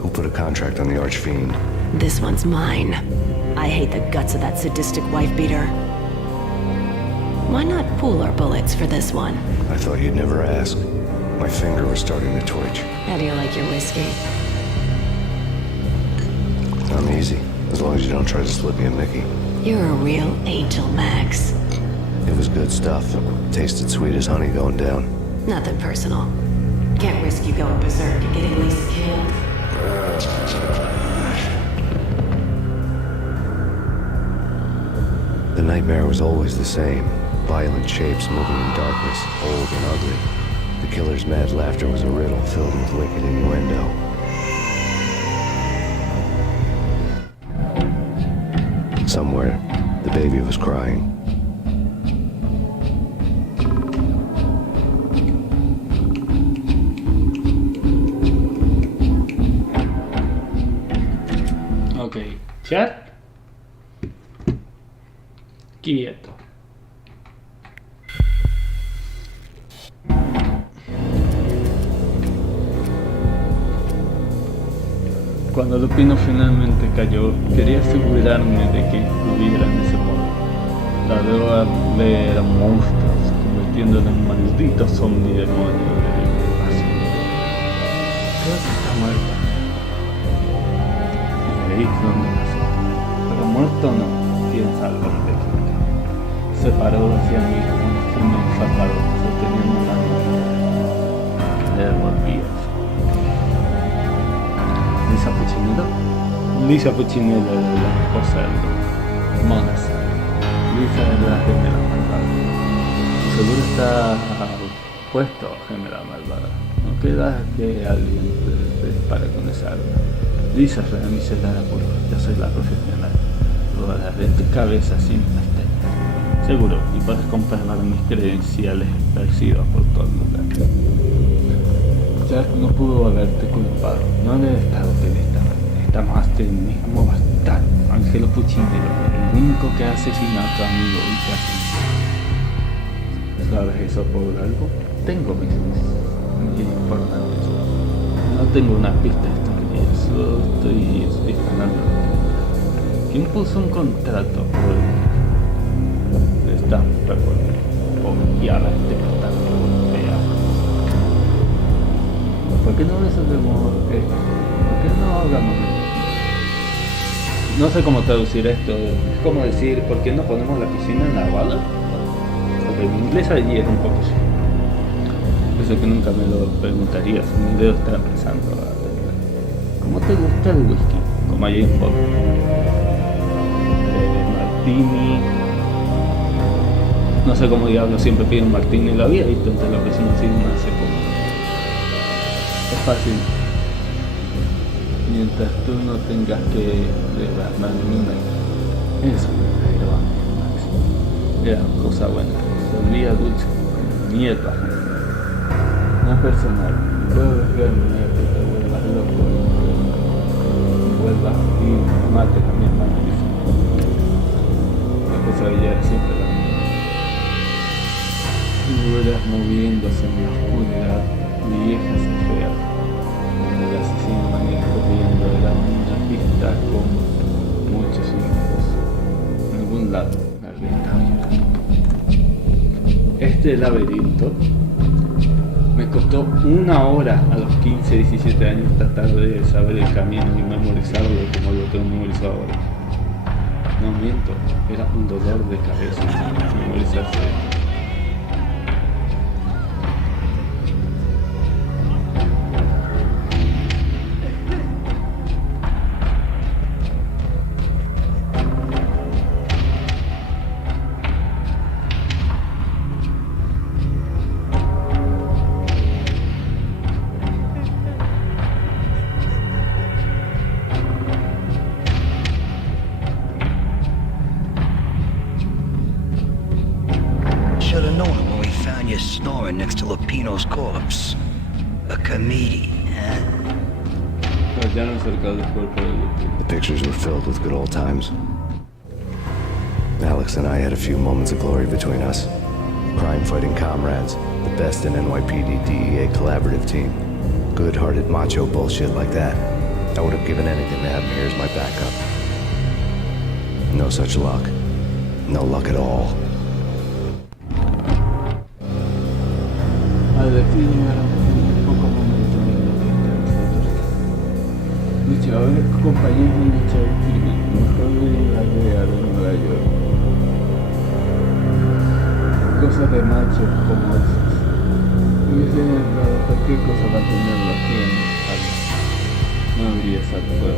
Who put a contract on the Archfiend? This one's mine. I hate the guts of that sadistic wife-beater. Why not pool our bullets for this one? I thought you'd never ask. My finger was starting to twitch. How do you like your whiskey? I'm easy, as long as you don't try to slip me a Mickey. You're a real angel, Max. It was good stuff. Tasted sweet as honey going down. Nothing personal. Can't risk you going berserk and getting Lisa killed. The nightmare was always the same. Violent shapes moving in darkness, old and ugly. The killer's mad laughter was a riddle filled with wicked innuendo. Somewhere, the baby was crying. Ok, chat. Quieto. Cuando Lupino finalmente cayó, quería asegurarme de que estuviera en ese modo. La droga ver a monstruos, convirtiéndolo en maldito zombie demonio de espacio. Creo que está muerta. Y ahí es donde pasó. Pero muerto no, piensa el hombre. Se paró hacia mí como si me enfadado, sosteniendo una mano. Le devolví eso. Lisa Puccinello de la esposa del Monas. Lisa es la gemela malvada. Seguro está puesto gemela malvada. No queda que alguien te dispare con esa arma. Lisa es la miserada pura. Yo soy la profesional. Rodaré de tu cabeza sin pestañas. Seguro, y puedes comprobar mis credenciales esparcidos por todo el lugar. Jack no pudo haberte culpado. No han estado que esta más del mismo bastardo, Angelo Puccinello, el único que ha asesinado a tu amigo y casi. ¿Sabes eso por algo? Tengo mis importantes. No tengo una pista de eso, estoy disparando. ¿Quién puso un contrato por esta por guiar a este bastardo golpeado? ¿Por qué no resolvemos esto? ¿Por qué no hablamos de esto? No sé cómo traducir esto. Es como decir, ¿por qué no ponemos la piscina en la bala? Porque mi inglés allí es un poco así. Eso que nunca me lo preguntarías. Mi dedo está empezando a terminar. ¿Cómo te gusta el whisky? Como a James Bond. Martini. No sé cómo diablos siempre piden martini. Lo había visto entre los vecinos así no sé cómo. Es fácil. Mientras tú no tengas que derramar ninguna. Eso era cosa buena. Se olía dulce, mierda. No es personal. Puedo desviarme que te vuelvas loco y vuelvas y mates a mi hermana. La pesadilla era siempre la misma. Figuras moviéndose en la oscuridad, viejas y feas. El asesino maníaco corriendo era una pista con muchos hijos. En algún lado, alguien estaba llorando. Este laberinto me costó 1 hora a los 15, 17 años tratar de saber el camino y memorizarlo como lo tengo memorizado ahora. No miento, era un dolor de cabeza memorizarse. Should have known it when we found you snoring next to Lupino's corpse. A comedian, huh? The pictures were filled with good old times. Alex and I had a few moments of glory between us. Crime-fighting comrades, the best in NYPD DEA collaborative team. Good-hearted macho bullshit like that. I would have given anything to have him here as my backup. No such luck. No luck at all. Al destino Luchadores compañeros de lucha del crimen, mejor de la aldea de Nueva York. Cosas de machos como esas. Hubiese dado cualquier cosa para tenerlo aquí en mi espalda. No habría salto.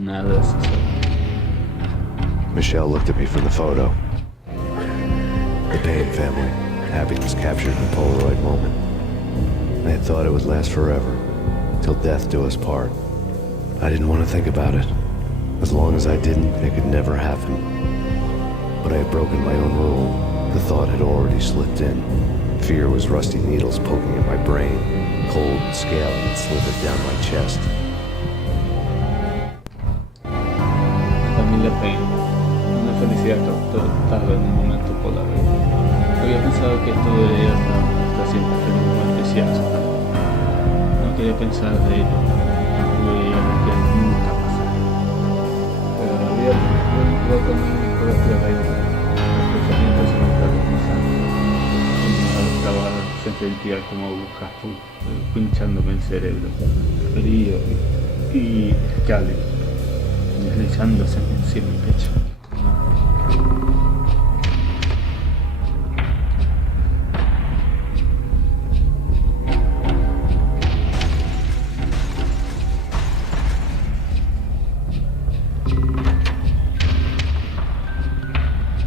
Nada se sabe. Michelle looked at me from the photo. The Payne family. Happiness captured in a Polaroid moment. I had thought it would last forever, till death do us part. I didn't want to think about it. As long as I didn't, it could never happen. But I had broken my own rule. The thought had already slipped in. Fear was rusty needles poking at my brain, cold and scaly and slithered down my chest. Familia Payne. Una felicidad captada en un momento Polaroid. Había pensado que esto debería estar hasta siempre teniendo un entusiasmo. No quería pensar de ello. No veía que nunca pasara. Pero había roto mi propia regla. Los pensamientos se me estaban usando. Estaba se sentía como agujas pinchándome el cerebro. Frío y cálido. Deslizándose hacia mi pecho.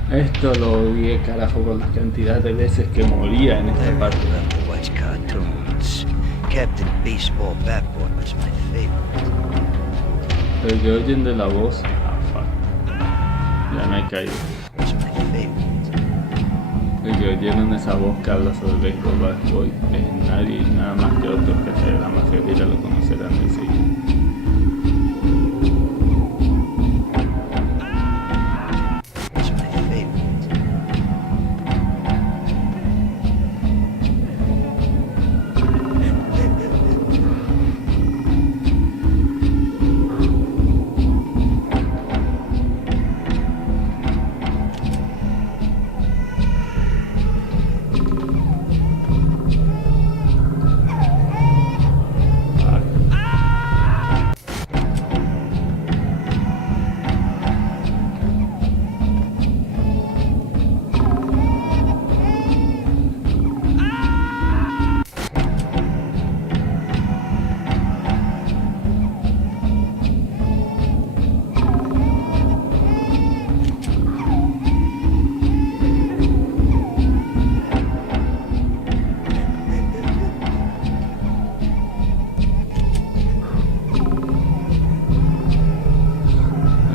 Esto lo odié, carajo, con la cantidad de veces que moría en esta parte. Watch cartoons. Captain Baseball Bat Boy was my favorite. Pero que oyen de la voz, fuck. Ya me he caído. El que oyeron esa voz que habla sobre Baseball Bat Boy es nadie, nada más que otro jefe de la mafia, que ya lo conocerán enseguida.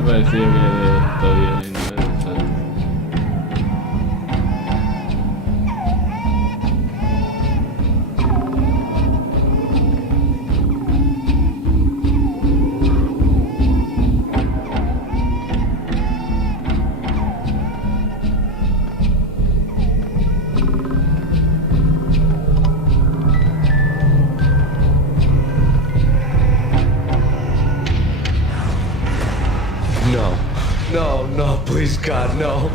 Parecía que todavía interesante. No. No, no, please, God, no.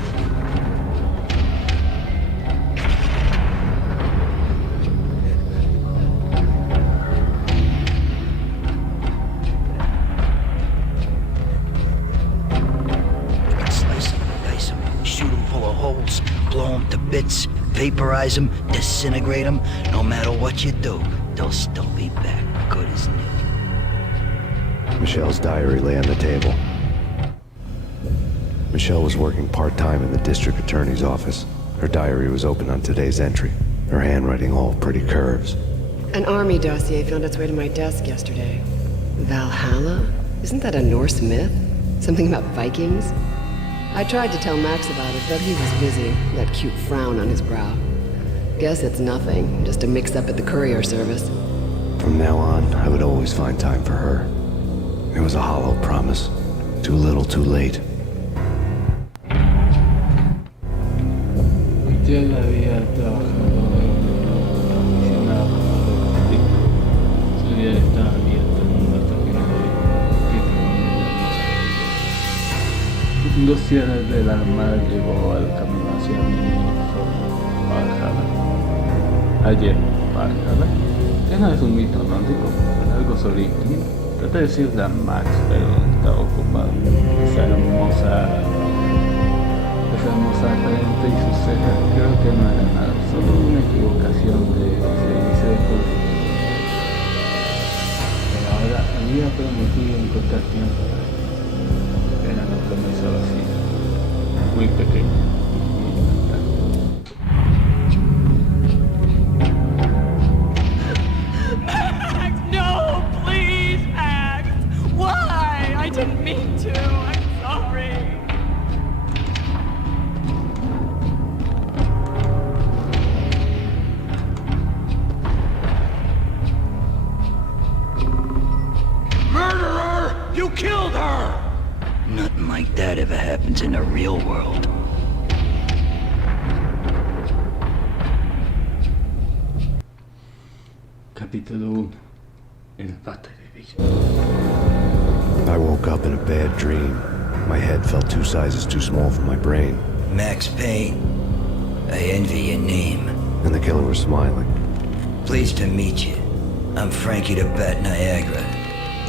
Slice him, dice him, shoot him full of holes, blow him to bits, vaporize him, disintegrate him. No matter what you do, they'll still be back, good as new. Michelle's diary lay on the table. Michelle was working part-time in the district attorney's office. Her diary was open on today's entry, her handwriting all pretty curves. An army dossier found its way to my desk yesterday. Valhalla? Isn't that a Norse myth? Something about Vikings? I tried to tell Max about it, but he was busy, that cute frown on his brow. Guess it's nothing, just a mix-up at the courier service. From now on, I would always find time for her. It was a hollow promise. Too little, too late. Yo la había trabajado aficionado su vida estaba abierta en un hasta que no lo un dossier de la armada llegó al camino hacia mi uniforme Valhalla. Ayer, Valhalla. Que no es un mito nórdico, es algo sobre inclino. Traté de decirle a Max, pero estaba ocupado. Esa hermosa frente y sus cejas creo que no era nada, solo una equivocación de servicio de público. Pero ahora había prometido encontrar tiempo para él. Era una promesa vacía, muy pequeña. Max, no, please, Max. Why? I didn't mean to. I'm sorry. Murderer! You killed her! Nothing like that ever happens in the real world. Capítulo 1. El bate de Víctor. I woke up in a bad dream. My head felt 2 sizes too small for my brain. Max Payne. I envy your name. And the killer was smiling. Pleased to meet you. I'm Frankie the Bat Niagara.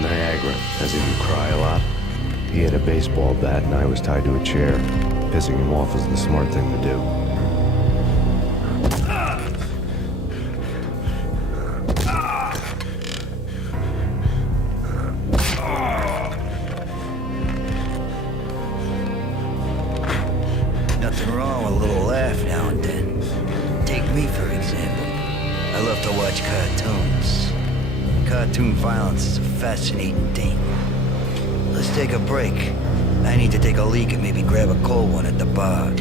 Niagara, as in you cry a lot. He had a baseball bat and I was tied to a chair. Pissing him off was the smart thing to do. Nothing wrong with a little laugh now and then. Take me, for example. I love to watch cartoons. Cartoon violence is a fascinating thing. Let's take a break. I need to take a leak and maybe grab a cold one at the bar.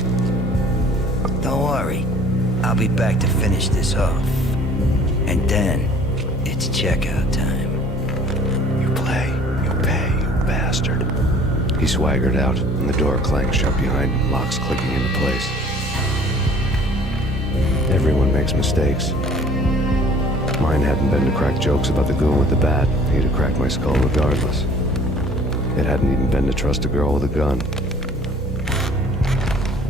Don't worry. I'll be back to finish this off. And then, it's checkout time. You play, you pay, you bastard. He swaggered out, and the door clanged shut behind him, locks clicking into place. Everyone makes mistakes. Mine hadn't been to crack jokes about the goon with the bat. He'd have cracked my skull regardless. It hadn't even been to trust a girl with a gun.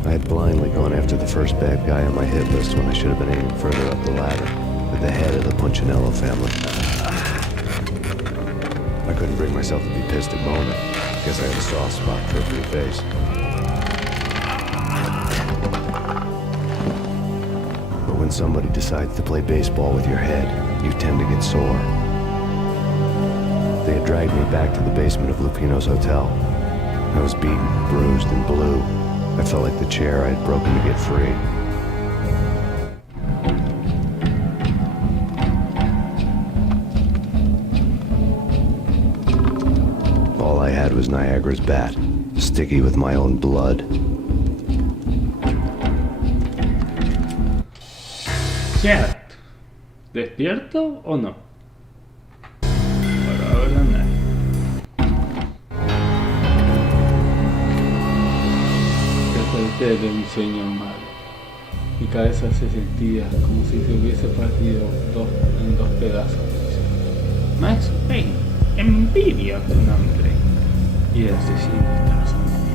I had blindly gone after the first bad guy on my hit list when I should have been aiming further up the ladder, with the head of the Punchinello family. I couldn't bring myself to be pissed at Mona. Guess I had a soft spot for her pretty face. But when somebody decides to play baseball with your head, you tend to get sore. They had dragged me back to the basement of Lupino's hotel. I was beaten, bruised, and blue. I felt like the chair I had broken to get free. All I had was Niagara's bat, sticky with my own blood. Chat, ¿despierto o no? Por ahora no. Desperté de mi sueño malo. Mi cabeza se sentía como si se hubiese partido en dos pedazos. Max Payne, envidia tu nombre. Y el asesino estaba sonriendo.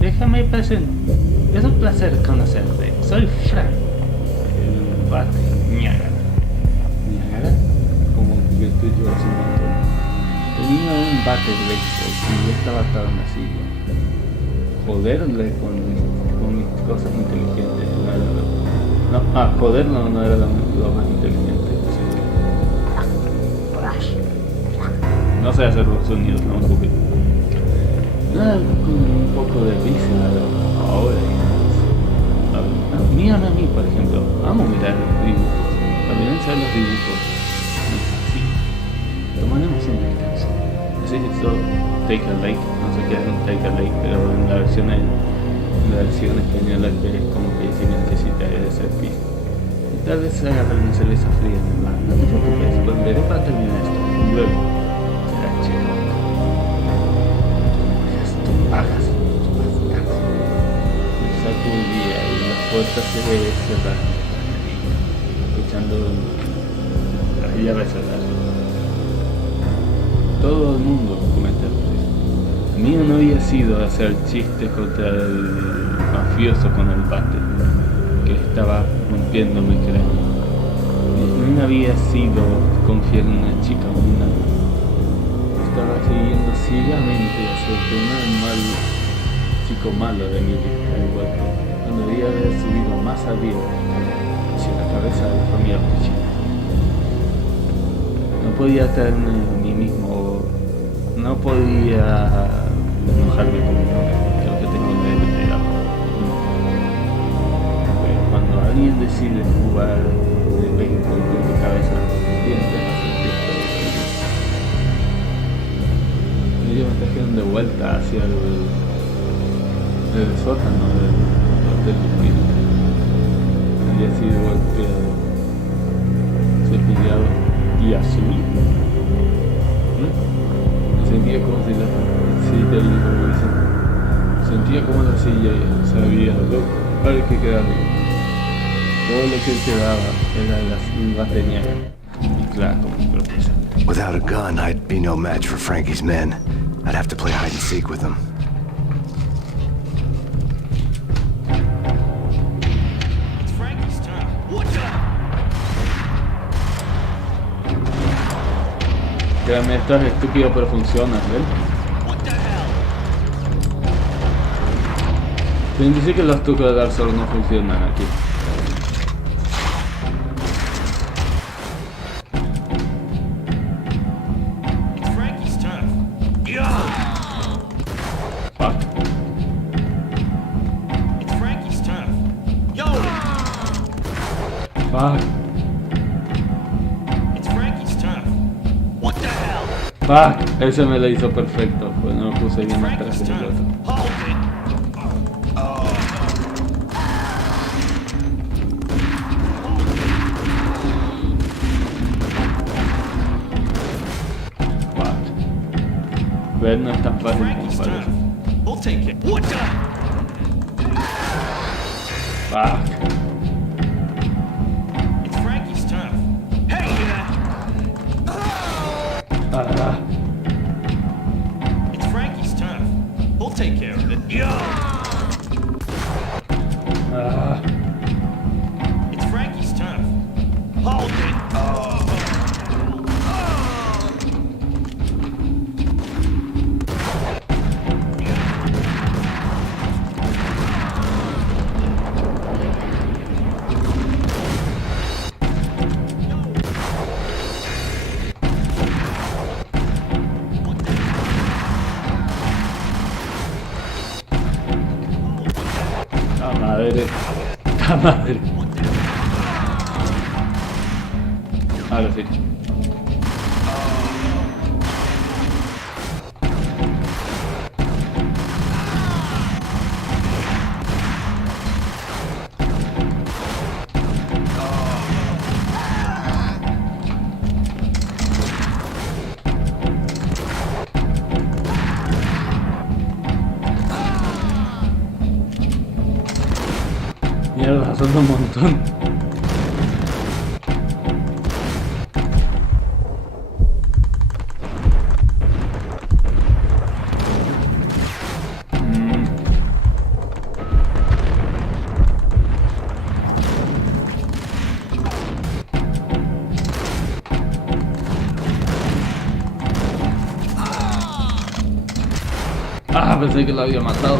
Déjame presentar. Es un placer conocerte. Soy Frank, el bate Niagara. ¿Niagara? Como que tú y yo hace un montón. Tenía un bate de béisbol y yo estaba atado en la silla. Joderle con mis cosas inteligentes joderlo no era lo más inteligente. No sé hacer los sonidos, no me ocupé. Nada con un poco de risa ahora. Mírame a mí, por ejemplo. Amo mirar los dibujos. La violencia de los dibujos me fascina. Tomaremos un descanso. Necesito Take a Lake. No sé qué es un Take a Lake, pero en la versión española es como que dice que necesita ese pis. Y tal vez agarrar una cerveza fría en el mar. No te preocupes, volveré para terminar esto. Y luego será chido. Tú pagas tus bastardos. Sacudía y las puertas se cerraron, escuchando las llaves cerrar. Todo el mundo comete errores. El mío no había sido hacer chistes contra el mafioso con el bate que estaba rompiendo mi cráneo. Mi también había sido confiar en una chica una. Estaba siguiendo ciegamente a su mal chico malo de mi lista, igual cuando debía haber subido más arriba hacia la cabeza de la familia Puccini. No podía traerme a mí mismo, no podía enojarme con mi nombre, creo que tengo que retirarlo. Pero cuando alguien decide jugar de béisbol con tu cabeza, siempre a sentir todo feliz. Ellos me trajeron de vuelta hacia el sótano del hotel Lupino. Había sido golpeado, cepillado y azul. Me sentía como si la silla, como dicen, sentía como la silla se había roto, para que quedara bien. Todo lo que quedaba era la batería y claro, como propia sangre. Without a gun, I'd be no match for Frankie's men. I'd have to play hide and seek with them. It's Frankie's turn. What the? Créanme, esto es estúpido pero funciona, ¿ven? Tienen que decir que los trucos de Dark Souls no funcionan aquí. It's Frankie's turn. Fuck. It's Frankie's turn. Yo! Fuck. It's Frankie's turn. What the hell? Fuck. Ese me lo hizo perfecto, pues no lo puse bien atrás del otro. Hold it. Ver, no es tan fácil como parece. We'll take it. What the? Fuck. It's Frankie's turn. Hey! It's Frankie's turn. We'll take care of it. Yo! It's Frankie's turn. Hold it. Madre. ¡La madre! Ahora sí. Mierda, son un montón. Ah, pensé que lo había matado.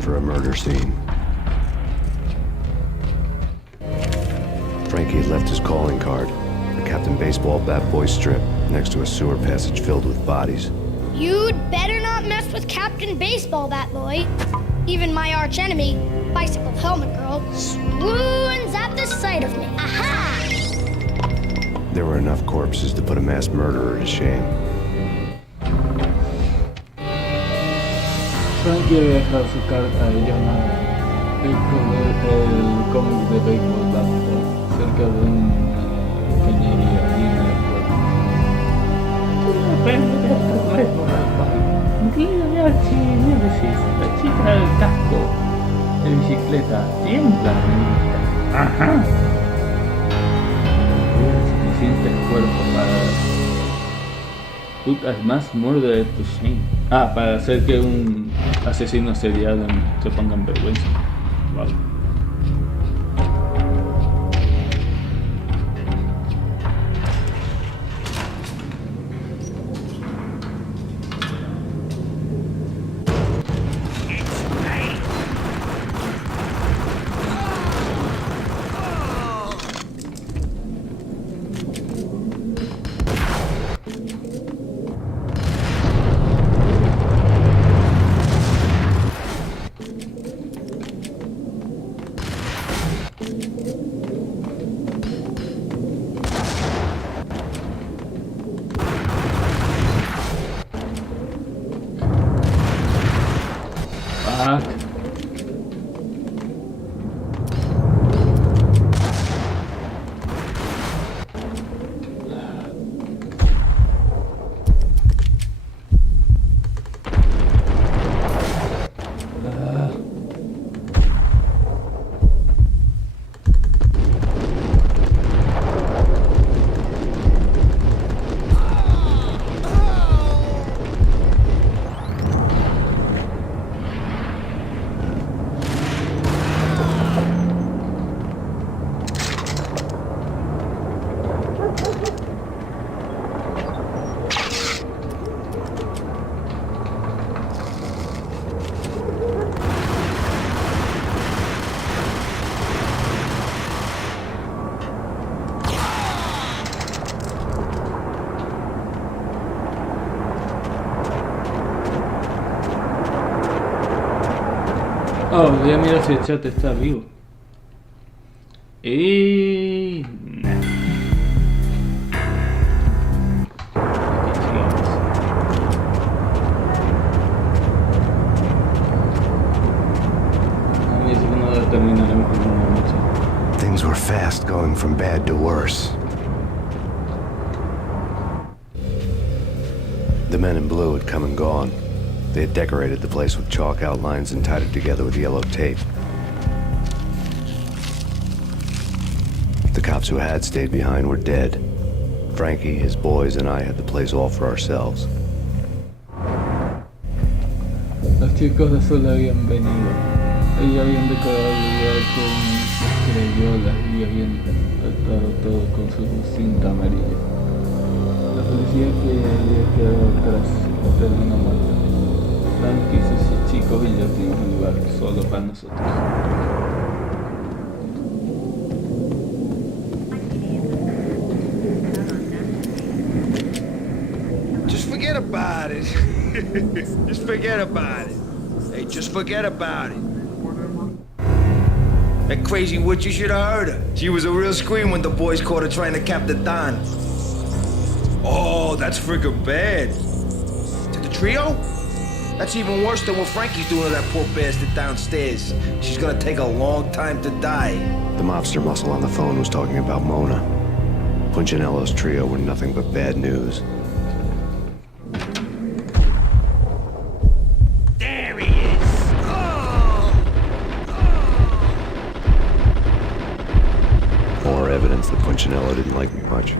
For a murder scene. Frankie had left his calling card, a Captain Baseball bat boy strip, next to a sewer passage filled with bodies. You'd better not mess with Captain Baseball Bat Boy. Even my arch enemy, Bicycle Helmet Girl, swoons at the sight of me. Aha! There were enough corpses to put a mass murderer to shame. Frankie había dejado su carta llamada el cómic de béisbol Baseball cerca de una cañería y en el pueblo. Tú depende de tu béisbol, incluye al chile, decís, la chica del casco de bicicleta tiembla. Ajá. Suficientes cuerpos para put as mass murder to shame. Para hacer que un asesino serial se ponga en vergüenza. Wow. Voy a mirar si el chat está vivo. Things were fast going from bad to worse. The men in blue had come and gone. They had decorated the place with chalk outlines and tied it together with yellow tape. The cops who had stayed behind were dead. Frankie, his boys, and I had the place all for ourselves. Los chicos de azul habían venido. Ellos habían decorado el lugar con crayolas y habían atado todo con su cinta amarilla. La policía que había quedado atrás de una muerte. Frankie, ese chico y yo teníamos un lugar solo para nosotros. Just forget about it. Just forget about it. Hey, just forget about it. That crazy witch, you should have heard her. She was a real scream when the boys caught her trying to cap the Don. Oh, that's friggin' bad. To the trio? That's even worse than what Frankie's doing to that poor bastard downstairs. She's gonna take a long time to die. The mobster muscle on the phone was talking about Mona. Punchinello's trio were nothing but bad news. There he is! More evidence that Punchinello didn't like me much.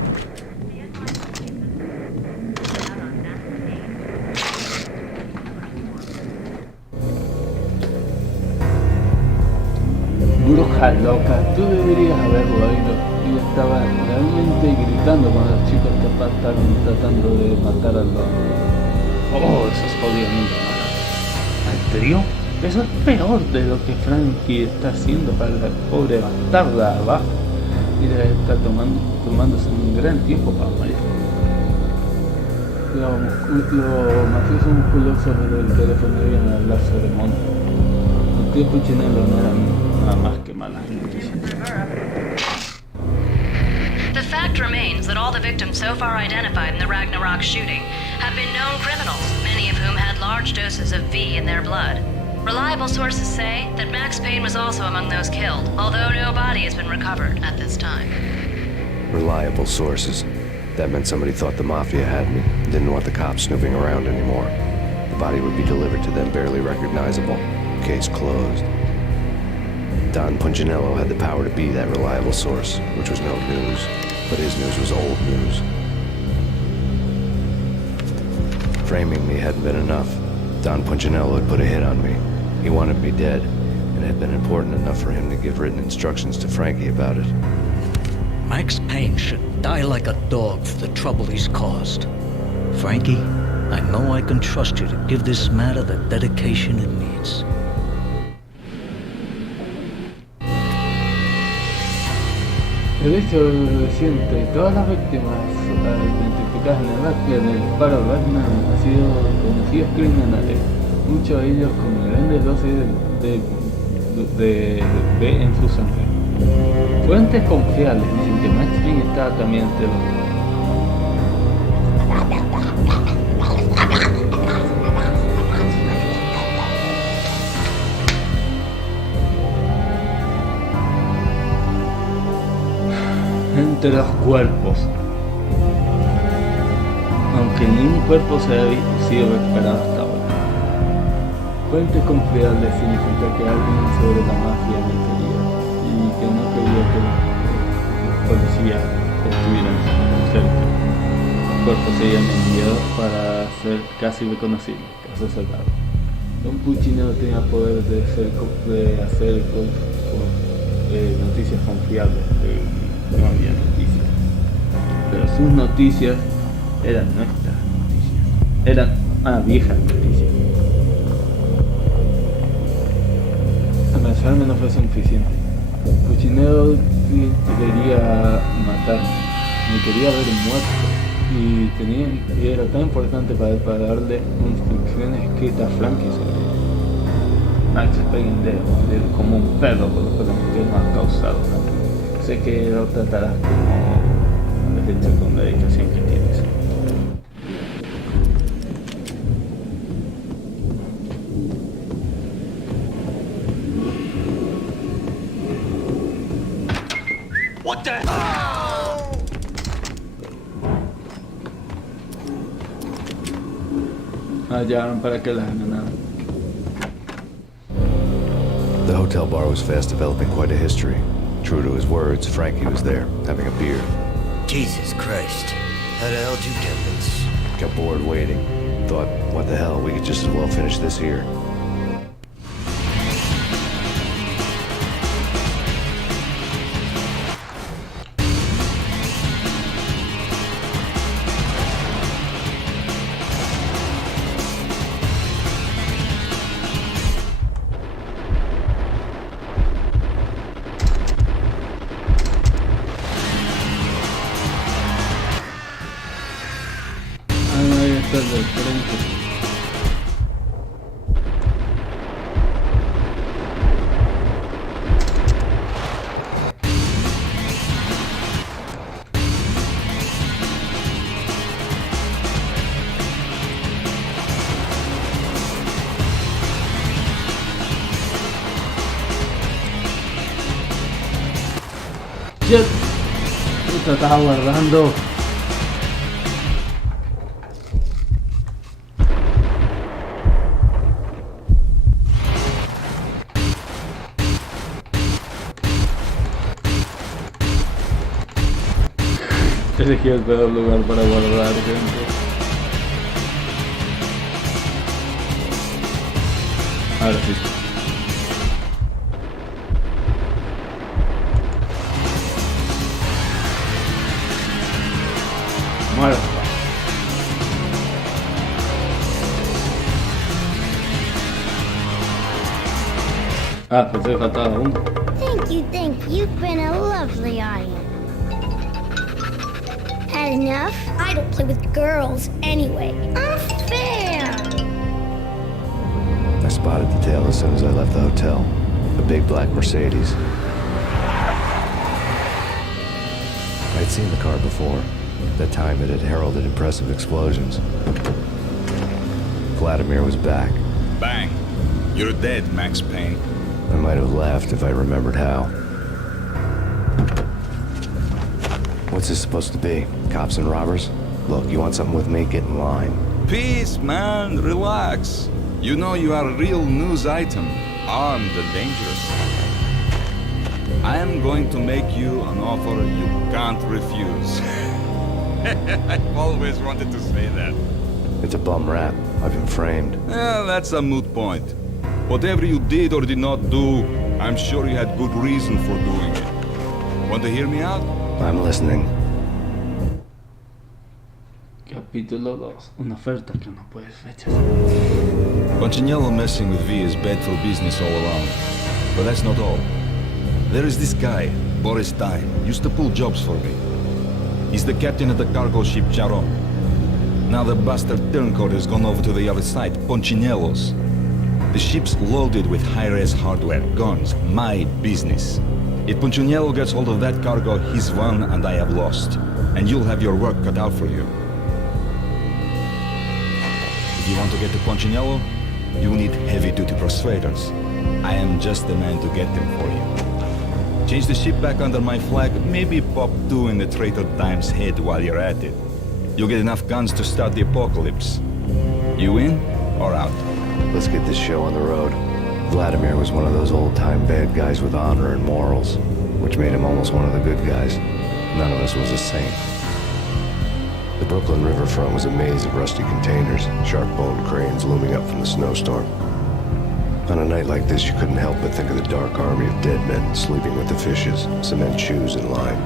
Bruja loca, tú deberías haberlo oído. Ella estaba realmente gritando cuando los chicos estaban tratando de matar al loco. Oh, eso es jodidamente malo. ¿Al trío? Eso es peor de lo que Frankie está haciendo para la pobre bastarda abajo. Y ella está tomándose un gran tiempo para morir. Los mafiosos musculosos del teléfono debían hablar sobre Mona. El tío Punchinello no era nada más que malas noticias. The fact remains that all the victims so far identified in the Ragnarok shooting have been known criminals, many of whom had large large doses of V in their blood. Reliable sources say that Max Payne was also among those killed, although no body has been recovered at this time. Reliable sources. That meant somebody thought the Mafia had me, didn't want the cops snooping around anymore. The body would be delivered to them barely recognizable. Case closed. Don Punchinello had the power to be that reliable source, which was no news, but his news was old news. Framing me hadn't been enough. Don Punchinello had put a hit on me. He wanted me dead, and it had been important enough for him to give written instructions to Frankie about it. Max Payne should die like a dog for the trouble he's caused. Frankie, I know I can trust you to give this matter the dedication it needs. El hecho reciente, todas las víctimas identificadas en el disparo a Batman han sido conocidos criminales, muchos de ellos con grandes dosis de B en su sangre. Fuentes confiables dicen que Max Payne está también entre los... entre los cuerpos, aunque ni un cuerpo se ha sido recuperado hasta ahora. Fuente confiable significa que alguien sobre la mafia me quería y que no quería que los policías estuvieran cerca. Los cuerpos serían enviados para ser casi reconocibles, caso cerrado. Don Puccino tenía poder de hacer noticias confiables. No había noticias, pero sus noticias eran nuestras noticias, eran viejas noticias. Amenazarme no fue suficiente. Puccino quería matarme, me quería ver muerto y era tan importante para darle instrucciones escritas a Frankie sobre Max Payne debe morir como un perro por los problemas que no ha causado. Sé que lo tratarás como has hecho con la dedicación que tienes. What the? Hallaron para que las ganaran. The hotel bar was fast developing quite a history. True to his words, Frankie was there, having a beer. Jesus Christ. How the hell did you get this? Got bored waiting. Thought, what the hell, we could just as well finish this here. Del frente. Shit. Puta, estaba guardando. Elegí el peor lugar para guardar, gente. Ahora sí. Muerto. Pensé que faltaba uno. Thank you. You've been a lovely audience. Had enough? I don't play with girls anyway. Unfair! I spotted the tail as soon as I left the hotel. A big black Mercedes. I'd seen the car before. At that time it had heralded impressive explosions. Vladimir was back. Bang. You're dead, Max Payne. I might have laughed if I remembered how. What's this supposed to be? Cops and robbers? Look, you want something with me? Get in line. Peace, man. Relax. You know you are a real news item. Armed and dangerous. I am going to make you an offer you can't refuse. I've always wanted to say that. It's a bum rap. I've been framed. Well, that's a moot point. Whatever you did or did not do, I'm sure you had good reason for doing it. Want to hear me out? I'm listening. Capítulo 2. Una oferta que no puedes rechazar. Punchinello messing with V is bad for business all around. But that's not all. There is this guy, Boris Stein, used to pull jobs for me. He's the captain of the cargo ship Charon. Now the bastard turncoat has gone over to the other side, Punchinello's. The ship's loaded with high-res hardware, guns, my business. If Punchinello gets hold of that cargo, he's won and I have lost. And you'll have your work cut out for you. If you want to get to Punchinello, you need heavy-duty persuaders. I am just the man to get them for you. Change the ship back under my flag, maybe pop 2 in the traitor Dime's head while you're at it. You'll get enough guns to start the apocalypse. You in or out? Let's get this show on the road. Vladimir was one of those old-time bad guys with honor and morals, which made him almost one of the good guys. None of us was a saint. The Brooklyn riverfront was a maze of rusty containers, sharp-boned cranes looming up from the snowstorm. On a night like this, you couldn't help but think of the dark army of dead men sleeping with the fishes, cement shoes and lime.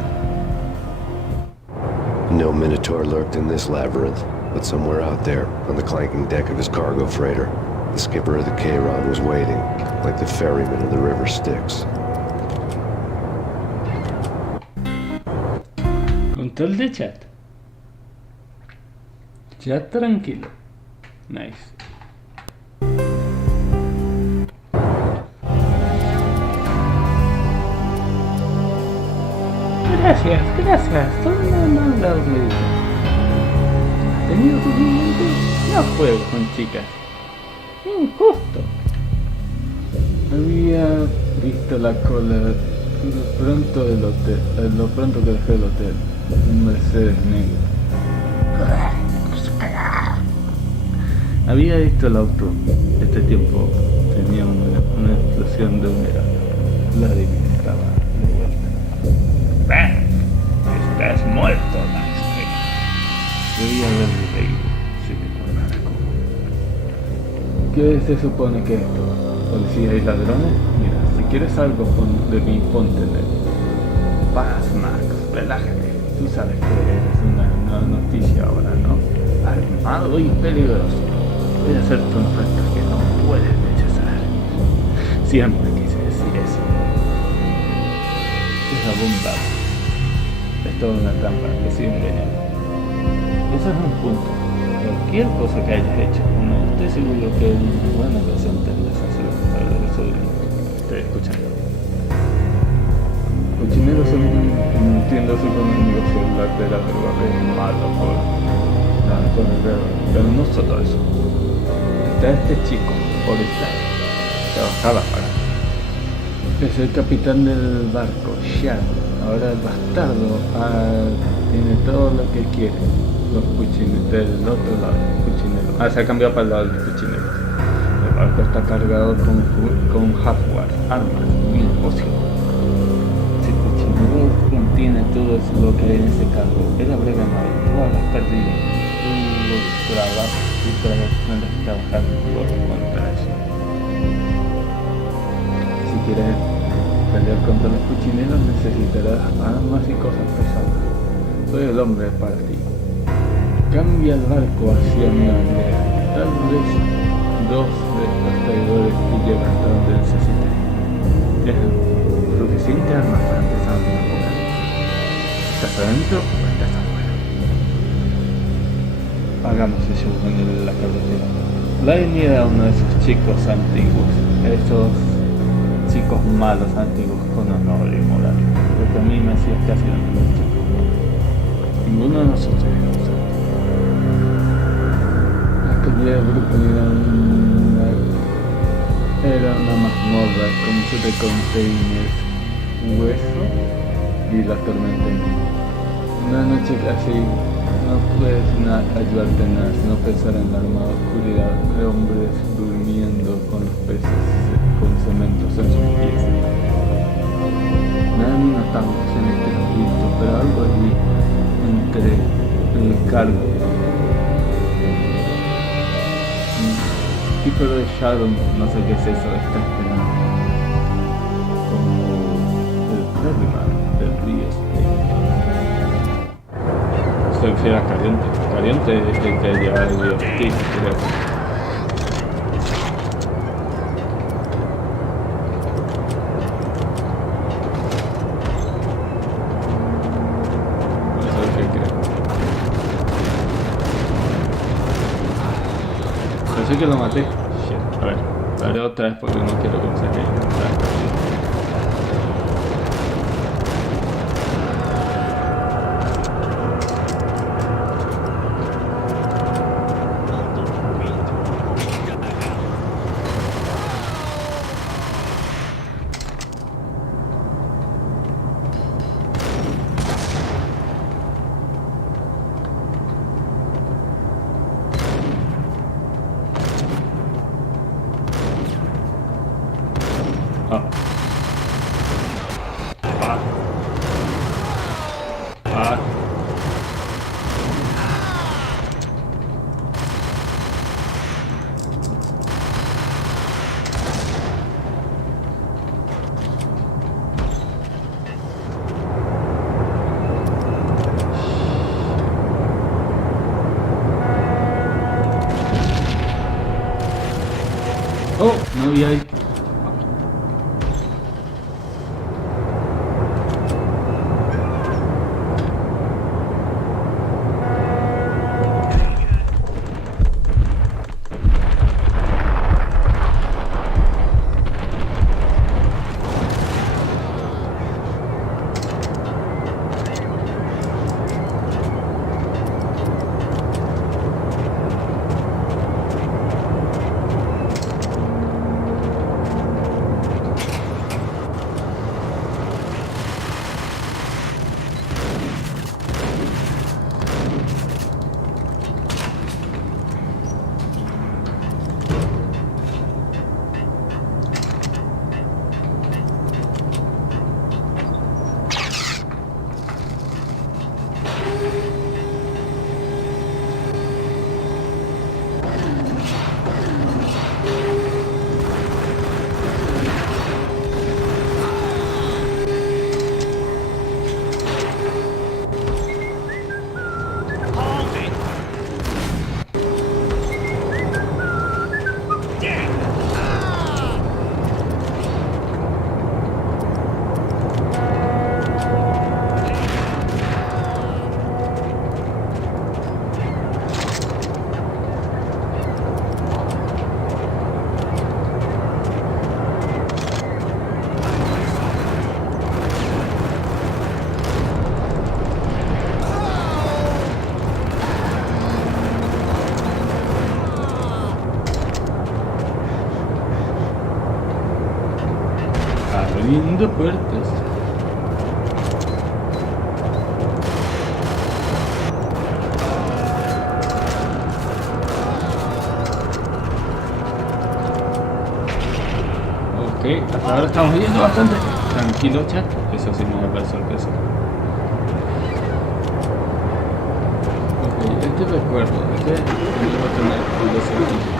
No Minotaur lurked in this labyrinth, but somewhere out there, on the clanking deck of his cargo freighter, the skipper of the K-Rod was waiting, like the ferryman of the river Styx. Control de chat. Chat tranquilo. Nice. Gracias. Todo me mandado médico. ¿Has tenido suficiente? No juego con chicas. Injusto. Había visto la cola lo pronto que dejé el hotel. Un Mercedes negro. Había visto el auto. Este tiempo tenía una explosión de humedad. Vladimir estaba de vuelta. Estás muerto, Max Payne. Debía haberme reído si me acordara cómo. ¿Qué se supone que esto? ¿Policías y ladrones? Mira, si quieres algo de mí, póntele. Paz, Max, relájate. Tú sabes que eres una noticia ahora, ¿no? Armado y peligroso. Voy a hacerte una oferta que no puedes rechazar. Siempre quise decir eso. Es abundante. Es toda una trampa que sigue engañando. Eso es un punto. Cualquier cosa que hayas hecho, no estoy seguro que es una buena razón tendrás a hacerlo para los sobrinos. Estoy escuchando. Cochineros son entiéndase con el negocio de la droga, es malo con el dedo. Pero no solo eso. Está este chico, por estar, trabajaba para mí. Es el capitán del barco, Shadow. Ahora el bastardo tiene todo lo que quiere. Los cuchineros del otro lado, cuchineros. Se ha cambiado para el lado de los cuchineros. El barco está cargado con hardware, armas, mil pociones. Si el cuchinero contiene todo eso lo que hay en ese cargo, él habrá ganado, tú habrás perdido. Tú tendrás que trabajar por contra eso. Si quieres pelear contra los cuchineros necesitarás armas y cosas pesadas. Soy el hombre para ti. Cambia el barco hacia mi bandera. Tal vez 2 de estos traidores que llevan hasta donde necesite. Dejan suficiente armas para empezar una apocalipsis. ¿Estás adentro o estás afuera? Hagamos eso en la carretera. Vladimir era uno de esos chicos antiguos. Esos chicos malos antiguos con honor y moral, lo que a mí me hacía casi dándome el chico. Ninguno de nosotros era usado. Has cambiado Era una mazmorra con 7 containers, hueso y la tormenta infinita. Una noche casi no puedes ayudarte en nada, sino pensar en la armada oscuridad de hombres durmiendo con los peces con cementos en sus pies. Nada ni notamos en este laberinto, pero algo allí entre el cargo. Tipo de Shadow, no sé qué es eso, está esperando. Como el Perdiman del río Spain. Se refiere a Caliente. Caliente es el que lleva el río Spain, creo. Eso es lo que creo. Pensé que lo maté. Shit. A ver, lo haré otra vez porque no quiero que me saque. Oh, no vi ahí. Abriendo puertas. Ok, hasta ahora estamos yendo bastante tranquilo, chat. Eso sí me da sorpresa. Ok, este recuerdo, este debo tener algo sentido.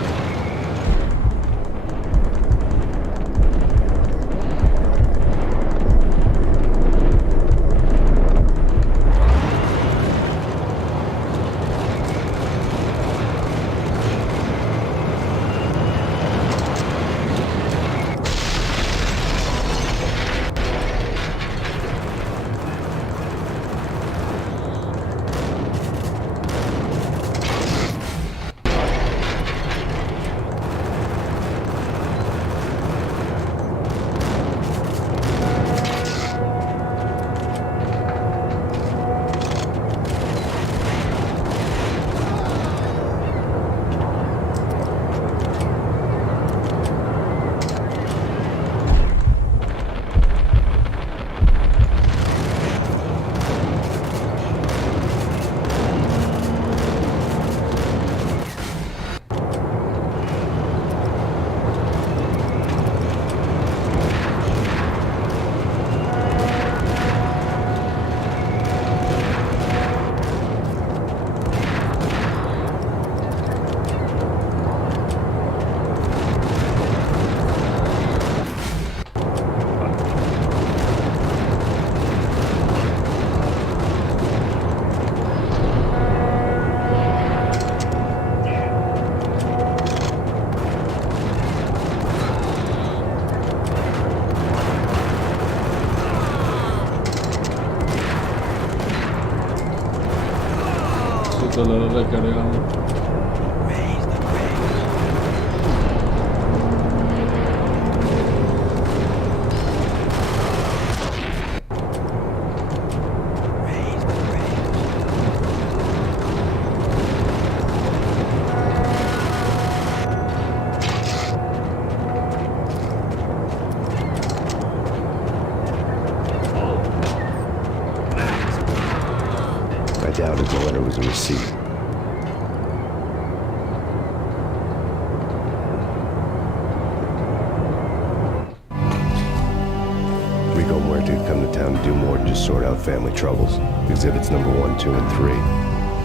rato lo recargamos. I doubted the letter was a receipt. Rico Muerte had come to town to do more than just sort out family troubles. Exhibits number 1, 2, and 3.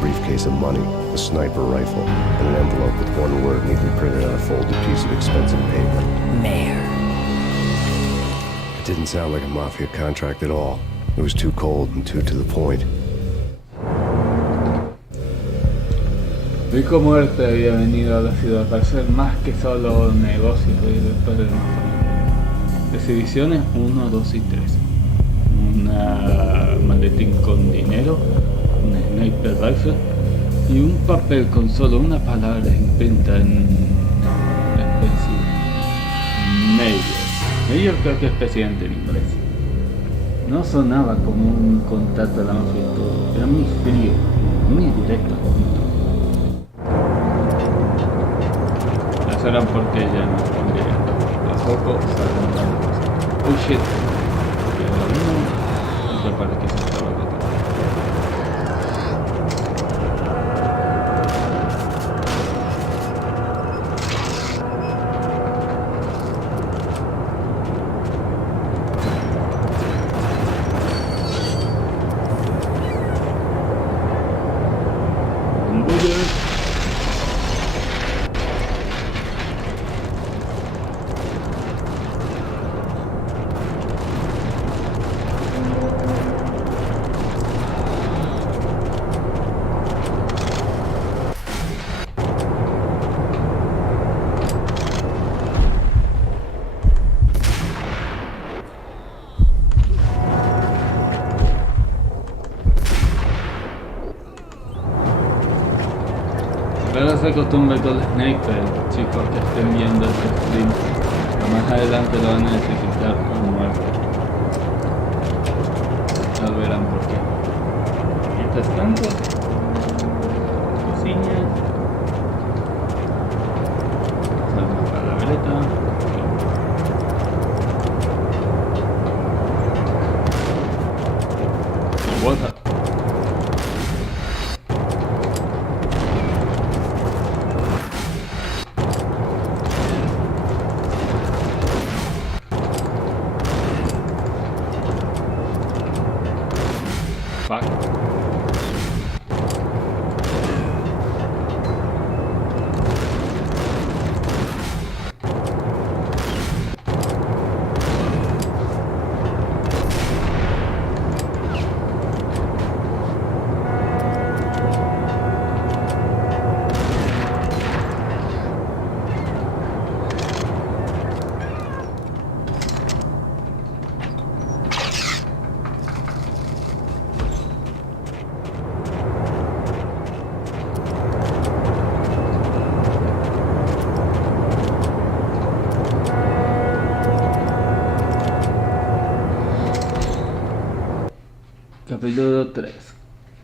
Briefcase of money, a sniper rifle, and an envelope with one word neatly printed on a folded piece of expensive paper. Mayor. It didn't sound like a mafia contract at all. It was too cold and too to the point. Rico Muerte había venido a la ciudad para hacer más que solo negocios después de exhibiciones 1, 2 y 3. Un maletín con dinero, un sniper rifle y un papel con solo una palabra imprenta en pensión. Mayor creo que es presidente en inglés. No sonaba como un contacto de la mafia, era muy frío, muy directo. Eran porque ya no respondía. Tampoco salen las cosas. Oh shit. Y ahora uno. Y parece que se estaba agotando. Pero se acostumbre con el sniper, chicos que estén viendo este stream. Pero más adelante lo van a necesitar con muerte. Ya verán por qué. Mientras tanto, cocina. Salgo para la veleta. Water. Capítulo 3.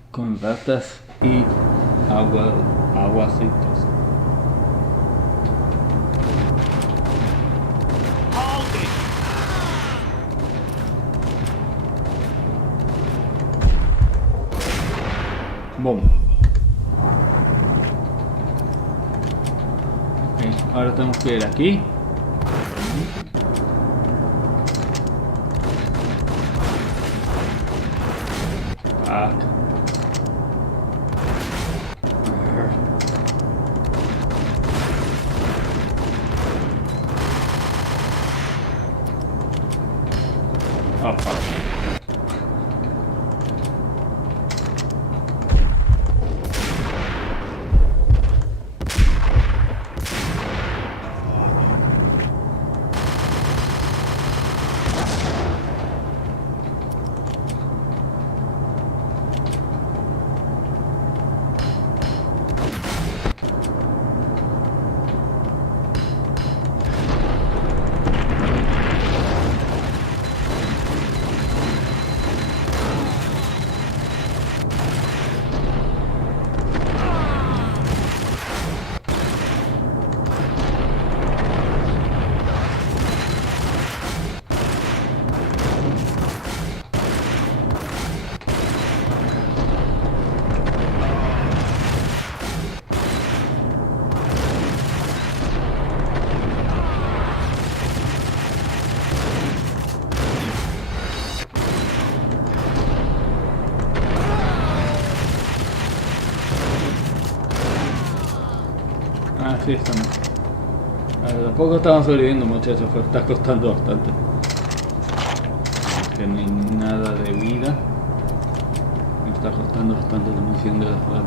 Con ratas y aguacitos. Boom. Okay, ahora tenemos que ir aquí. Oh, fuck. Sí, estamos. A ver, tampoco estamos sobreviviendo, muchachos, pero está costando bastante. Que no hay nada de vida. Me está costando bastante la munición de las balas.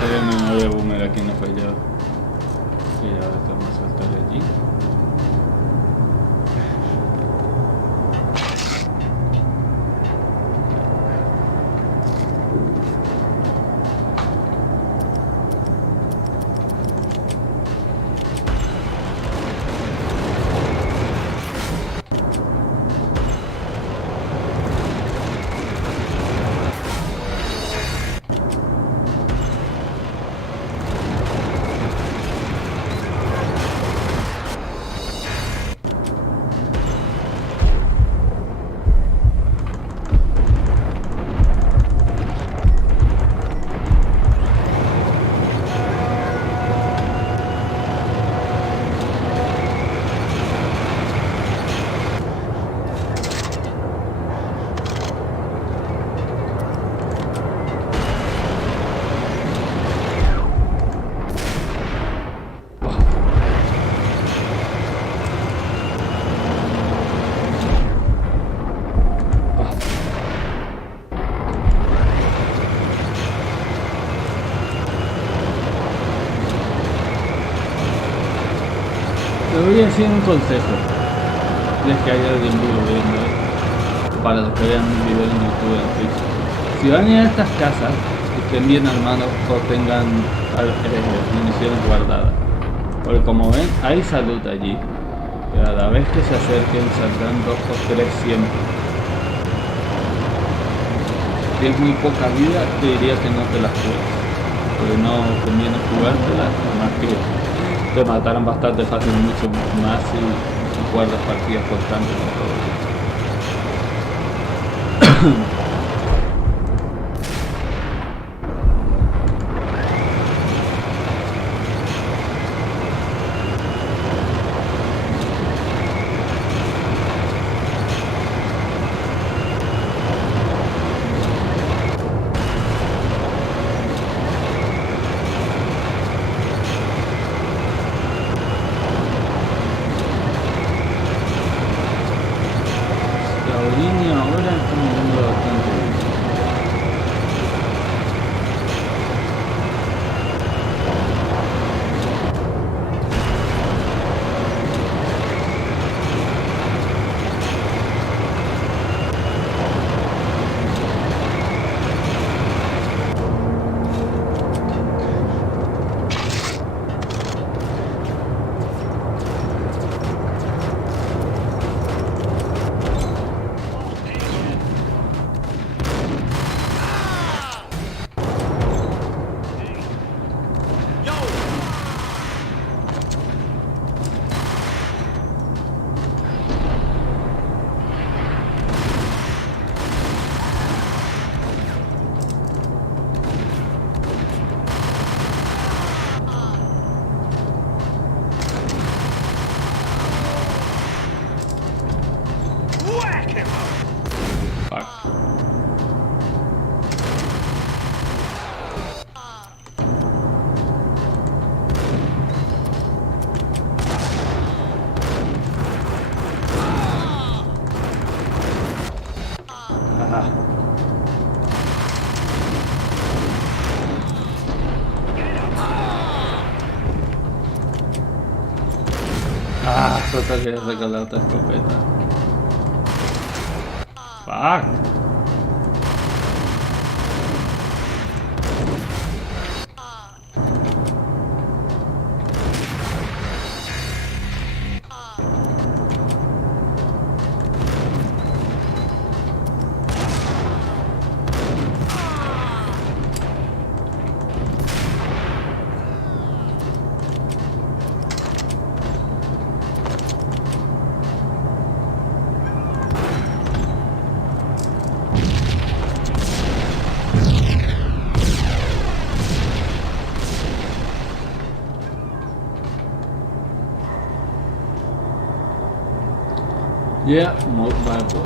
Hay una memoria boomer aquí no fallado. Sí, ahora vamos a saltar de allí. Les voy a decir un consejo, si es que hay alguien vivo viendo, para los que vean un video en YouTube en Twitch. Si van a ir a estas casas, estén bien armados o tengan municiones guardadas, porque como ven, hay salud allí, pero a la vez que se acerquen saldrán 2 o 3 siempre. Si es muy poca vida, te diría que no te las juegues, porque no conviene jugártelas, más que te matarán bastante fácil, mucho más si jugar las partidas constantes con todo. Total que regalar otra escopeta. Fuck. Yeah, more bad boy.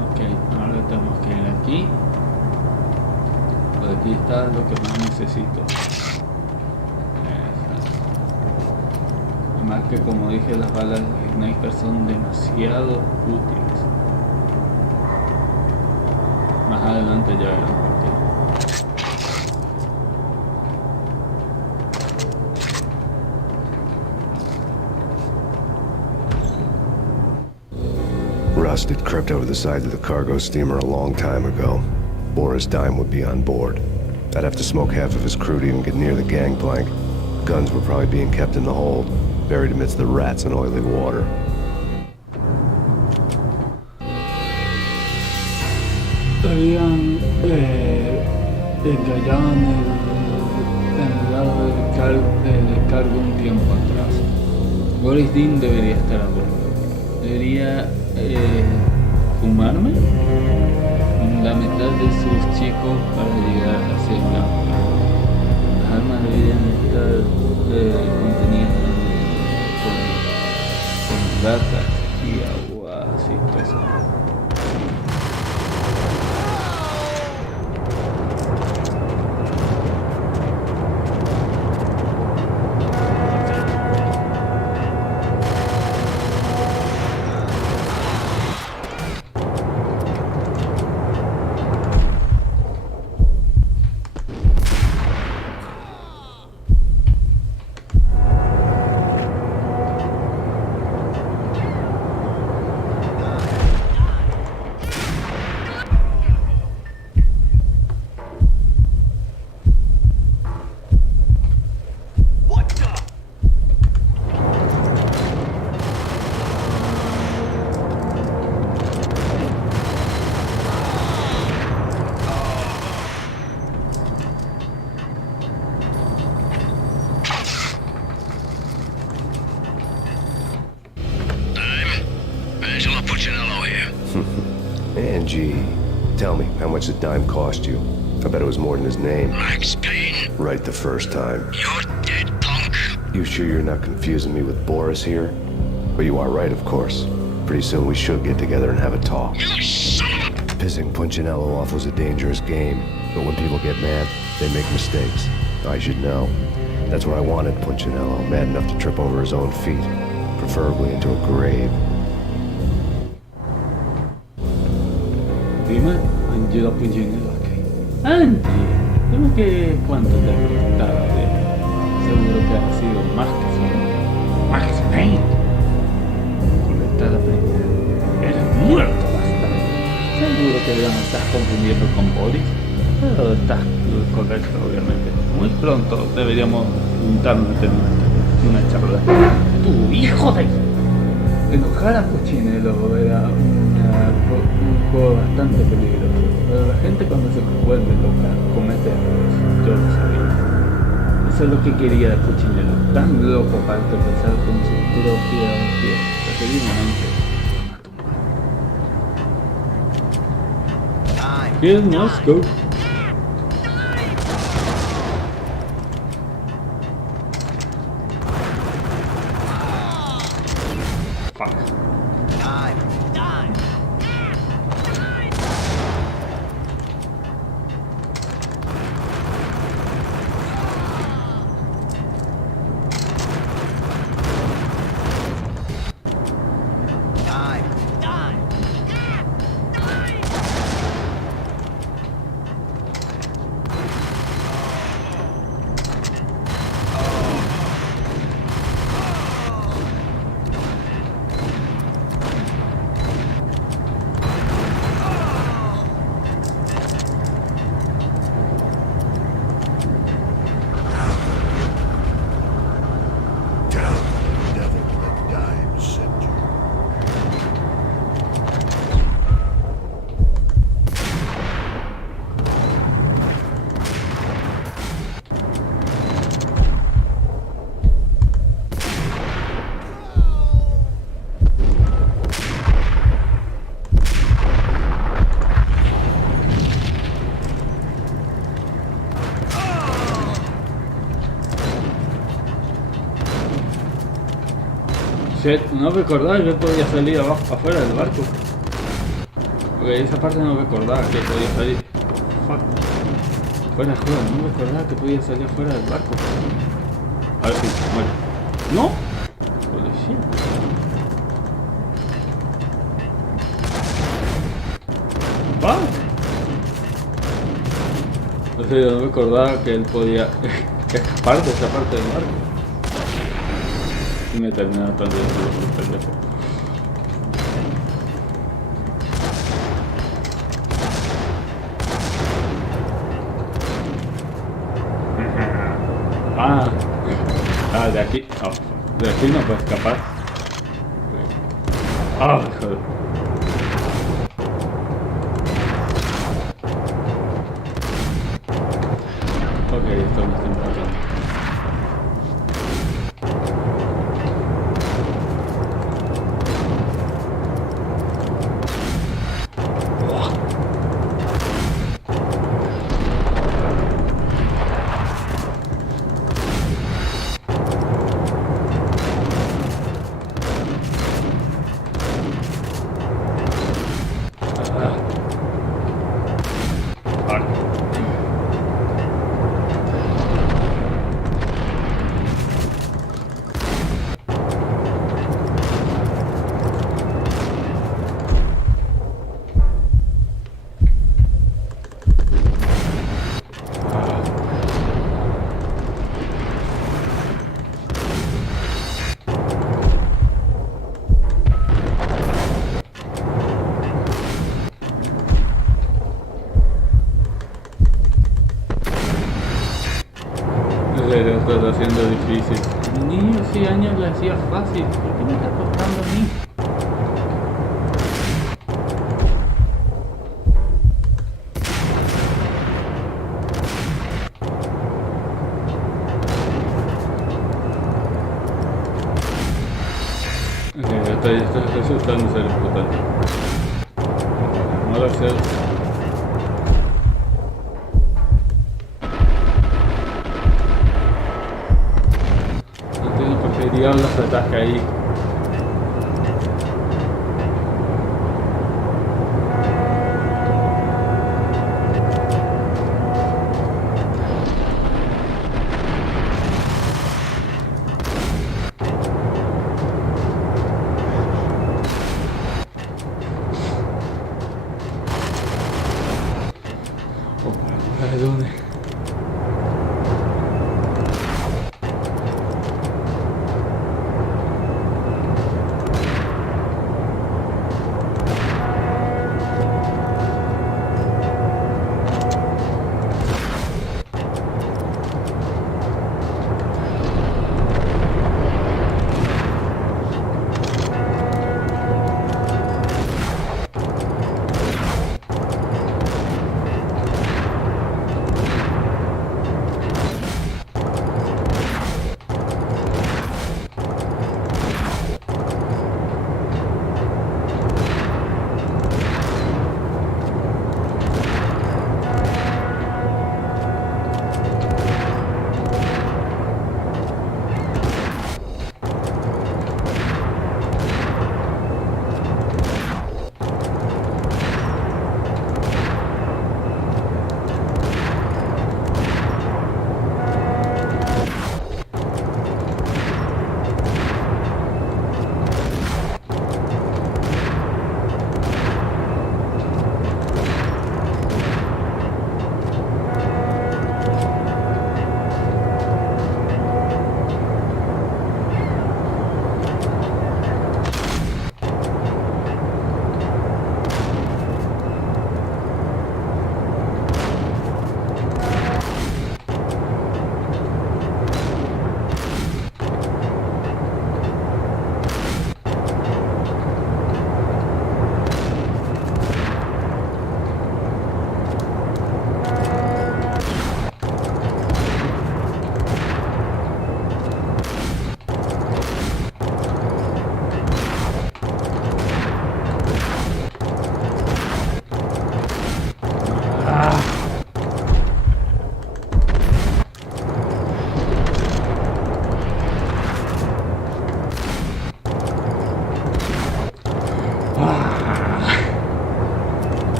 Ok, ahora tenemos que ir aquí. Por aquí está lo que más necesito. Más que, como dije, las balas de sniper son demasiado útiles. Más adelante ya verán por qué. Rust had crept over the sides of the cargo steamer a long time ago. Boris Dime would be on board. I'd have to smoke half of his crew to even get near the gangplank. Guns were probably being kept in the hold, buried amidst the rats and oily water. Habían engallaban el lado del cargo un tiempo atrás. Boris Dean debería estar a bordo. Debería fumarme la mitad de sus chicos para llegar hacia el campo. Las armas deberían estar contenidas con latas y agua así pesada. Angie, tell me, how much did Dime cost you? I bet it was more than his name. Max Payne. Right the first time. You're dead, punk. You sure you're not confusing me with Boris here? But you are right, of course. Pretty soon we should get together and have a talk. You son of a... Pissing Punchinello off was a dangerous game, but when people get mad, they make mistakes. I should know. That's what I wanted Punchinello, mad enough to trip over his own feet, preferably into a grave. Dime, Angie la Punchinello, ok. Angie, dime que cuánto te ha costado, seguro que ha sido más que solo Max Payne. Contestar la primera. Eres muerto, bastardo. Seguro que ya me estás confundiendo con Boris, pero estás correcto, obviamente. Muy pronto deberíamos juntarnos a tener una charla. Tu hijo de... Enojar a Punchinello era un juego bastante peligroso, pero la gente cuando se vuelve loca comete errores. Yo lo sabía. Eso es lo que quería de Punchinello, tan loco para tropezar con sus propios pies. Preferiblemente Here must go. Che, no recordaba que podía salir abajo, afuera del barco. Ok, esa parte no recordaba que podía salir. Fuck. Fuera de juego, no recordaba que podía salir afuera del barco. A ver si, bueno. ¿No? Policía. ¿Va? No sé, yo no recordaba que él podía escapar de esa parte del barco. Y me terminaba perdiendo por pendejo. De aquí. Oh, de aquí no puedo escapar. Ah, joder. Ok, esto me está empatando. Lo estás haciendo difícil. Mi niño 6 años le hacía fácil. ¿Por qué me está costando a mí? Ok, estoy asustando ser importante. No lo sé. Diablos se atasca ahí. Oh, ¿de dónde?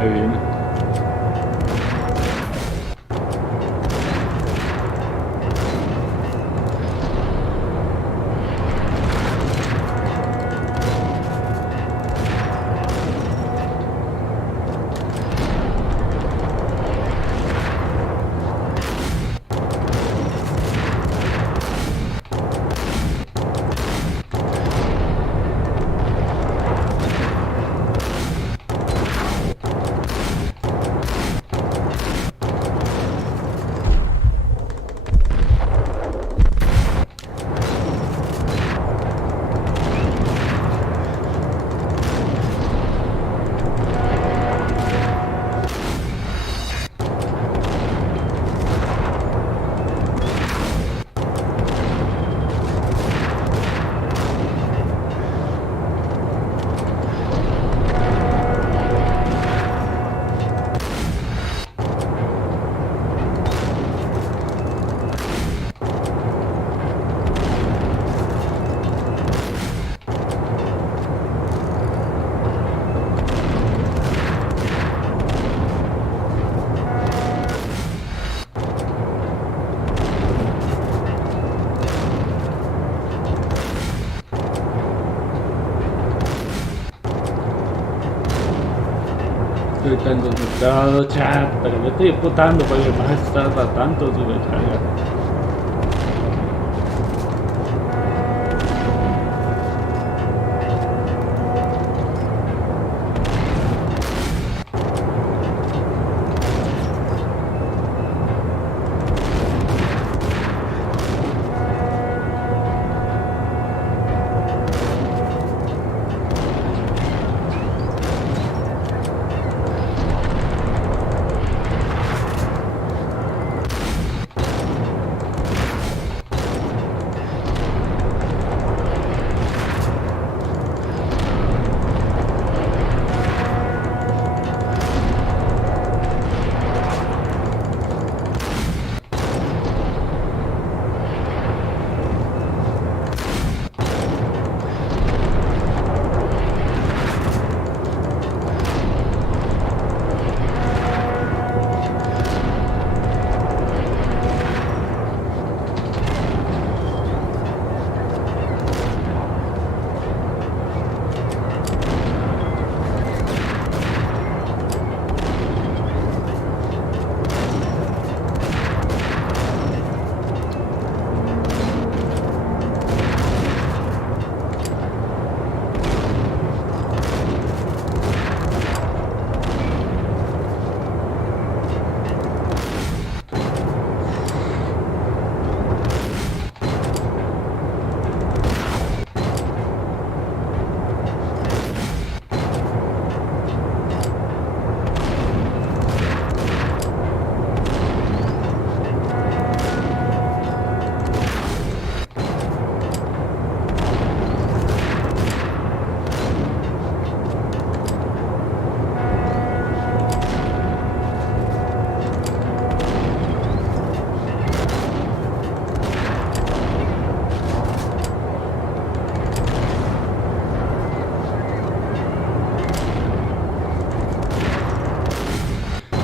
Ahí viene. Estoy tan conectado, chat, pero me estoy disputando porque más tarda tanto su descarga.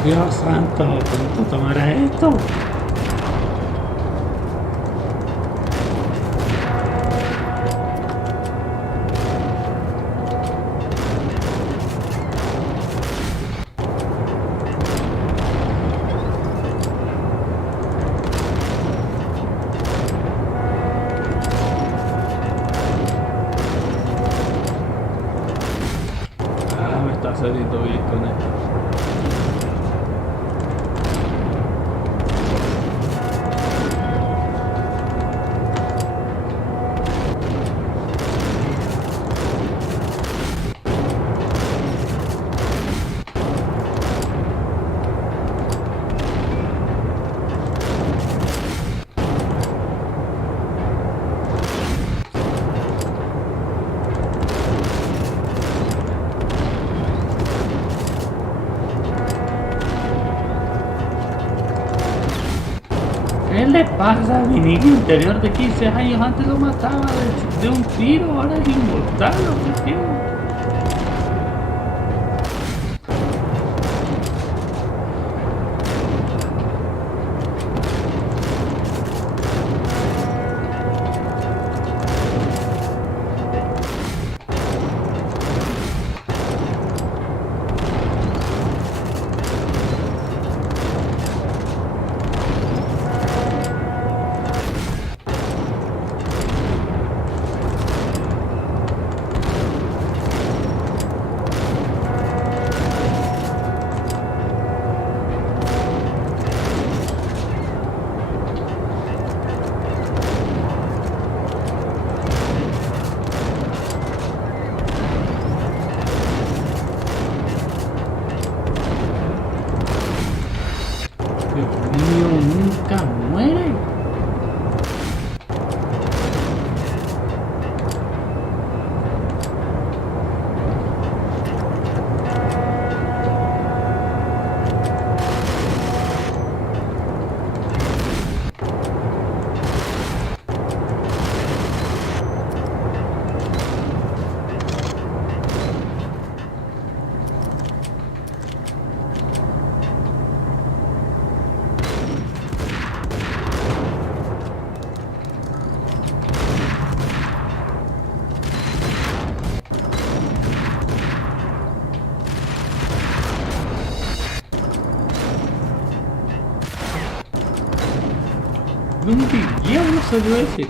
Dios santo, ¿cuánto tomará esto? Ah, me está saliendo bien con esto. ¿Qué le pasa a mi niño interior de 15 años? Antes lo mataba de un tiro, ahora es inmortal, ¿o qué? Nunca muere. ¿Dónde diablos salió ese?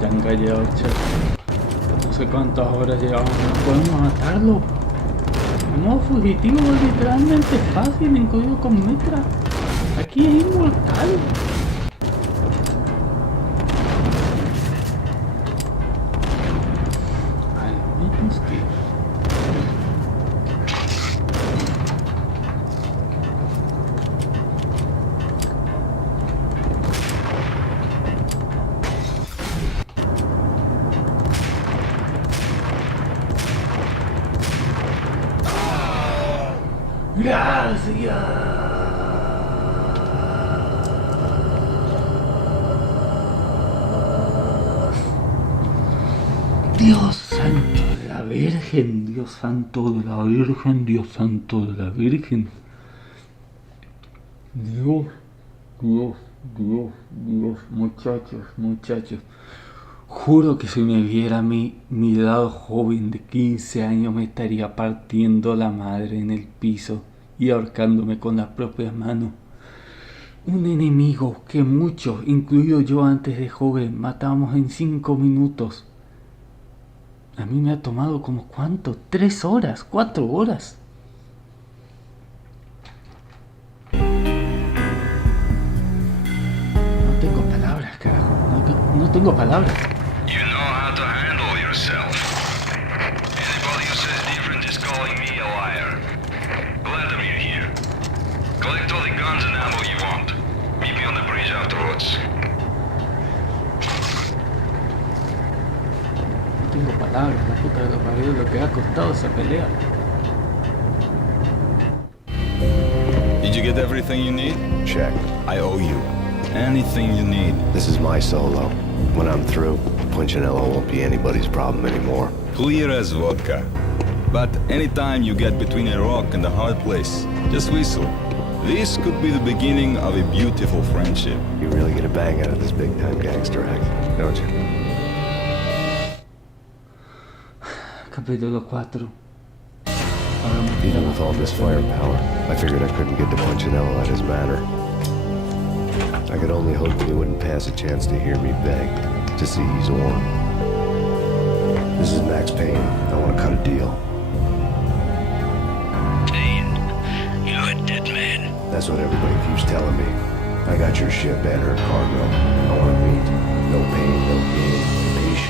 tan callado, che. No sé cuántas horas llevamos, no podemos matarlo. El modo fugitivo es literalmente fácil, incluido con metra. Aquí es inmortal. Al menos que... Gracias. Dios santo de la Virgen, Dios santo de la Virgen, Dios santo de la Virgen. Dios, muchachos. Juro que si me viera mi lado joven de 15 años me estaría partiendo la madre en el piso y ahorcándome con las propias manos. Un enemigo que muchos, incluido yo antes de joven, matamos en 5 minutos. A mí me ha tomado como ¿cuánto? 3 horas, 4 horas. No tengo palabras, carajo. No tengo palabras. You know how to handle yourself. Anybody who says different is calling me a liar. Glad of you here. Collect all the guns and ammo you want. Meet me on the bridge afterwards. No tengo palabras, la puta de los paridos, lo que ha costado esa pelea. Did you get everything you need? Check. I owe you. Anything you need. This is my solo. When I'm through, Punchinello won't be anybody's problem anymore. Clear as vodka. But anytime you get between a rock and a hard place, just whistle. This could be the beginning of a beautiful friendship. You really get a bang out of this big-time gangster act, don't you? Capítulo 4. Even with all this firepower, I figured I couldn't get to Punchinello at his manor. I could only hope that he wouldn't pass a chance to hear me beg, to see he's warm. This is Max Payne. I want to cut a deal. Payne, you're a dead man. That's what everybody keeps telling me. I got your ship and her cargo. I want to meet. No pain, no gain. Peace.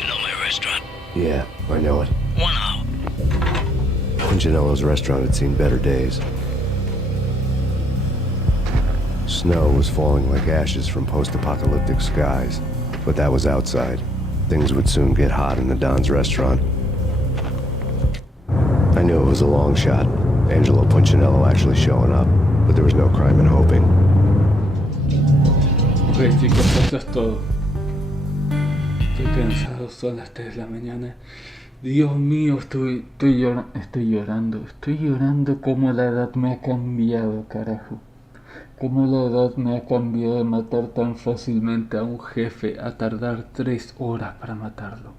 You know my restaurant? Yeah, I know it. 1 hour. Punchinello's restaurant had seen better days. Snow was falling like ashes from post-apocalyptic skies, but that was outside. Things would soon get hot in the Don's restaurant. I knew it was a long shot, Angelo Punchinello actually showing up, but there was no crime in hoping. Ok, chicos, esto es todo. Estoy cansado, son las 3 de la mañana. Dios mío, estoy llorando como la edad me ha cambiado, carajo. Cómo la edad me ha cambiado de matar tan fácilmente a un jefe a tardar 3 horas para matarlo.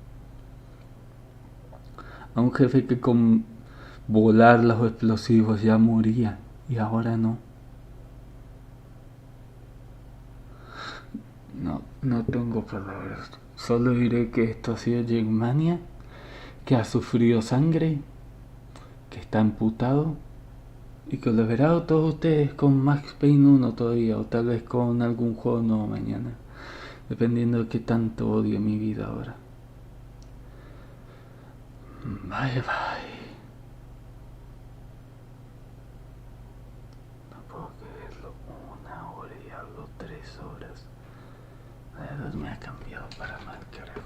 A un jefe que con volar los explosivos ya moría y ahora no. No tengo palabras. Solo diré que esto ha sido Jackmania, que ha sufrido sangre, que está amputado y que lo verá a todos ustedes con Max Payne 1 todavía, o tal vez con algún juego nuevo mañana, dependiendo de qué tanto odio mi vida ahora. Bye bye. No puedo creerlo, 1 hora y algo, 3 horas. La verdad me ha cambiado para mal, carajo.